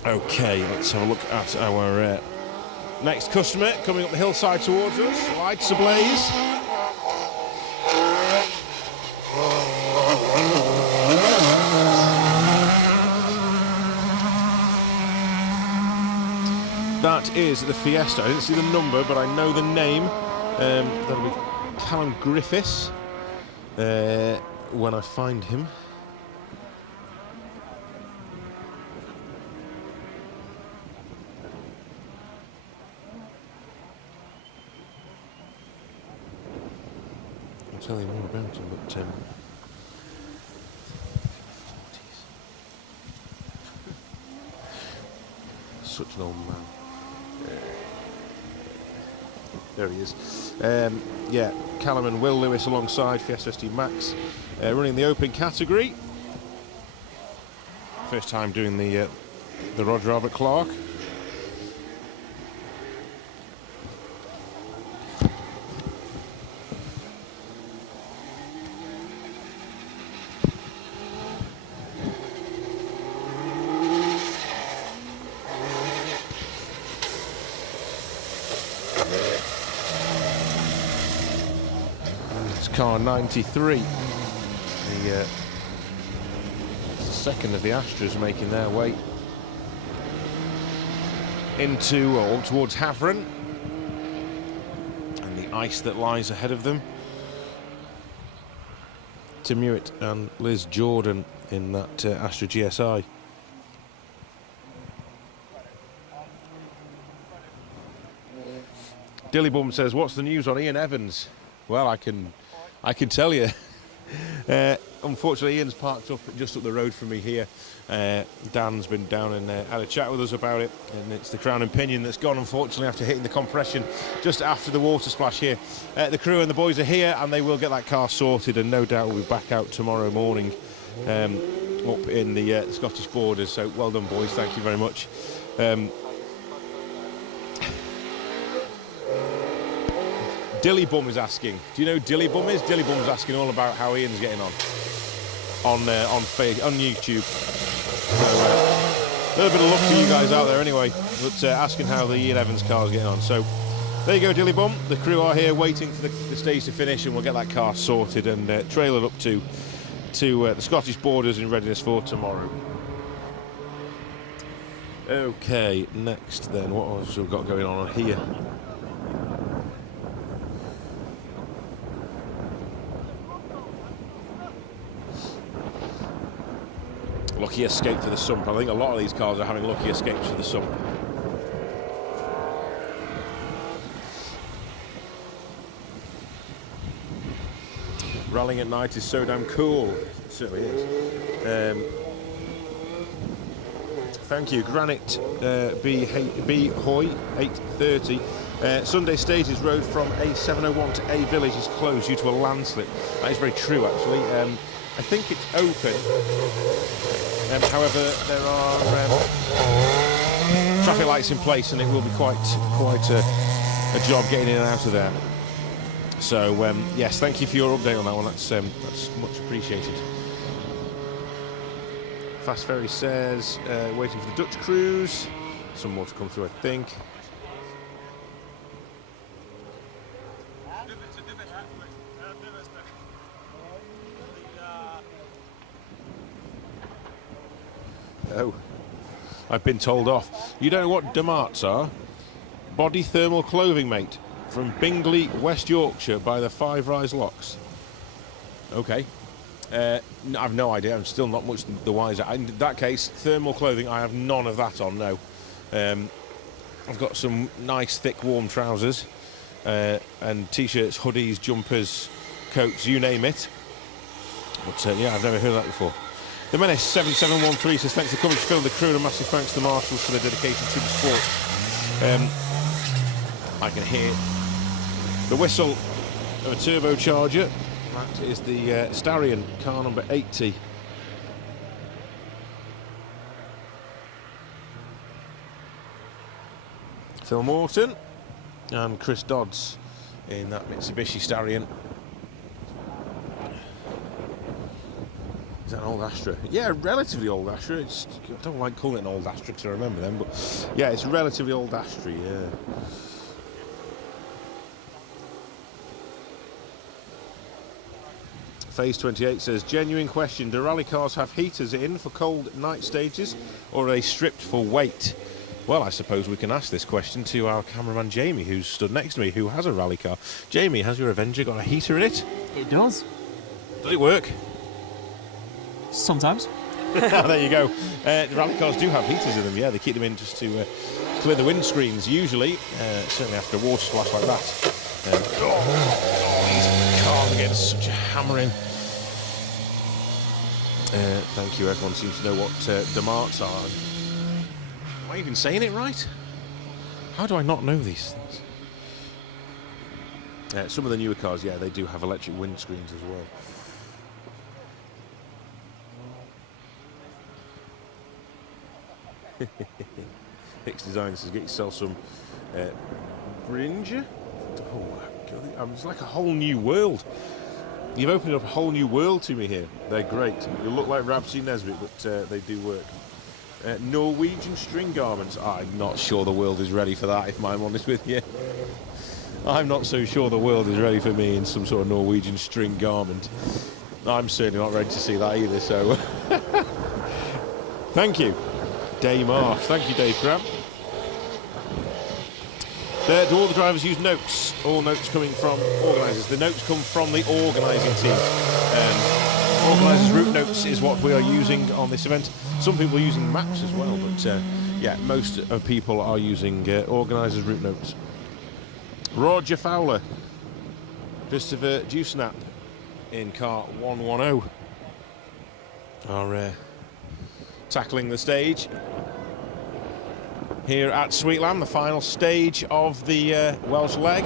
Okay, let's have a look at our next customer coming up the hillside towards us. Lights ablaze. That is the Fiesta. I didn't see the number, but I know the name. That'll be Callum Griffiths when I find him. tell you more about him, but such an old man. There he is. Yeah, Callum and Will Lewis alongside Fiesta ST Max, running the open category. First time doing the Roger Albert Clark. Car 93, the second of the Astras making their way into or towards Havern and the ice that lies ahead of them. Tim Hewitt and Liz Jordan in that Astra GSI. Dillybum says, what's the news on Ian Evans? Well, I can tell you. Unfortunately, Ian's parked up just up the road from me here. Dan's been down and had a chat with us about it, and it's the crown and pinion that's gone, unfortunately, after hitting the compression just after the water splash here. The crew and the boys are here, and they will get that car sorted, and no doubt we'll be back out tomorrow morning up in the Scottish borders. So well done, boys. Thank you very much. Dillybum is asking. Do you know who Dillybum is? Dillybum's asking all about how Ian's getting on YouTube. So, a little bit of luck to you guys out there anyway, but asking how the Ian Evans car is getting on. So there you go, Dillybum. The crew are here waiting for the stage to finish, and we'll get that car sorted and trail it up to the Scottish borders in readiness for tomorrow. Okay, next then, what else have we got going on here? Lucky escape to the sump. I think a lot of these cars are having lucky escapes to the sump. Rallying at night is so damn cool. It certainly is. Thank you, Granite B Hoy 830. Sunday stages road from A701 to A Village is closed due to a landslip. That is very true, actually. I think it's open. However, there are traffic lights in place, and it will be quite a job getting in and out of there. So yes, thank you for your update on that one. That's much appreciated. Fast Ferry says waiting for the Dutch cruise. Some more to come through, I think. Oh, I've been told off. You don't know what Demarts are? Body thermal clothing, mate. From Bingley, West Yorkshire, by the Five Rise Locks. Okay. I've no idea. I'm still not much the wiser. In that case, thermal clothing, I have none of that on, no. I've got some nice, thick, warm trousers and T-shirts, hoodies, jumpers, coats, you name it. But yeah, I've never heard that before. The Menace 7713 says thanks for coming to Phil and the crew, and a massive thanks to the marshals for their dedication to the sport. I can hear the whistle of a turbocharger. That is the Starion, car number 80. Phil Morton and Chris Dodds in that Mitsubishi Starion. Is that an old Astra? Yeah, relatively old Astra. I don't like calling it an old Astra because I remember them, but yeah, it's a relatively old Astra, yeah. Phase 28 says, genuine question, do rally cars have heaters in for cold night stages, or are they stripped for weight? Well, I suppose we can ask this question to our cameraman Jamie, who's stood next to me, who has a rally car. Jamie, has your Avenger got a heater in it? It does. Does it work? Sometimes. There you go. The rally cars do have heaters in them, yeah. They keep them in just to clear the windscreens, usually, certainly after a water splash like that. He's Oh, we're getting such a hammering. Thank you, everyone seems to know what the marks are. Am I even saying it right? How do I not know these things? Some of the newer cars, yeah, they do have electric windscreens as well. Hicks Design says, get yourself some Bringer. Oh, God, it's like a whole new world. You've opened up a whole new world to me here. They're great. You look like Rabsy Nesbitt, but they do work. Norwegian string garments. I'm not sure the world is ready for that, if I'm honest with you. I'm not so sure the world is ready for me in some sort of Norwegian string garment. I'm certainly not ready to see that either, so... Thank you, Dave Marsh. Thank you, Dave Graham. Do all the drivers use notes? All notes coming from organisers. The notes come from the organising team. Organisers' route notes is what we are using on this event. Some people are using maps as well, but yeah, most of people are using organisers' route notes. Roger Fowler, Christopher Dewsnap in car 110 are tackling the stage here at Sweetlamb, the final stage of the Welsh leg.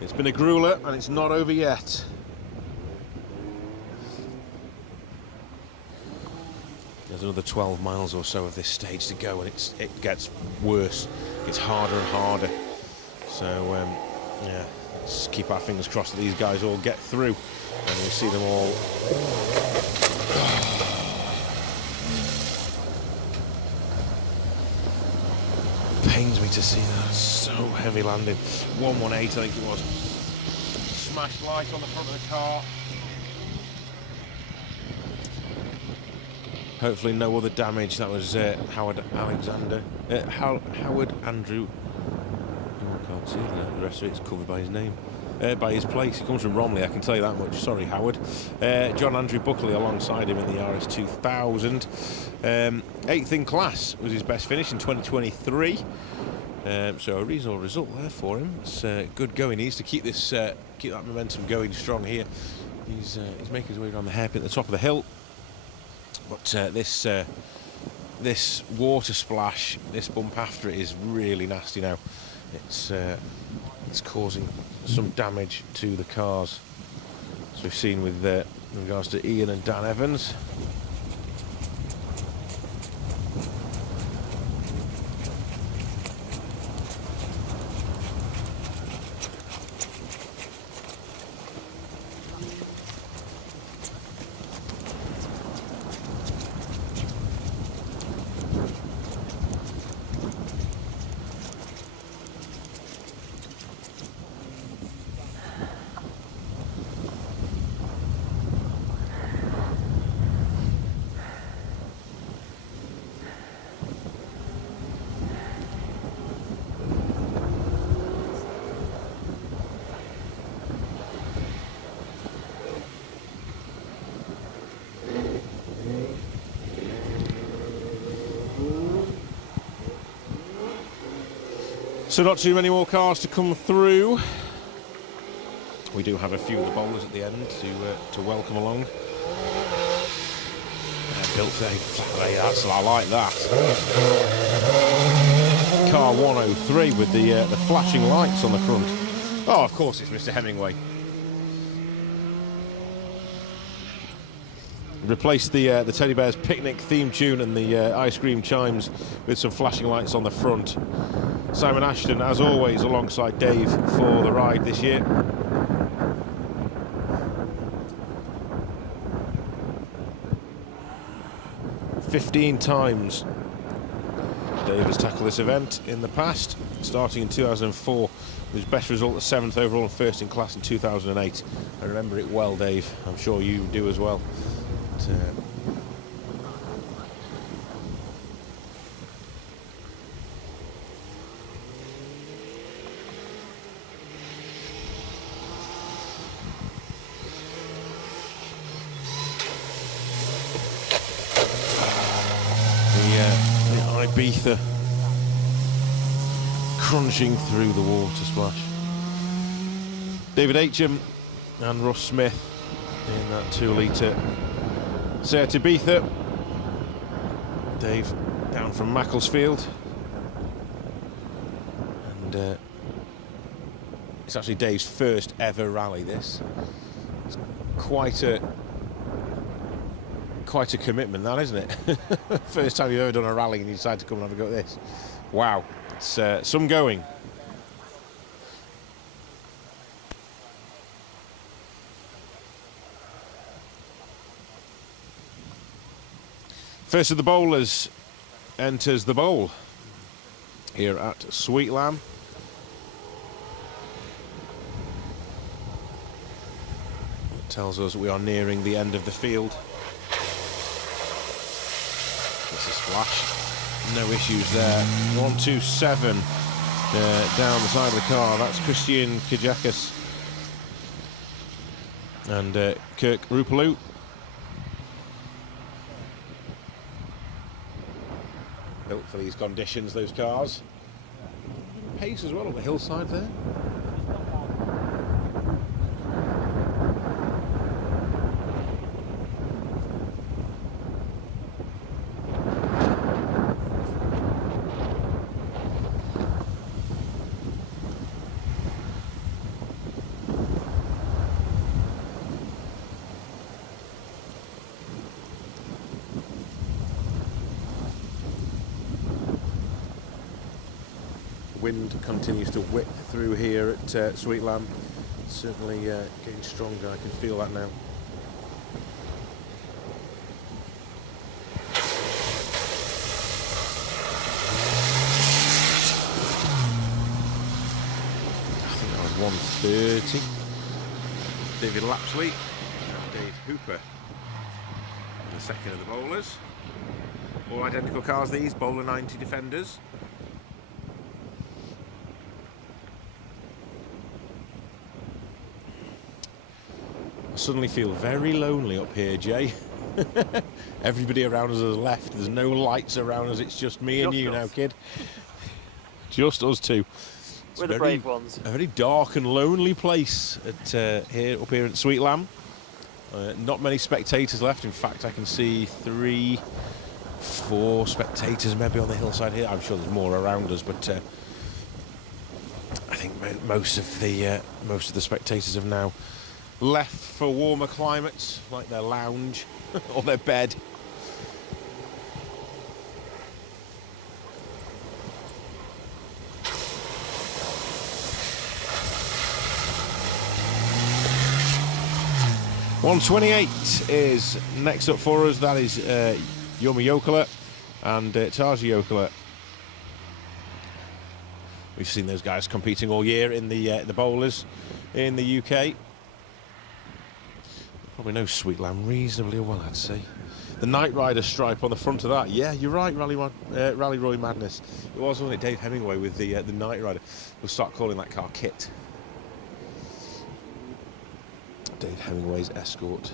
It's been a grueler and it's not over yet. There's another 12 miles or so of this stage to go, and it gets worse. It gets harder and harder. So, yeah, let's keep our fingers crossed that these guys all get through and we'll see them all. Pains me to see that. So heavy landing. 118, I think it was. Smashed light on the front of the car. Hopefully no other damage. That was Howard Alexander. Howard Andrew. Oh, I can't see that. The rest of it's covered by his name. By his place. He comes from Romley, I can tell you that much. Sorry, Howard. John Andrew Buckley alongside him in the RS 2000. 8th in class was his best finish in 2023. So a reasonable result there for him. It's good going. He needs to keep this, keep that momentum going strong here. He's making his way around the hairpin at the top of the hill. But this water splash, this bump after it, is really nasty now. It's causing some damage to the cars, as we've seen with in regards to Ian and Dan Evans. So not too many more cars to come through. We do have a few of the bowlers at the end to welcome along. Built very flat, I like that. Car 103 with the flashing lights on the front. Oh, of course it's Mr. Hemingway. Replaced the Teddy Bears Picnic theme tune and the ice cream chimes with some flashing lights on the front. Simon Ashton, as always, alongside Dave for the ride this year. "15 times Dave has tackled this event in the past, starting in 2004 with his best result, the 7th overall and 1st in class in 2008. I remember it well, Dave. I'm sure you do as well. But, the Ibiza crunching through the water splash. David Aitcham and Russ Smith in that 2-litre Seat Ibiza. Dave down from Macclesfield. And it's actually Dave's first ever rally, this. It's quite a commitment, that, isn't it? First time you've ever done a rally and you decide to come and have a go at this. Wow, it's some going. First of the bowlers enters the bowl here at Sweetlamb. It tells us we are nearing the end of the field. This is flash. No issues there. 127 down the side of the car. That's Christian Kijakis and Kirk Rupaloo. Built for these conditions, those cars. Pace as well on the hillside there. Wind continues to whip through here at Sweetlamb. Certainly getting stronger, I can feel that now. I think that was 130. David Lapsley and Dave Hooper, the second of the bowlers. All identical cars these, bowler 90 defenders. I suddenly feel very lonely up here, Jay. Everybody around us has left. There's no lights around us. It's just me and you now, kid. Just us two. We're the brave ones. A very dark and lonely place at up here at Sweetlamb. Not many spectators left. In fact, I can see 3, 4 spectators maybe on the hillside here. I'm sure there's more around us, but I think most of the spectators have now left for warmer climates, like their lounge or their bed. .128 is next up for us. That is Yoma Jokela and Taji Jokela. We've seen those guys competing all year in the bowlers in the UK. Probably know Sweetlamb reasonably well, I'd say. The Knight Rider stripe on the front of that. Yeah, you're right, Rally Roy Madness. It was, wasn't it, Dave Hemingway with the Knight Rider. We'll start calling that car Kit. Dave Hemingway's Escort.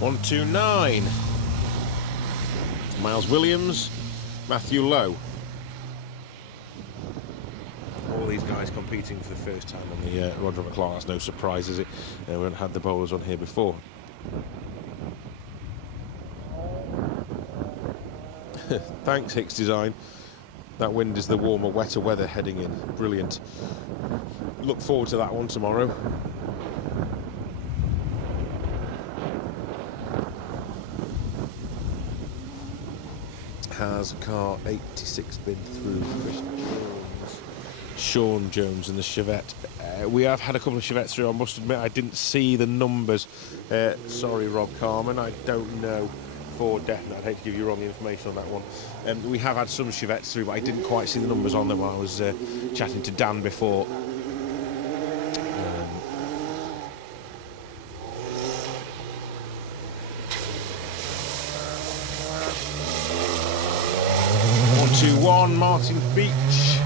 .129. Miles Williams, Matthew Lowe. All these guys competing for the first time on the Roger McClark. That's no surprise, is it? We haven't had the bowlers on here before. Thanks, Hicks Design. That wind is the warmer, wetter weather heading in. Brilliant. Look forward to that one tomorrow. Has car 86 been through? Sean Jones and the Chevette. We have had a couple of Chevettes through. I must admit I didn't see the numbers. Sorry, Rob Carman, I don't know for definite. I'd hate to give you wrong information on that one. We have had some Chevettes through, but I didn't quite see the numbers on them while I was chatting to Dan before. on Martin Beach.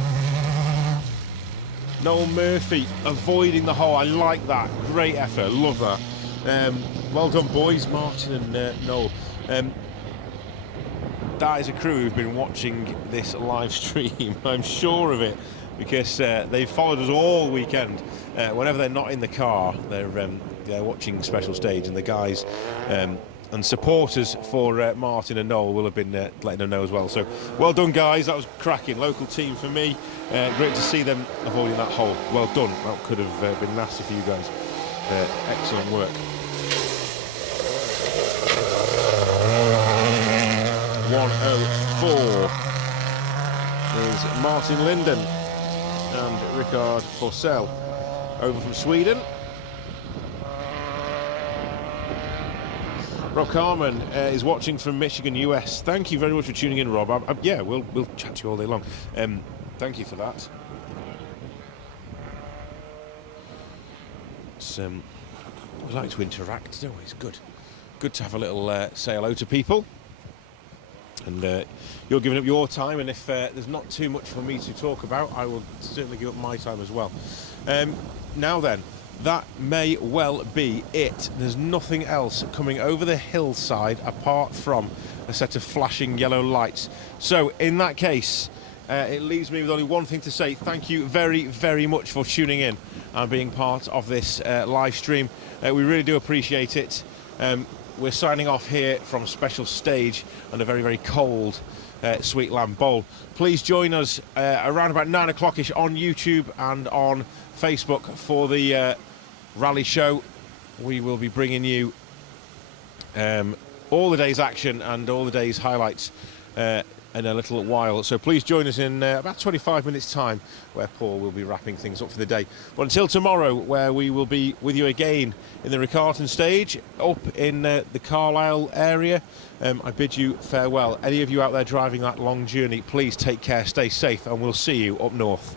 Noel Murphy avoiding the hole. I like that. Great effort. Love that. Well done, boys, Martin and Noel. That is a crew who've been watching this live stream. I'm sure of it, because they've followed us all weekend. Whenever they're not in the car, they're watching Special Stage, and the guys and supporters for Martin and Noel will have been letting them know as well. So well done, guys. That was cracking. Local team for me. Great to see them avoiding that hole. Well done. That could have been nasty for you guys. Excellent work. 104 is Martin Linden and Ricard Forsell over from Sweden. Rob Carman is watching from Michigan, US. Thank you very much for tuning in, Rob. Yeah, we'll chat to you all day long. Thank you for that. We like to interact, don't we? It's good to have a little say hello to people. And you're giving up your time, and if there's not too much for me to talk about, I will certainly give up my time as well. Now then, that may well be it. There's nothing else coming over the hillside apart from a set of flashing yellow lights. So in that case, it leaves me with only one thing to say. Thank you very, very much for tuning in and being part of this live stream. We really do appreciate it. We're signing off here from Special Stage and a very, very cold Sweetlamb Bowl. Please join us around about 9 o'clock-ish on YouTube and on Facebook for the rally show. We will be bringing you all the day's action and all the day's highlights in a little while. So please join us in about 25 minutes time, where Paul will be wrapping things up for the day. But until tomorrow, where we will be with you again in the Riccarton Stage up in the Carlisle area, I bid you farewell. Any of you out there driving that long journey, please take care, stay safe, and we'll see you up north.